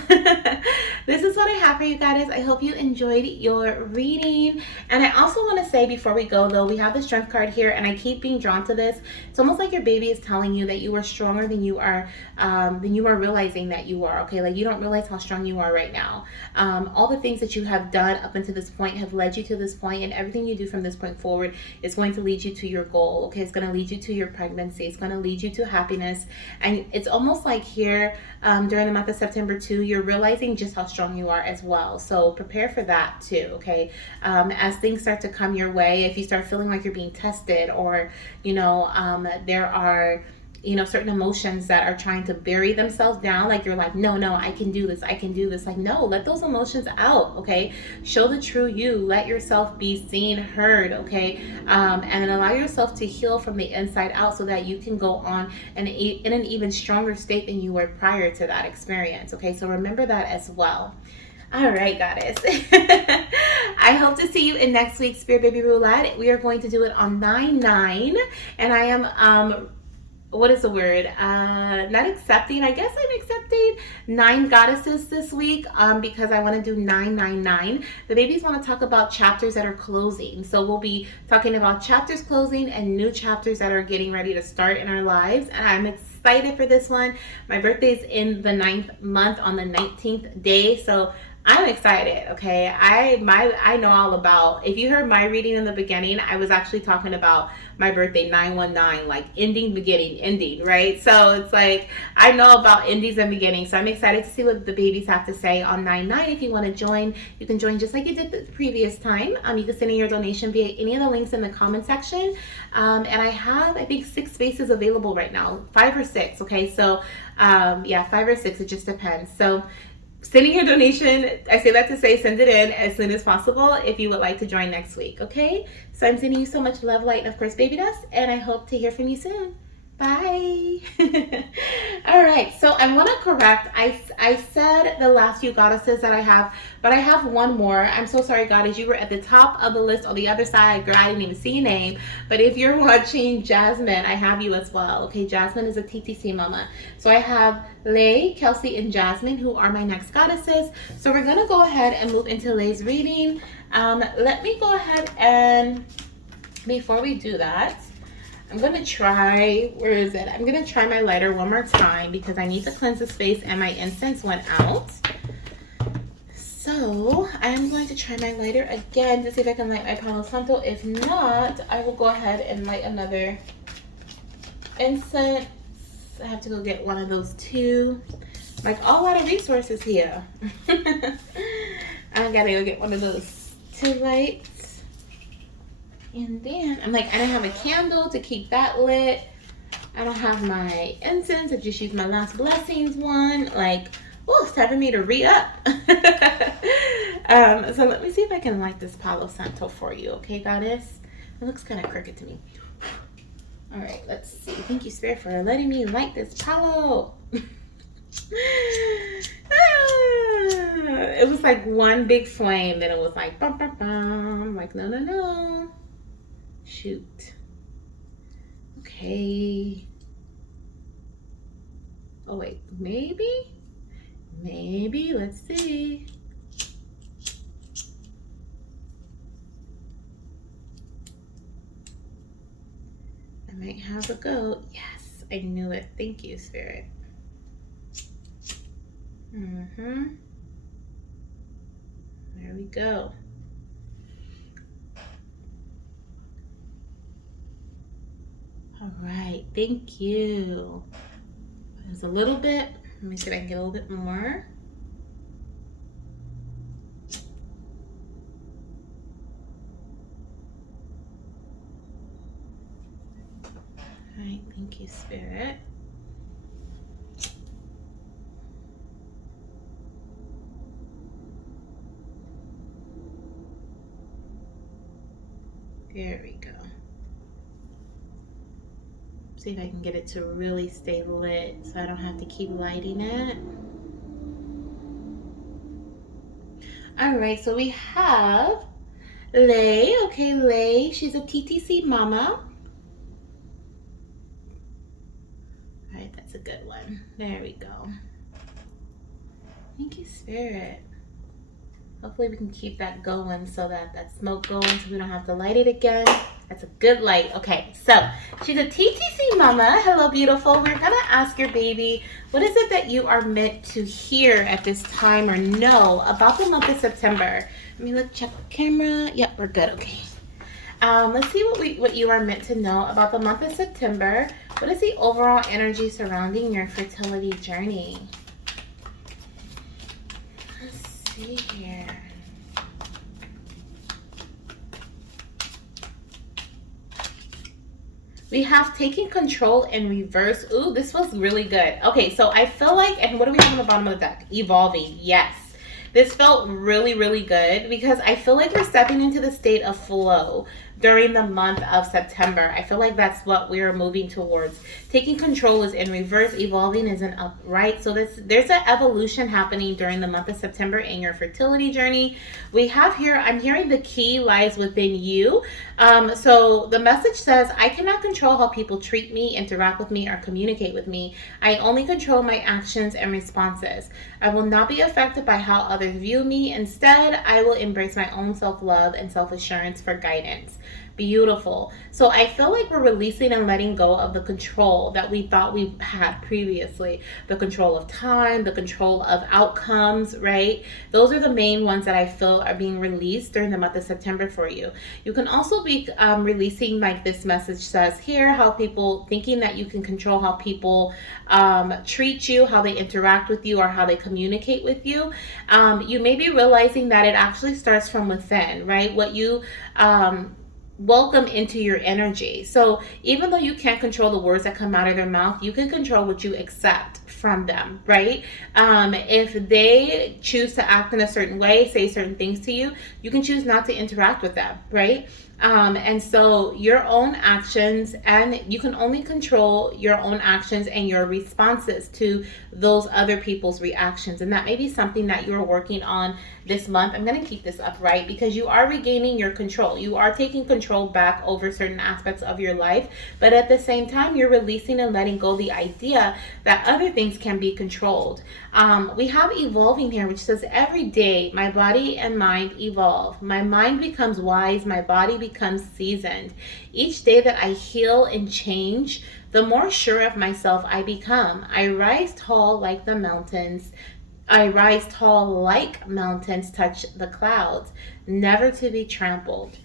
this is what I have for you, goddess. I hope you enjoyed your reading. And I also want to say before we go, though, we have the strength card here, and I keep being drawn to this. It's almost like your baby is telling you that you are stronger than you are realizing that you are. Okay, like you don't realize how strong you are right now. All the things that you have done up until this point have led you to this point, and everything you do from this point forward is going to lead you to your goal. Okay, it's going to lead you to your pregnancy. It's going to lead you to happiness. And it's almost like here during the month of September too, you're realizing just how strong you are as well. So prepare for that too. Okay, as things start to come your way, if you start feeling like you're being tested, or there are certain emotions that are trying to bury themselves down, like you're like, no, I can do this, like, no, let those emotions out. Okay, show the true you, let yourself be seen, heard. Okay, and then allow yourself to heal from the inside out, so that you can go on in an even stronger state than you were prior to that experience. Okay, so remember that as well. All right, goddess. I hope to see you in next week's Spirit Baby Roulette. We are going to do it on 9/9, and I am what is the word? Not accepting. I guess I'm accepting 9 goddesses this week because I want to do 999. The babies want to talk about chapters that are closing. So we'll be talking about chapters closing and new chapters that are getting ready to start in our lives. And I'm excited for this one. My birthday is in the 9th month on the 19th day. So I'm excited, okay? I know all about, if you heard my reading in the beginning, I was actually talking about my birthday 919, like ending, beginning, ending, right? So it's like I know about endings and beginnings. So I'm excited to see what the babies have to say on 9/9. If you want to join, you can join just like you did the previous time. You can send in your donation via any of the links in the comment section. And I have, I think, 6 spaces available right now, 5 or 6, okay? So yeah, 5 or 6, it just depends. So sending your donation, I say that to say send it in as soon as possible if you would like to join next week, okay? So I'm sending you so much love, light, and of course baby dust, and I hope to hear from you soon. Bye. All right, so I want to correct. I said the last few goddesses that I have, but I have one more. I'm so sorry, goddess. You were at the top of the list on the other side. Girl, I didn't even see your name. But if you're watching Jazmine, I have you as well. Okay, Jazmine is a TTC mama. So I have Lay, Kelsey, and Jazmine, who are my next goddesses. So we're going to go ahead and move into Lay's reading. Let me go ahead and, before we do that, I'm going to try, where is it? I'm going to try my lighter one more time because I need to cleanse the space and my incense went out. So I am going to try my lighter again to see if I can light my Palo Santo. If not, I will go ahead and light another incense. I have to go get one of those too. Like a lot of resources here. I gotta go get one of those 2 lights. And then I'm like, I don't have a candle to keep that lit. I don't have my incense. I just used my last blessings one. Like, oh, it's time for me to re-up. So let me see if I can light this Palo Santo for you, okay, goddess? It looks kind of crooked to me. All right, let's see. Thank you, Spirit, for letting me light this Palo. It was like one big flame, then it was like bum, bum, bum. Like, no, no, no. Shoot. Okay. Oh wait, maybe, let's see. I might have a go. Yes, I knew it. Thank you, Spirit. There we go. All right, thank you. There's a little bit. Let me see if I can get a little bit more. All right, thank you, Spirit. There we go. See if I can get it to really stay lit so I don't have to keep lighting it. All right, so we have Lay. Okay, Lay, she's a TTC mama. All right, that's a good one. There we go. Thank you, Spirit. Hopefully we can keep that going so that smoke going so we don't have to light it again. That's a good light. Okay, so she's a TTC mama. Hello, beautiful. We're going to ask your baby, what is it that you are meant to hear at this time or know about the month of September? Let me look, check the camera. Yep, we're good. Okay. Let's see what you are meant to know about the month of September. What is the overall energy surrounding your fertility journey? Let's see here. We have taking control in reverse. Ooh, this was really good. Okay, so I feel like, and what do we have on the bottom of the deck? Evolving. Yes. This felt really, really good because I feel like we're stepping into the state of flow during the month of September. I feel like that's what we are moving towards. Taking control is in reverse, evolving is in upright. So there's an evolution happening during the month of September in your fertility journey. We have here, I'm hearing the key lies within you. So the message says, I cannot control how people treat me, interact with me, or communicate with me. I only control my actions and responses. I will not be affected by how others view me. Instead, I will embrace my own self-love and self-assurance for guidance. Beautiful. So I feel like we're releasing and letting go of the control that we thought we had previously. The control of time, the control of outcomes, right? Those are the main ones that I feel are being released during the month of September for you. You can also be releasing, like this message says here, how people thinking that you can control how people treat you, how they interact with you, or how they communicate with you. You may be realizing that it actually starts from within, right? What you welcome into your energy. So even though you can't control the words that come out of their mouth, you can control what you accept from them, right? If they choose to act in a certain way, say certain things to you, you can choose not to interact with them, right? And so your own actions, and you can only control your own actions and your responses to those other people's reactions. And that may be something that you're working on this month. I'm going to keep this upright because you are regaining your control. You are taking control back over certain aspects of your life, but at the same time, you're releasing and letting go the idea that other things can be controlled. We have evolving here, which says every day my body and mind evolve. My mind becomes wise, my body becomes seasoned. Each day that I heal and change, the more sure of myself I become. I rise tall like the mountains. I rise tall like mountains touch the clouds, never to be trampled.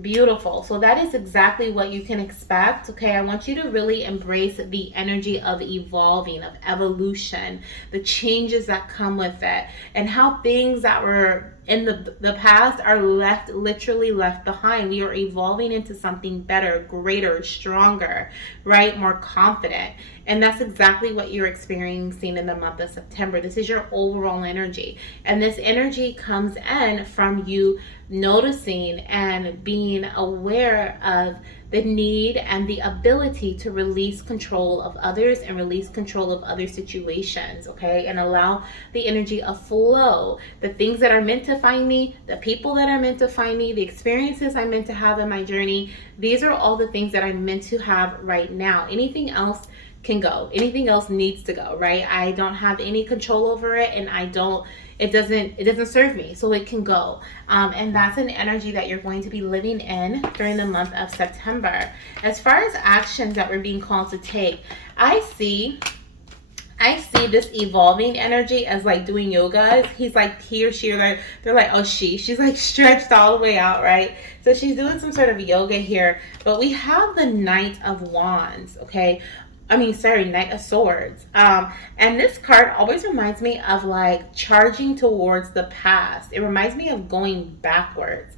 Beautiful. So that is exactly what you can expect. Okay, I want you to really embrace the energy of evolving, of evolution, the changes that come with it, and how things that were in the past are literally left behind. We are evolving into something better, greater, stronger, right? More confident. And that's exactly what you're experiencing in the month of September. This is your overall energy. And this energy comes in from you noticing and being aware of the need and the ability to release control of others and release control of other situations, okay? And allow the energy of flow. The things that are meant to find me, the people that are meant to find me, the experiences I'm meant to have in my journey, these are all the things that I'm meant to have right now. Anything else can go. Anything else needs to go, right? I don't have any control over it, and it doesn't serve me, so it can go. And that's an energy that you're going to be living in during the month of September. As far as actions that we're being called to take, I see this evolving energy as like doing yoga. He's like, he or she, or they're like, oh, she's like stretched all the way out, right? So she's doing some sort of yoga here. But we have the Knight of Wands, okay? Knight of Swords. And this card always reminds me of like charging towards the past. It reminds me of going backwards.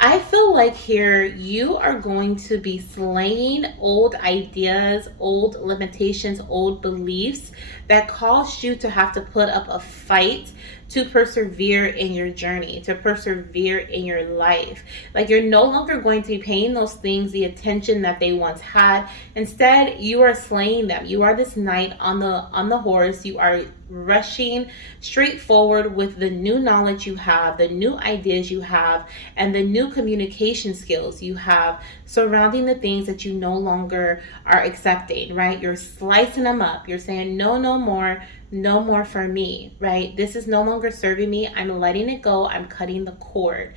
I feel like here you are going to be slaying old ideas, old limitations, old beliefs that caused you to have to put up a fight to persevere in your journey, to persevere in your life. Like you're no longer going to be paying those things the attention that they once had. Instead, you are slaying them. You are this knight on the horse. You are rushing straight forward with the new knowledge you have, the new ideas you have, and the new communication skills you have surrounding the things that you no longer are accepting, right? You're slicing them up. You're saying, no more for me, right? This is no longer serving me. I'm letting it go. I'm cutting the cord.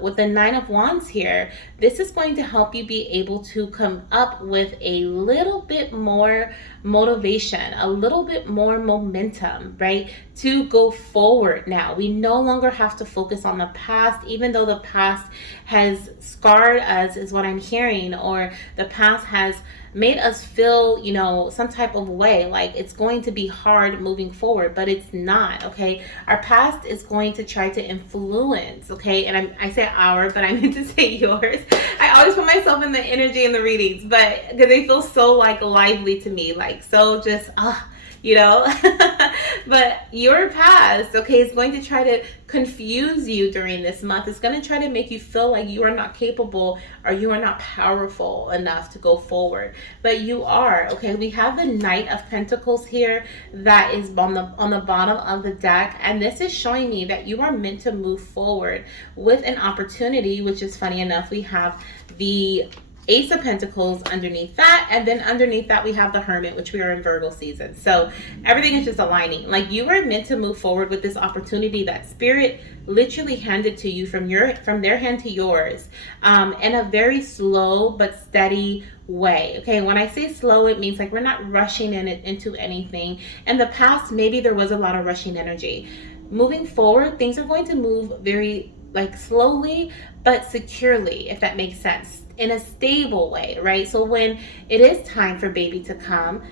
With the Nine of Wands here, this is going to help you be able to come up with a little bit more motivation, a little bit more momentum, right? To go forward now. We no longer have to focus on the past, even though the past has scarred us, is what I'm hearing, or the past has made us feel, some type of way, like it's going to be hard moving forward, but it's not, okay? Our past is going to try to influence, okay? And I say our, but I meant to say yours. I always put myself in the energy in the readings, but because they feel so like lively to me, like so just, but your past, okay, is going to try to confuse you during this month. It's going to try to make you feel like you are not capable or you are not powerful enough to go forward, but you are, okay? We have the Knight of Pentacles here that is on the bottom of the deck, and this is showing me that you are meant to move forward with an opportunity, which is funny enough, we have the Ace of Pentacles underneath that, and then underneath that we have the Hermit, which we are in Virgo season. So everything is just aligning. Like, you are meant to move forward with this opportunity that Spirit literally handed to you from their hand to yours, in a very slow but steady way. Okay, when I say slow, it means like we're not rushing into anything. In the past, maybe there was a lot of rushing energy. Moving forward, things are going to move very like slowly but securely, if that makes sense, in a stable way, right? So when it is time for baby to come,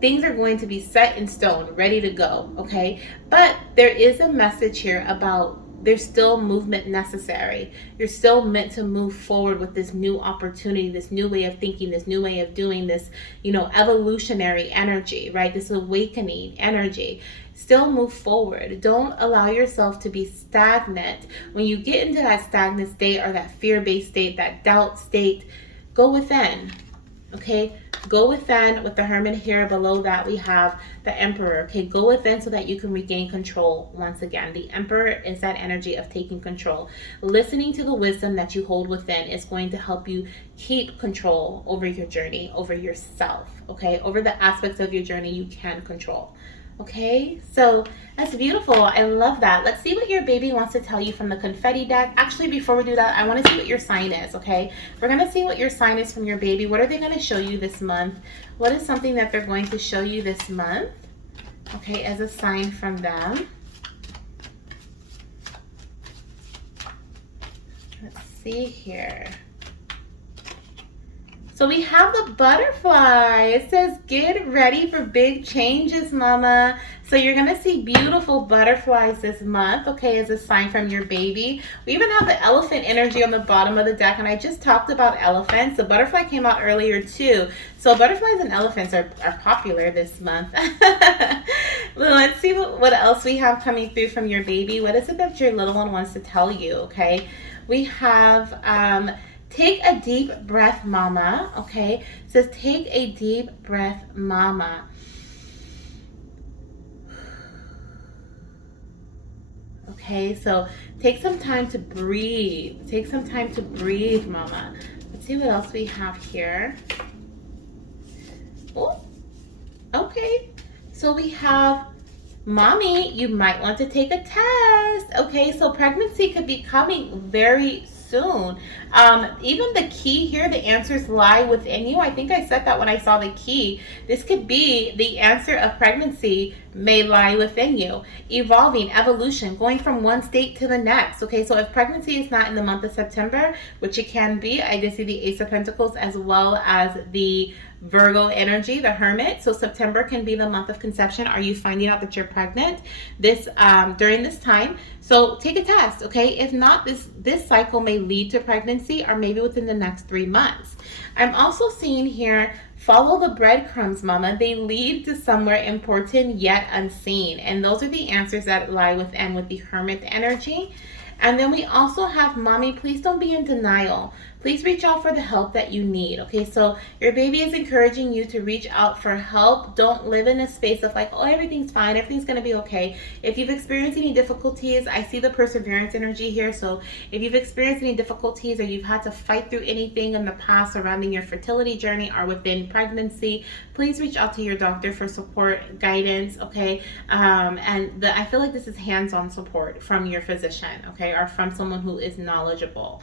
things are going to be set in stone, ready to go, okay? But there is a message here about there's still movement necessary. You're still meant to move forward with this new opportunity, this new way of thinking, this new way of doing this, evolutionary energy, right? This awakening energy. Still move forward. Don't allow yourself to be stagnant. When you get into that stagnant state or that fear-based state, that doubt state, go within, okay? Go within. With the Hermit here, below that we have the Emperor. Okay, go within so that you can regain control once again. The Emperor is that energy of taking control. Listening to the wisdom that you hold within is going to help you keep control over your journey, over yourself, okay? Over the aspects of your journey you can control. Okay, so that's beautiful. I love that. Let's see what your baby wants to tell you from the confetti deck. Actually, before we do that, I want to see what your sign is, okay? We're going to see what your sign is from your baby. What are they going to show you this month? What is something that they're going to show you this month, okay, as a sign from them? Let's see here. So we have the butterfly. It says, get ready for big changes, mama. So you're going to see beautiful butterflies this month, okay, as a sign from your baby. We even have the elephant energy on the bottom of the deck, and I just talked about elephants. The butterfly came out earlier too. So butterflies and elephants are popular this month. Let's see what else we have coming through from your baby. What is it that your little one wants to tell you, okay? We have... take a deep breath, mama, okay? It says, take a deep breath, mama. Okay, so take some time to breathe. Take some time to breathe, mama. Let's see what else we have here. Oh, okay. So we have, mommy, you might want to take a test. Okay, so pregnancy could be coming very soon. Even the key here, the answers lie within you. I think I said that when I saw the key. This could be the answer of pregnancy may lie within you. Evolving, evolution, going from one state to the next. Okay, so if pregnancy is not in the month of September, which it can be, I did see the Ace of Pentacles as well as the Virgo energy, the Hermit. So September can be the month of conception. Are you finding out that you're pregnant during this time? So take a test, okay? If not, this cycle may lead to pregnancy, or maybe within the next 3 months. I'm also seeing here, follow the breadcrumbs, mama. They lead to somewhere important yet unseen. And those are the answers that lie within with the Hermit energy. And then we also have, mommy, please don't be in denial. Please reach out for the help that you need. Okay, so your baby is encouraging you to reach out for help. Don't live in a space of like, oh, everything's fine, everything's going to be okay. If you've experienced any difficulties, I see the perseverance energy here. So if you've experienced any difficulties or you've had to fight through anything in the past surrounding your fertility journey or within pregnancy, please reach out to your doctor for support, guidance, okay? I feel like this is hands-on support from your physician, okay, or from someone who is knowledgeable.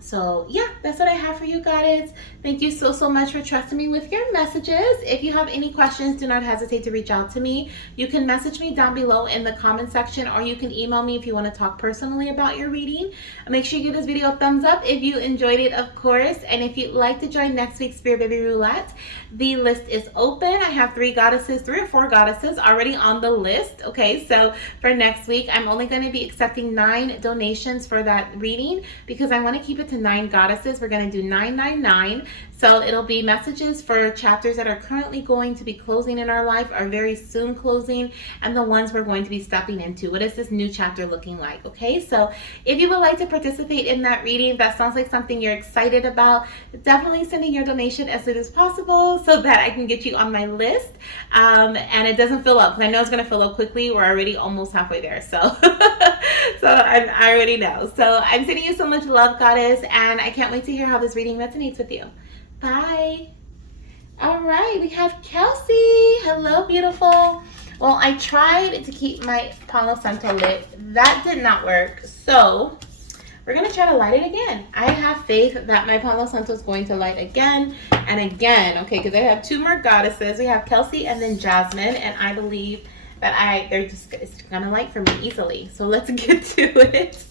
So yeah, that's what I have for you, goddess. Thank you so much for trusting me with your messages. If you have any questions, do not hesitate to reach out to me. You can message me down below in the comment section, or you can email me if you want to talk personally about your reading. Make sure you give this video a thumbs up if you enjoyed it, of course. And if you'd like to join next week's Spirit Baby Roulette, the list is open. I have 3 or 4 goddesses already on the list. Okay, so for next week, I'm only going to be accepting 9 donations for that reading because I want to keep it to 9 goddesses. We're going to do 999. So it'll be messages for chapters that are currently going to be closing in our life, are very soon closing, and the ones we're going to be stepping into. What is this new chapter looking like? Okay, so if you would like to participate in that reading, if that sounds like something you're excited about, definitely send in your donation as soon as possible so that I can get you on my list. And it doesn't fill up, because I know it's going to fill up quickly. We're already almost halfway there, so I already know. So I'm sending you so much love, Goddess, and I can't wait to hear how this reading resonates with you. Bye. All right, we have Kelsey. Hello, beautiful. Well, I tried to keep my Palo Santo lit. That did not work. So we're going to try to light it again. I have faith that my Palo Santo is going to light again and again. Okay, because I have two more goddesses. We have Kelsey and then Jazmine. And I believe that it's going to light for me easily. So let's get to it.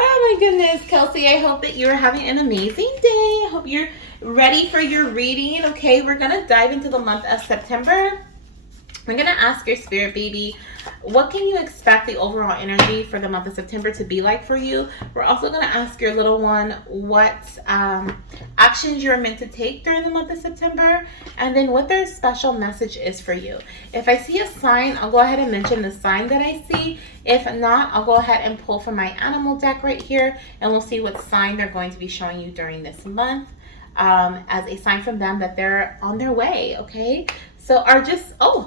Oh my goodness, Kelsey, I hope that you're having an amazing day. I hope you're ready for your reading. Okay, we're going to dive into the month of September. We're going to ask your spirit baby, what can you expect the overall energy for the month of September to be like for you? We're also going to ask your little one what actions you're meant to take during the month of September, and then what their special message is for you. If I see a sign, I'll go ahead and mention the sign that I see. If not, I'll go ahead and pull from my animal deck right here, and we'll see what sign they're going to be showing you during this month as a sign from them that they're on their way, okay? So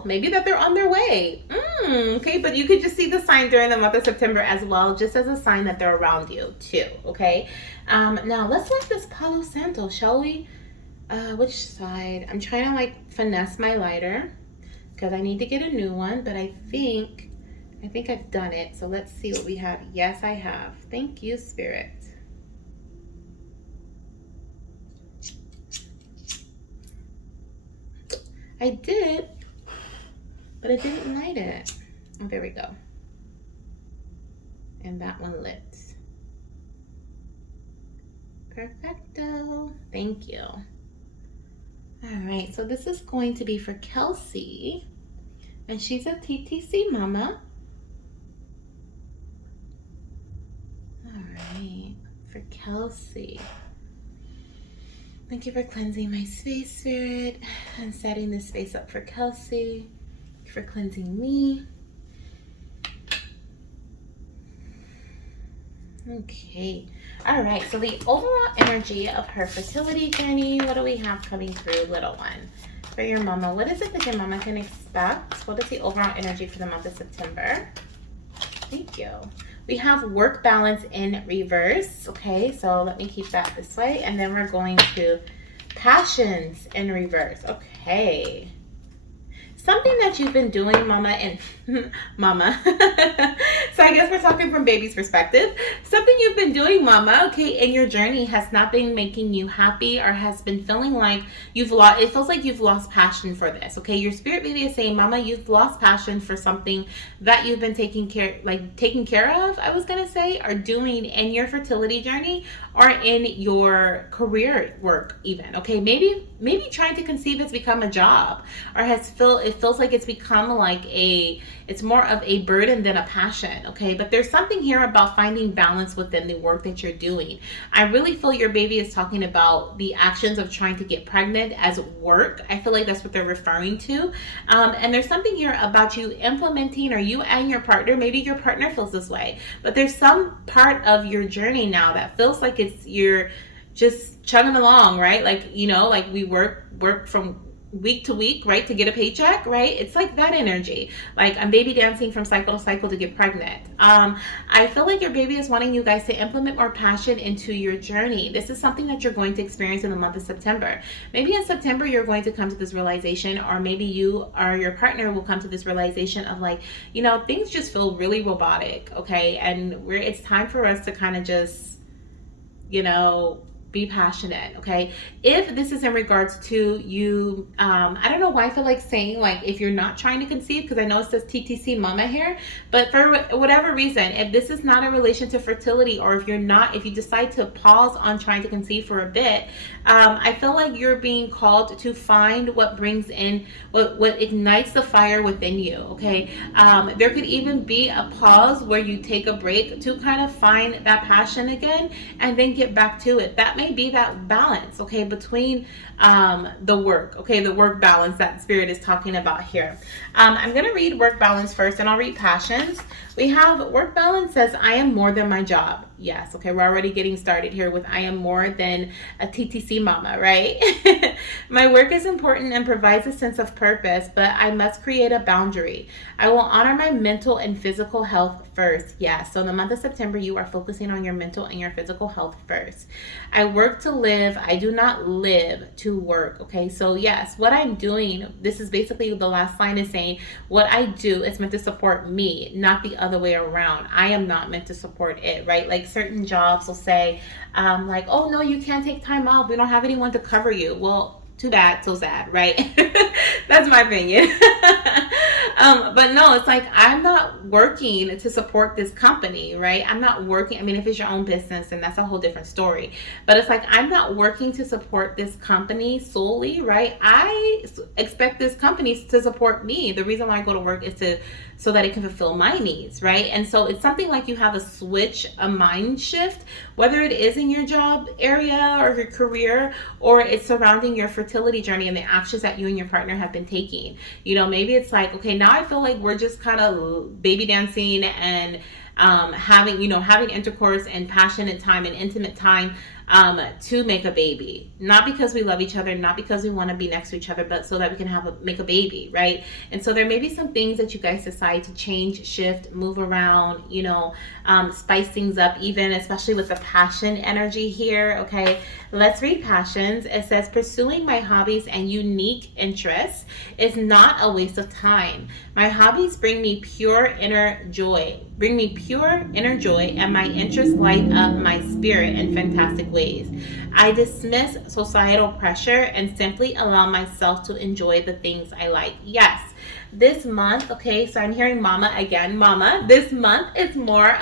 maybe that they're on their way. Okay, but you could just see the sign during the month of September as well, just as a sign that they're around you too, okay? Now let's light this Palo Santo, shall we? Which side? I'm trying to like finesse my lighter because I need to get a new one, but I think I've done it. So let's see what we have. Yes, I have. Thank you, Spirit. I did, but it didn't light it. Oh, there we go. And that one lit. Perfecto. Thank you. All right, so this is going to be for Kelsey, and she's a TTC mama. All right, for Kelsey. Thank you for cleansing my space, Spirit, and setting this space up for Kelsey. Thank you for cleansing me. Okay. All right. So the overall energy of her fertility journey, what do we have coming through, little one? For your mama, what is it that your mama can expect? What is the overall energy for the month of September? Thank you. We have work balance in reverse. Okay, so let me keep that this way. And then we're going to passions in reverse. Okay. Something that you've been doing, mama, and mama. So I guess we're talking from baby's perspective. Something you've been doing, mama, okay, in your journey has not been making you happy, or has been feeling like it feels like you've lost passion for this, okay? Your spirit baby is saying, mama, you've lost passion for something that you've been taking care of, I was gonna say, or doing in your fertility journey, or in your career work even, okay? Maybe trying to conceive has become a job, or it feels like it's become like it's more of a burden than a passion, okay? But there's something here about finding balance within the work that you're doing. I really feel your baby is talking about the actions of trying to get pregnant as work. I feel like that's what they're referring to. And there's something here about you implementing, or you and your partner, maybe your partner feels this way, but there's some part of your journey now that feels like you're just chugging along, right? Like, like we work from week to week, right, to get a paycheck, right? It's like that energy. Like, I'm baby dancing from cycle to cycle to get pregnant. I feel like your baby is wanting you guys to implement more passion into your journey. This is something that you're going to experience in the month of September. Maybe in September you're going to come to this realization, or maybe you or your partner will come to this realization of like, things just feel really robotic, okay? And it's time for us to kind of just, be passionate, okay? If this is in regards to you, I don't know why I feel like saying, like, if you're not trying to conceive, because I know it says TTC mama here, but for whatever reason, if this is not in relation to fertility, or if you decide to pause on trying to conceive for a bit, I feel like you're being called to find what brings in, what ignites the fire within you, okay? There could even be a pause where you take a break to kind of find that passion again, and then get back to it. That may be that balance, okay, between the work, okay, the work balance that Spirit is talking about here. I'm going to read work balance first, and I'll read passions. We have work balance says, I am more than my job. Yes, okay, we're already getting started here with I am more than a TTC mama, right? My work is important and provides a sense of purpose, but I must create a boundary. I will honor my mental and physical health first. Yes, so in the month of September, you are focusing on your mental and your physical health first. I work to live. I do not live to work, okay? So yes, what I'm doing, this is basically the last line is saying, what I do is meant to support me, not the other way around. I am not meant to support it, right? Like certain jobs will say, like, oh no, you can't take time off. We don't have anyone to cover you. Well, too bad, so sad, right? That's my opinion. But no, it's like, I'm not working to support this company, right? I'm not working. I mean, if it's your own business, then that's a whole different story. But it's like, I'm not working to support this company solely, right? I expect this company to support me. The reason why I go to work is so that it can fulfill my needs, right? And so it's something like you have a switch, a mind shift, whether it is in your job area or your career, or it's surrounding your fertility journey and the actions that you and your partner have been taking. You know, maybe it's like, okay, now I feel like we're just kind of baby dancing and having intercourse and passionate time and intimate time to make a baby, not because we love each other, not because we want to be next to each other, but so that we can make a baby, right? And so there may be some things that you guys decide to change, shift, move around, spice things up, even especially with the passion energy here. Okay, let's read passions. It says, pursuing my hobbies and unique interests is not a waste of time. My hobbies bring me pure inner joy. And my interests light up my spirit in fantastic ways. I dismiss societal pressure and simply allow myself to enjoy the things I like. Yes, this month, okay, so I'm hearing mama again. Mama, this month is more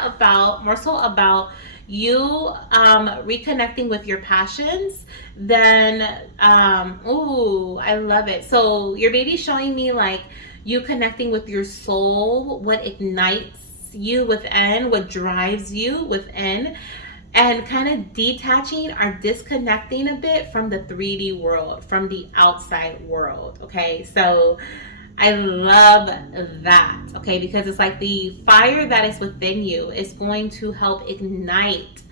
so about you reconnecting with your passions than I love it. So your baby's showing me like you connecting with your soul, what ignites you within, what drives you within, and kind of detaching or disconnecting a bit from the 3D world, from the outside world. Okay, so I love that, okay, because it's like the fire that is within you is going to help ignite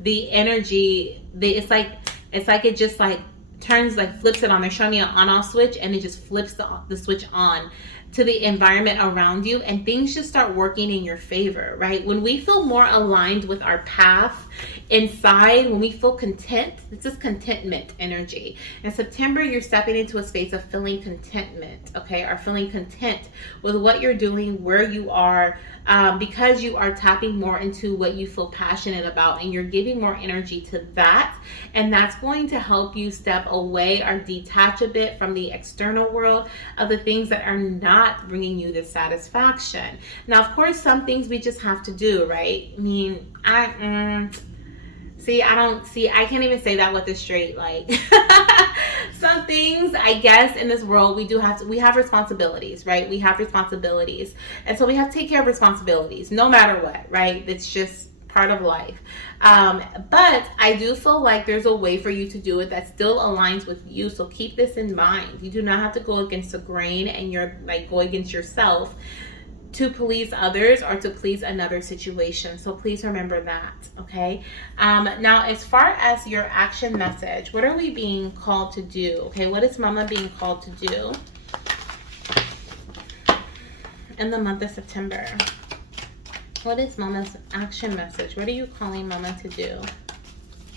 the energy. It's like it just like turns, like flips it on. They're showing me an on-off switch, and it just flips the switch on to the environment around you, and things just start working in your favor, right? When we feel more aligned with our path inside, when we feel content, it's just contentment energy. In September, you're stepping into a space of feeling contentment, okay? Or feeling content with what you're doing, where you are, because you are tapping more into what you feel passionate about, and you're giving more energy to that. And that's going to help you step away or detach a bit from the external world of the things that are not bringing you the satisfaction. Now, of course, some things we just have to do, right? I mean, I can't even say that with a straight, like, some things, I guess, in this world, we have responsibilities, right? We have responsibilities. And so we have to take care of responsibilities, no matter what, right? It's just part of life. But I do feel like there's a way for you to do it that still aligns with you. So keep this in mind. You do not have to go against the grain and go against yourself to please others or to please another situation. So please remember that, okay? Now, as far as your action message, what are we being called to do? Okay, what is Mama being called to do in the month of September? What is Mama's action message? What are you calling Mama to do?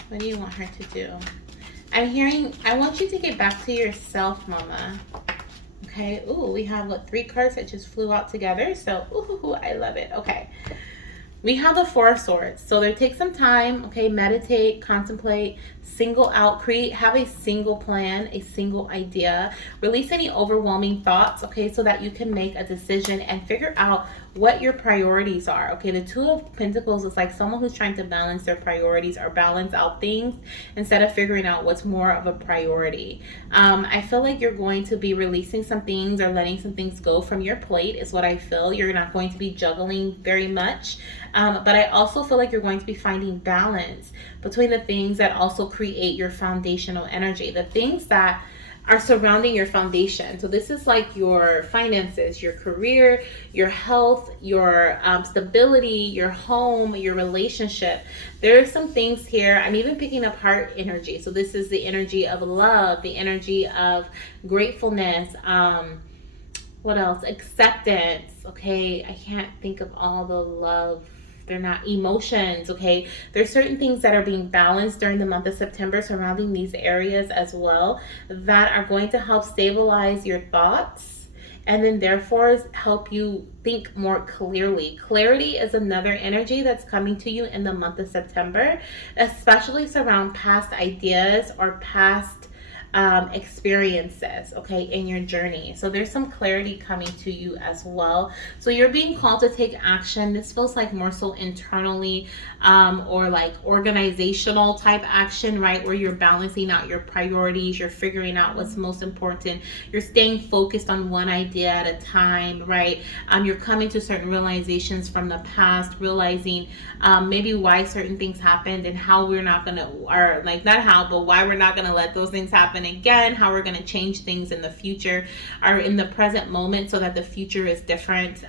What do you want her to do? I'm hearing, I want you to get back to yourself, Mama. Okay, ooh, we have 3 cards that just flew out together. So, ooh, I love it. Okay. We have the 4 of Swords. So there, take some time, okay, meditate, contemplate, single out, have a single plan, a single idea, release any overwhelming thoughts, okay, so that you can make a decision and figure out what your priorities are. Okay, the 2 of Pentacles is like someone who's trying to balance their priorities or balance out things instead of figuring out what's more of a priority. I feel like you're going to be releasing some things or letting some things go from your plate is what I feel. You're not going to be juggling very much. But I also feel like you're going to be finding balance between the things that also create your foundational energy, the things that are surrounding your foundation. So this is like your finances, your career, your health, your stability, your home, your relationship. There are some things here. I'm even picking up heart energy. So this is the energy of love, the energy of gratefulness. What else? Acceptance. Okay, I can't think of all the love. They're not emotions. Okay, there's certain things that are being balanced during the month of September surrounding these areas as well, that are going to help stabilize your thoughts, and then therefore help you think more clearly. Clarity is another energy that's coming to you in the month of September, especially surround past ideas or past experiences, okay, in your journey. So there's some clarity coming to you as well. So you're being called to take action. This feels like more so internally, or like organizational type action, right? Where you're balancing out your priorities, you're figuring out what's most important, you're staying focused on one idea at a time, right? You're coming to certain realizations from the past, realizing maybe why certain things happened and how we're not gonna, or like not how, but why we're not gonna let those things happen again, how we're going to change things in the future or in the present moment so that the future is different.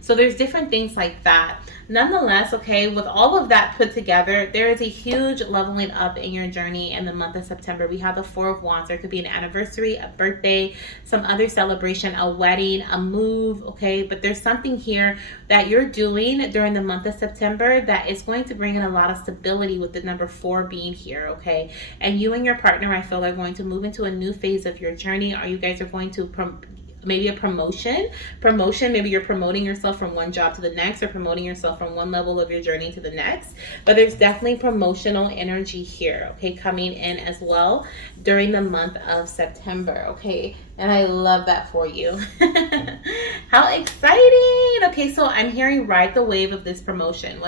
So there's different things like that. Nonetheless, okay, with all of that put together, there is a huge leveling up in your journey in the month of September. We have the Four of Wands. There could be an anniversary, a birthday, some other celebration, a wedding, a move, okay? But there's something here that you're doing during the month of September that is going to bring in a lot of stability, with the number 4 being here, okay? And you and your partner, I feel, are going to move into a new phase of your journey, or you guys are going to maybe a promotion. Maybe you're promoting yourself from one job to the next, or promoting yourself from one level of your journey to the next. But there's definitely promotional energy here, okay, coming in as well during the month of September, okay? And I love that for you. How exciting. Okay, so I'm hearing ride the wave of this promotion.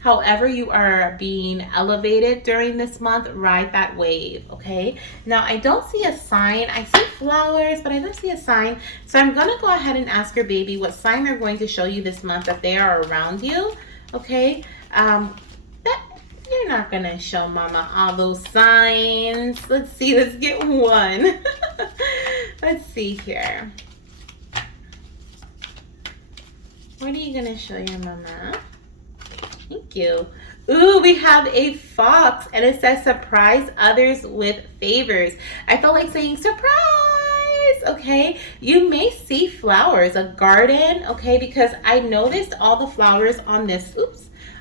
However you are being elevated during this month, ride that wave, okay? Now, I don't see a sign. I see flowers, but I don't see a sign. So I'm going to go ahead and ask your baby what sign they're going to show you this month that they are around you, okay? You're not going to show mama all those signs. Let's see. Let's get one. Let's see here. What are you going to show your mama? Thank you. Ooh, we have a fox, and it says surprise others with favors. I felt like saying surprise. Okay, you may see flowers, a garden, okay, because I noticed all the flowers on this,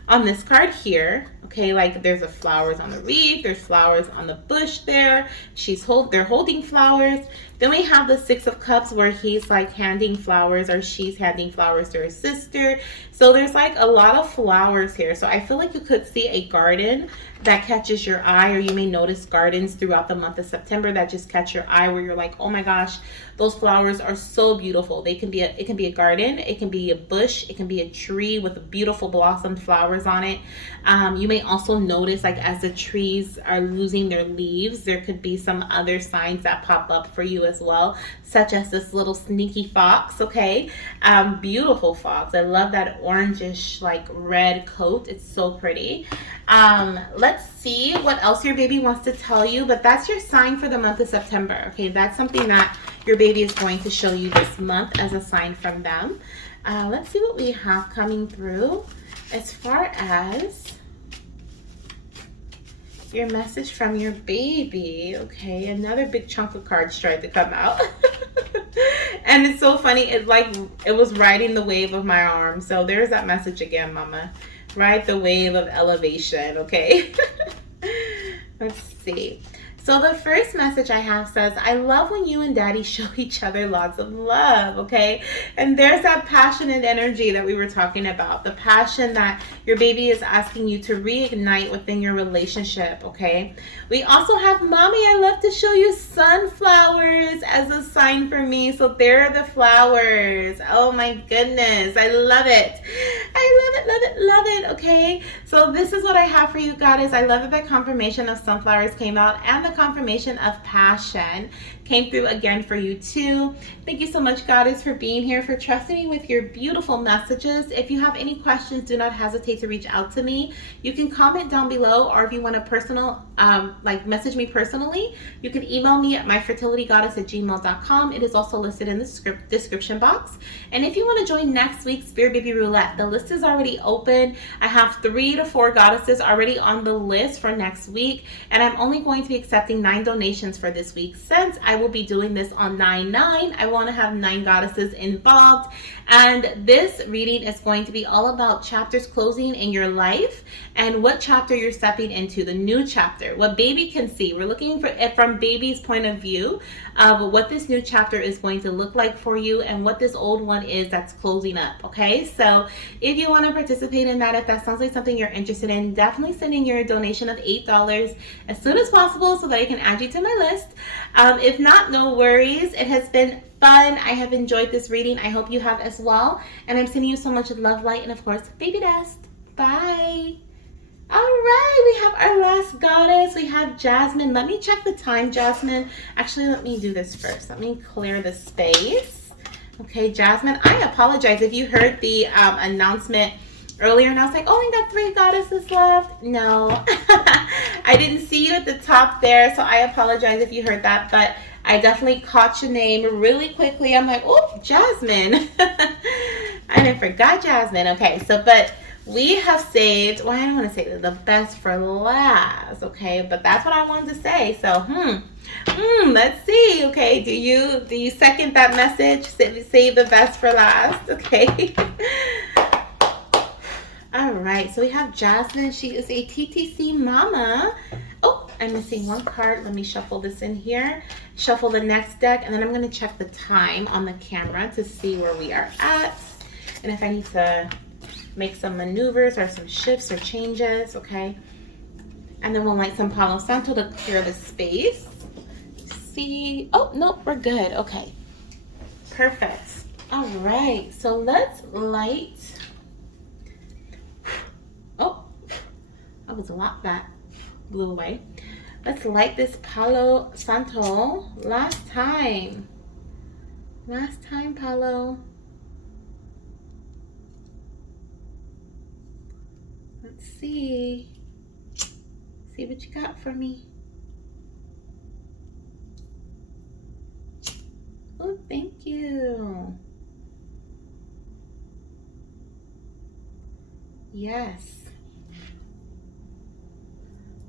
on this card here, okay, like there's a flowers on the wreath, there's flowers on the bush there, they're holding flowers. Then we have the 6 of Cups, where he's like handing flowers, or she's handing flowers to her sister. So there's like a lot of flowers here. So I feel like you could see a garden that catches your eye, or you may notice gardens throughout the month of September that just catch your eye, where you're like, oh my gosh, those flowers are so beautiful. It can be a garden, it can be a bush, it can be a tree with beautiful blossomed flowers on it. You may also notice, like, as the trees are losing their leaves, there could be some other signs that pop up for you as well, such as this little sneaky fox, okay? Beautiful fox. I love that orangish, like, red coat. It's so pretty. Let's see what else your baby wants to tell you, but that's your sign for the month of September, okay? That's something that your baby is going to show you this month as a sign from them. Let's see what we have coming through as far as your message from your baby. Okay, another big chunk of cards tried to come out. And it's so funny, it's like it was riding the wave of my arm. So there's that message again, mama. Ride the wave of elevation, okay? Let's see. So the first message I have says, I love when you and daddy show each other lots of love, okay? And there's that passionate energy that we were talking about, the passion that your baby is asking you to reignite within your relationship, okay? We also have, mommy, I love to show you sunflowers as a sign for me. So there are the flowers. Oh my goodness, I love it. I I love it, love it, love it. Okay, so this is what I have for you, goddess. I love that the confirmation of sunflowers came out and the confirmation of passion came through again for you too. Thank you so much, goddess, for being here, for trusting me with your beautiful messages. If you have any questions, do not hesitate to reach out to me. You can comment down below, or if you want a personal, message me personally, you can email me at myfertilitygoddess@gmail.com. It is also listed in the description box. And if you want to join next week's Spirit Baby Roulette, the list is already open. I have 3 to 4 goddesses already on the list for next week, and I'm only going to be accepting 9 donations for this week. Since I will be doing this on 9/9, I want to have 9 goddesses involved, and this reading is going to be all about chapters closing in your life and what chapter you're stepping into, the new chapter, what baby can see. We're looking for it from baby's point of view of what this new chapter is going to look like for you and what this old one is that's closing up. Okay, so if you want to participate in that, if that sounds like something you're interested in, definitely send in your donation of $8 as soon as possible so that I can add you to my list. If not, no worries. It has been fun. I have enjoyed this reading. I hope you have as well. And I'm sending you so much love, light, and of course, baby dust. Bye. All right, we have our last goddess. We have Jazmine. Let me check the time, Jazmine. Actually, let me do this first. Let me clear the space. Okay, Jazmine, I apologize if you heard the announcement earlier and I was like, oh, we got 3 goddesses left. No, I didn't see you at the top there, so I apologize if you heard that, but I definitely caught your name really quickly. I'm like, oh, Jazmine. I didn't forgot Jazmine. Okay, so, but we have saved, well, I don't want to say the best for last, okay, but that's what I wanted to say. So, let's see. Okay, do you second that message? Save the best for last, okay? All right, so we have Jazmine. She is a TTC mama. Oh, I'm missing one card. Let me shuffle this in here. Shuffle the next deck, and then I'm going to check the time on the camera to see where we are at, and if I need to make some maneuvers or some shifts or changes, okay? And then we'll light some Palo Santo to clear the space. See, oh, nope, we're good. Okay, perfect. All right, so let's light. Oh, that was a lot that blew away. Let's light this Palo Santo. Last time, Palo. Let's see what you got for me. Oh, thank you. Yes.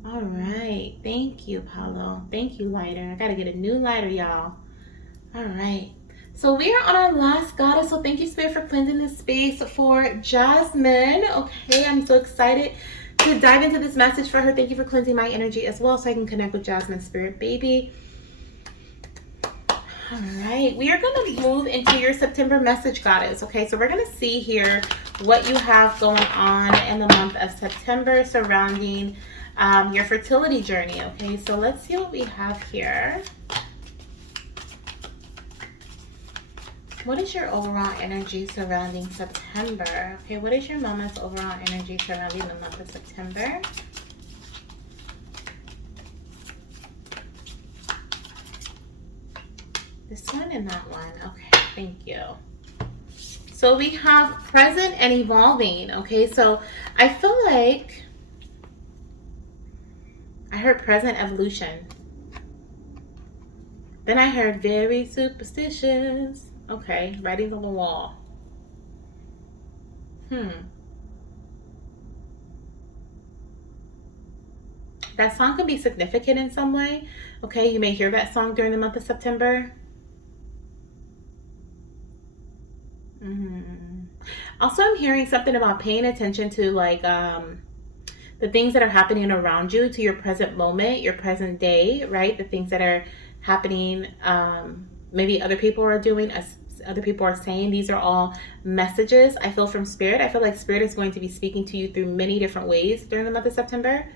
All right. Thank you, Paulo. Thank you, lighter. I got to get a new lighter, y'all. All right. So we are on our last goddess. So thank you, Spirit, for cleansing this space for Jazmine. Okay, I'm so excited to dive into this message for her. Thank you for cleansing my energy as well so I can connect with Jazmine, Spirit baby. All right, we are going to move into your September message, goddess. Okay, so we're going to see here what you have going on in the month of September surrounding your fertility journey. Okay, so let's see what we have here. What is your overall energy surrounding September? Okay, what is your mama's overall energy surrounding the month of September? This one and that one. Okay, thank you. So we have present and evolving. Okay, so I feel like I heard present evolution. Then I heard very superstitious. Okay, writing on the wall. That song can be significant in some way. Okay, you may hear that song during the month of September. Also, I'm hearing something about paying attention to like the things that are happening around you, to your present moment, your present day, right? The things that are happening, maybe other people are doing, as other people are saying. These are all messages I feel from Spirit. I feel like Spirit is going to be speaking to you through many different ways during the month of September.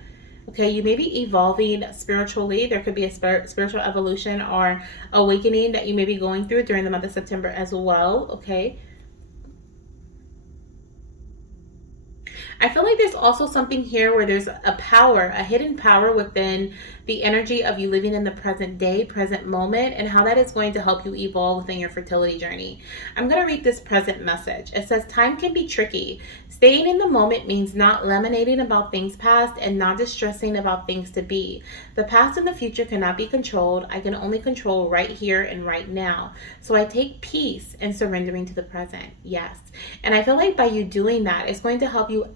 Okay, you may be evolving spiritually. There could be a spiritual evolution or awakening that you may be going through during the month of September as well. Okay. I feel like there's also something here where there's a power, a hidden power within the energy of you living in the present day, present moment, and how that is going to help you evolve within your fertility journey. I'm going to read this present message. It says, time can be tricky. Staying in the moment means not laminating about things past and not distressing about things to be. The past and the future cannot be controlled. I can only control right here and right now. So I take peace in surrendering to the present. Yes. And I feel like by you doing that, it's going to help you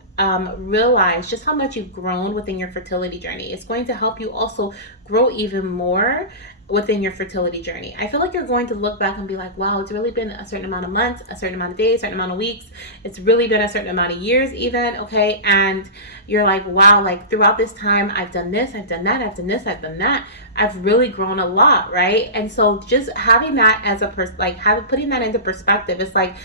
realize just how much you've grown within your fertility journey. It's going to help you also grow even more within your fertility journey. I feel like you're going to look back and be like, wow, it's really been a certain amount of months, a certain amount of days, a certain amount of weeks. It's really been a certain amount of years even, okay? And you're like, wow, like throughout this time, I've done this, I've done that, I've done this, I've done that. I've really grown a lot, right? And so just having that as a putting that into perspective, it's like,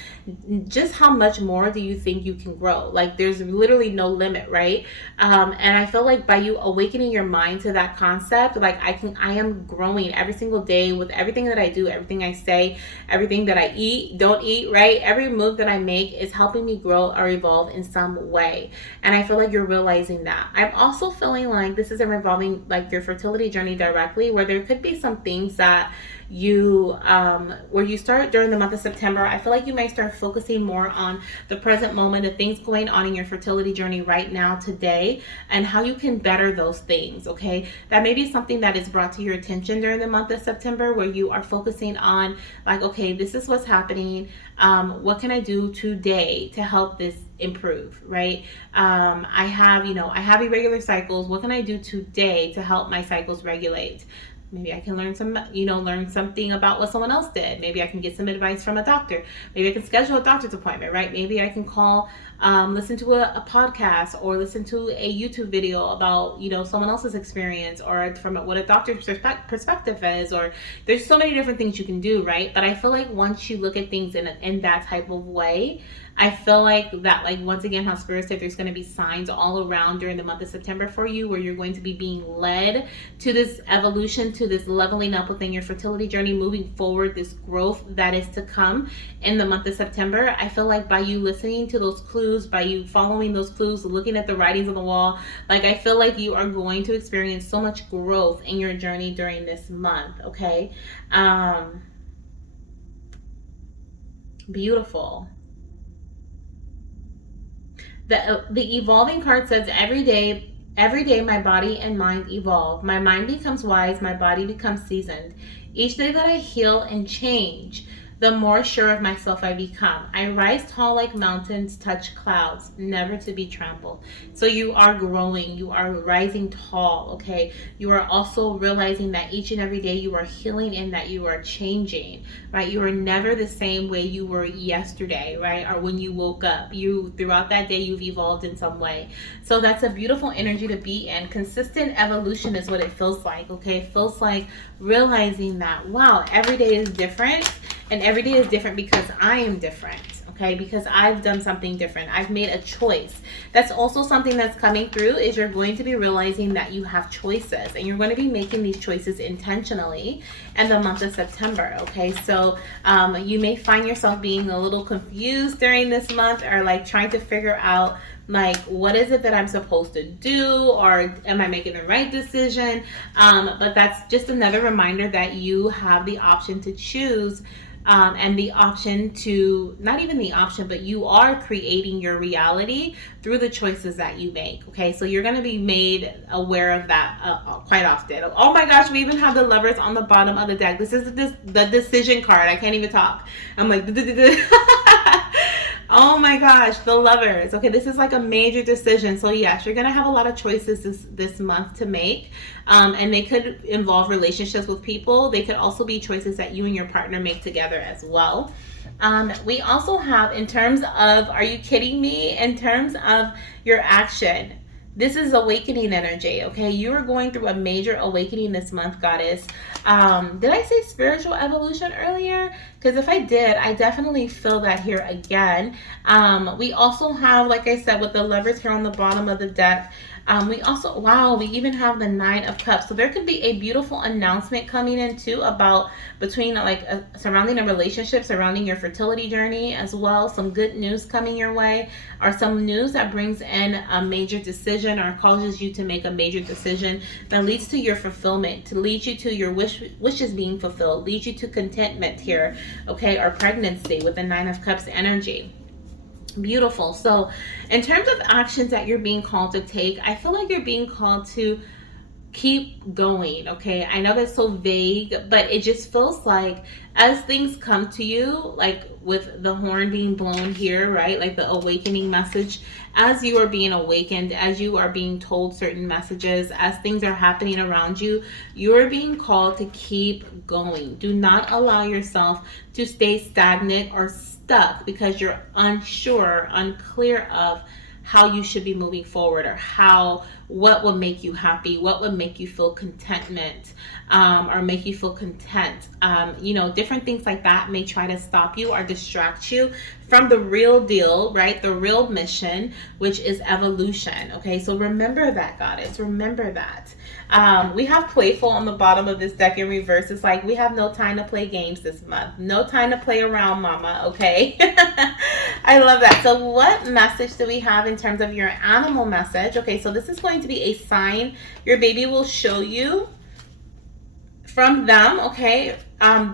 just how much more do you think you can grow? Like there's literally no limit, right? And I feel like by you awakening your mind to that concept, like I am growing every single day with everything that I do, everything I say, everything that I eat, don't eat, right? Every move that I make is helping me grow or evolve in some way. And I feel like you're realizing that. I'm also feeling like this isn't involving like your fertility journey directly, where there could be some things that you where you start during the month of September. I feel like you might start focusing more on the present moment, the things going on in your fertility journey right now today, and how you can better those things. Okay, that may be something that is brought to your attention during the month of September, where you are focusing on like, okay, this is what's happening, what can I do today to help this improve, right? I have irregular cycles. What can I do today to help my cycles regulate? Maybe I can learn something about what someone else did. Maybe I can get some advice from a doctor. Maybe I can schedule a doctor's appointment, right? Maybe I can call, listen to a podcast or listen to a YouTube video about, someone else's experience or from what a doctor's perspective is, or there's so many different things you can do, right? But I feel like once you look at things in that type of way, I feel like that, like, once again, how Spirit said there's going to be signs all around during the month of September for you, where you're going to be being led to this evolution, to this leveling up within your fertility journey, moving forward, this growth that is to come in the month of September. I feel like by you listening to those clues, by you following those clues, looking at the writings on the wall, like, I feel like you are going to experience so much growth in your journey during this month, okay? Beautiful. The evolving card says every day my body and mind evolve. My mind becomes wise, my body becomes seasoned. Each day that I heal and change, the more sure of myself I become. I rise tall like mountains, touch clouds, never to be trampled. So you are growing, you are rising tall, okay? You are also realizing that each and every day you are healing and that you are changing, right? You are never the same way you were yesterday, right? Or when you woke up. Throughout that day, you've evolved in some way. So that's a beautiful energy to be in. Consistent evolution is what it feels like, okay? It feels like realizing that, wow, every day is different. And every day is different because I am different, okay? Because I've done something different. I've made a choice. That's also something that's coming through, is you're going to be realizing that you have choices, and you're going to be making these choices intentionally in the month of September, okay? So you may find yourself being a little confused during this month, or like trying to figure out, like, what is it that I'm supposed to do, or am I making the right decision? But that's just another reminder that you have the option to choose, and the option to, not even the option, but you are creating your reality through the choices that you make, okay? So you're going to be made aware of that quite often. Oh my gosh, we even have the Lovers on the bottom of the deck. This is the decision card. I can't even talk. I'm like, oh my gosh, the Lovers. Okay, this is like a major decision. So yes, you're gonna have a lot of choices this month to make, and they could involve relationships with people. They could also be choices that you and your partner make together as well. We also have, in terms of, are you kidding me? In terms of your action, this is awakening energy, okay? You are going through a major awakening this month, goddess. Did I say spiritual evolution earlier? Because if I did, I definitely feel that here again. We also have, like I said, with the Lovers here on the bottom of the deck, We also, wow, we even have the Nine of Cups. So there could be a beautiful announcement coming in too about between like surrounding a relationship, surrounding your fertility journey as well. Some good news coming your way, or some news that brings in a major decision or causes you to make a major decision that leads to your fulfillment, to lead you to your wishes being fulfilled, leads you to contentment here, okay, or pregnancy with the Nine of Cups energy. Beautiful. So in terms of actions that you're being called to take, I feel like you're being called to keep going. Okay, I know that's so vague, but it just feels like as things come to you, like with the horn being blown here, right, like the awakening message, as you are being awakened, as you are being told certain messages, as things are happening around you, you're being called to keep going. Do not allow yourself to stay stagnant or stuck because you're unsure, unclear of how you should be moving forward, or what would make you happy, what would make you feel contentment, or make you feel content. Different things like that may try to stop you or distract you from the real deal, right? The real mission, which is evolution. Okay, so remember that, goddess. Remember that. We have playful on the bottom of this deck in reverse. It's like we have no time to play games this month. No time to play around, mama. Okay. I love that. So what message do we have in terms of your animal message? Okay, so this is going to be a sign your baby will show you from them, okay,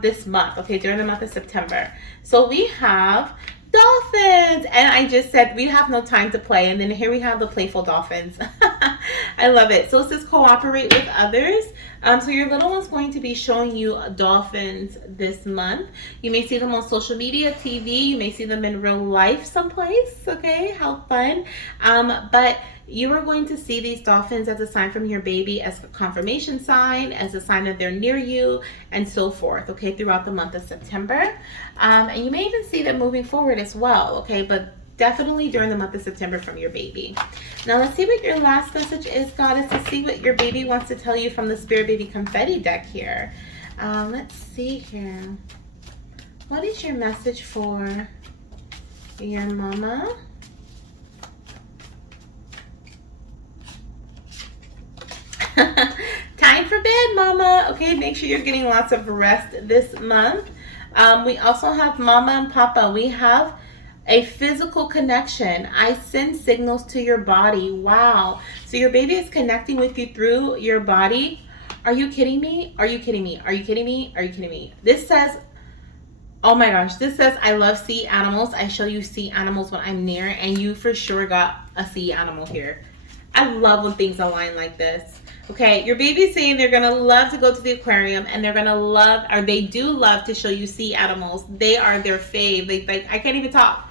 this month, okay, during the month of September. So we have dolphins, and I just said we have no time to play, and then here we have the playful dolphins. I love it. So it says cooperate with others. So your little one's going to be showing you dolphins this month. You may see them on social media, TV. You may see them in real life someplace. Okay, how fun. But you are going to see these dolphins as a sign from your baby, as a confirmation sign, as a sign that they're near you, and so forth, okay, throughout the month of September. And you may even see them moving forward as well, okay, but definitely during the month of September from your baby. Now let's see what your last message is, goddess. Let's see what your baby wants to tell you from the Spirit Baby Confetti deck here. Let's see here. What is your message for your mama? Time for bed, mama. Okay, make sure you're getting lots of rest this month. We also have mama and papa. We have a physical connection. I send signals to your body. Wow. So your baby is connecting with you through your body. Are you kidding me? Are you kidding me? Are you kidding me? Are you kidding me? This says, oh my gosh, this says I love sea animals. I show you sea animals when I'm near, and you for sure got a sea animal here. I love when things align like this. Okay, your baby's saying they're gonna love to go to the aquarium, and they're gonna love, or they do love to show you sea animals. They are their fave. They like, I can't even talk.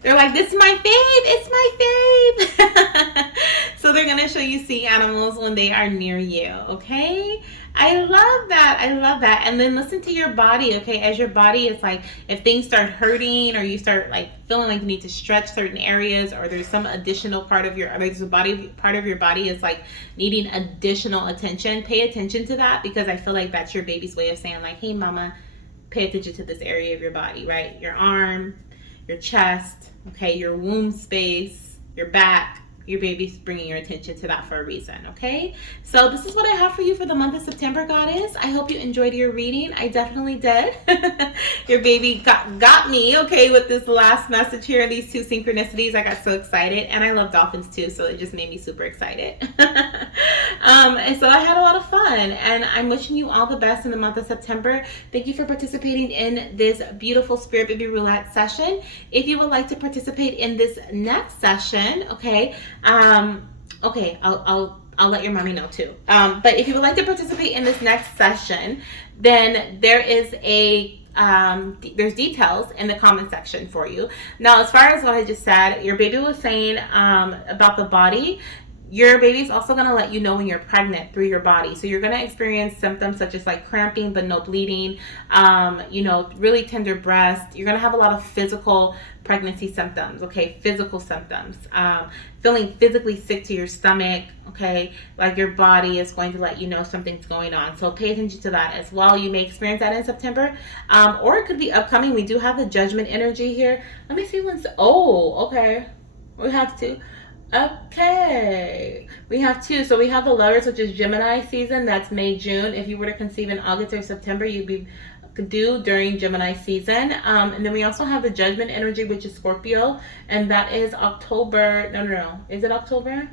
They're like, this is my fave. It's my fave. So they're gonna show you sea animals when they are near you. Okay, I love that. I love that. And then listen to your body. Okay, as your body is like, if things start hurting, or you start like feeling like you need to stretch certain areas, or there's some additional part of your, or there's a part of your body is like needing additional attention, pay attention to that, because I feel like that's your baby's way of saying like, hey mama, pay attention to this area of your body, right? Your arm, your chest, okay, your womb space, your back. Your baby's bringing your attention to that for a reason, okay? So this is what I have for you for the month of September, goddess. I hope you enjoyed your reading. I definitely did. Your baby got me, okay, with this last message here, these two synchronicities. I got so excited, and I love dolphins too, so it just made me super excited. And so I had a lot of fun, and I'm wishing you all the best in the month of September. Thank you for participating in this beautiful Spirit Baby Roulette session. If you would like to participate in this next session, okay, okay, I'll let your mommy know too. But if you would like to participate in this next session, then there is there's details in the comment section for you. Now, as far as what I just said, your baby was saying about the body. Your baby's also going to let you know when you're pregnant through your body. So you're going to experience symptoms such as like cramping but no bleeding, really tender breast. You're going to have a lot of physical pregnancy symptoms, okay? Physical symptoms. Feeling physically sick to your stomach, okay? Like your body is going to let you know something's going on. So pay attention to that as well. You may experience that in September, or it could be upcoming. We do have the Judgment energy here. Let me see when's, oh, okay. We have to. Okay, we have two. So we have the Lovers, which is Gemini season. That's May, June. If you were to conceive in August or September, you'd be due during Gemini season. And then we also have the Judgment energy, which is Scorpio, and that is October. No. Is it October?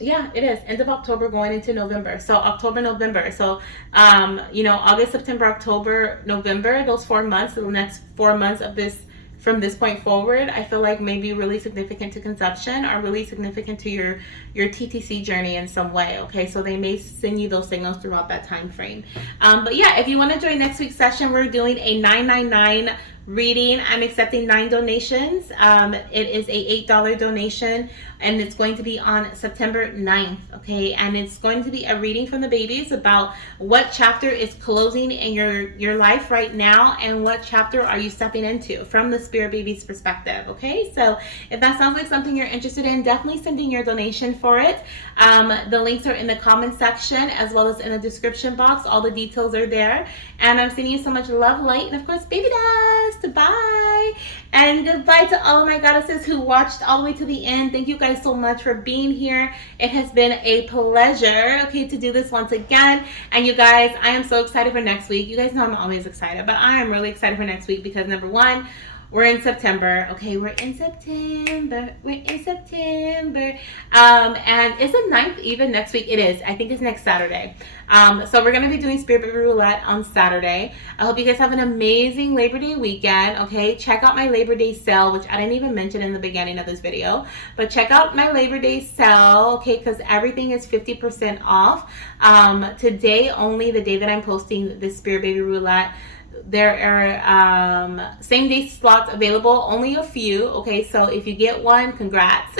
Yeah, it is end of October going into November. So October, November. So August, September, October, November, those 4 months, the next 4 months of this, from this point forward, I feel like may be really significant to conception, or really significant to your TTC journey in some way. Okay, so they may send you those signals throughout that time frame. But yeah, if you want to join next week's session, we're doing a $9.99 reading. I'm accepting 9 donations. It is a $8 donation, and it's going to be on September 9th. Okay, and it's going to be a reading from the babies about what chapter is closing in your life right now, and what chapter are you stepping into from the spirit baby's perspective. Okay, so if that sounds like something you're interested in, definitely send in your donation for it. The links are in the comment section as well as in the description box. All the details are there, and I'm sending you so much love, light, and of course baby dust. Bye, and goodbye to all of my goddesses who watched all the way to the end. Thank you guys so much for being here. It has been a pleasure, okay, to do this once again. And you guys, I am so excited for next week. You guys know I'm always excited, but I am really excited for next week because number one, we're in September. Okay, we're in September. And is the 9th even next week? It is. I think it's next Saturday. So we're going to be doing Spirit Baby Roulette on Saturday. I hope you guys have an amazing Labor Day weekend. Okay, check out my Labor Day sale, which I didn't even mention in the beginning of this video. But check out my Labor Day sale, okay, because everything is 50% off. Today, only the day that I'm posting this Spirit Baby Roulette, there are same day slots available, only a few. Okay, so if you get one, congrats.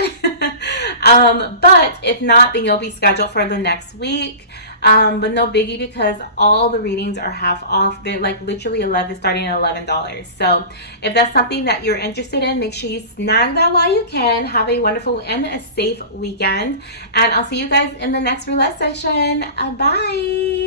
But if not, then you'll be scheduled for the next week. But no biggie, because all the readings are half off. They're like literally starting at $11. So if that's something that you're interested in, make sure you snag that while you can. Have a wonderful and a safe weekend, and I'll see you guys in the next roulette session. Bye.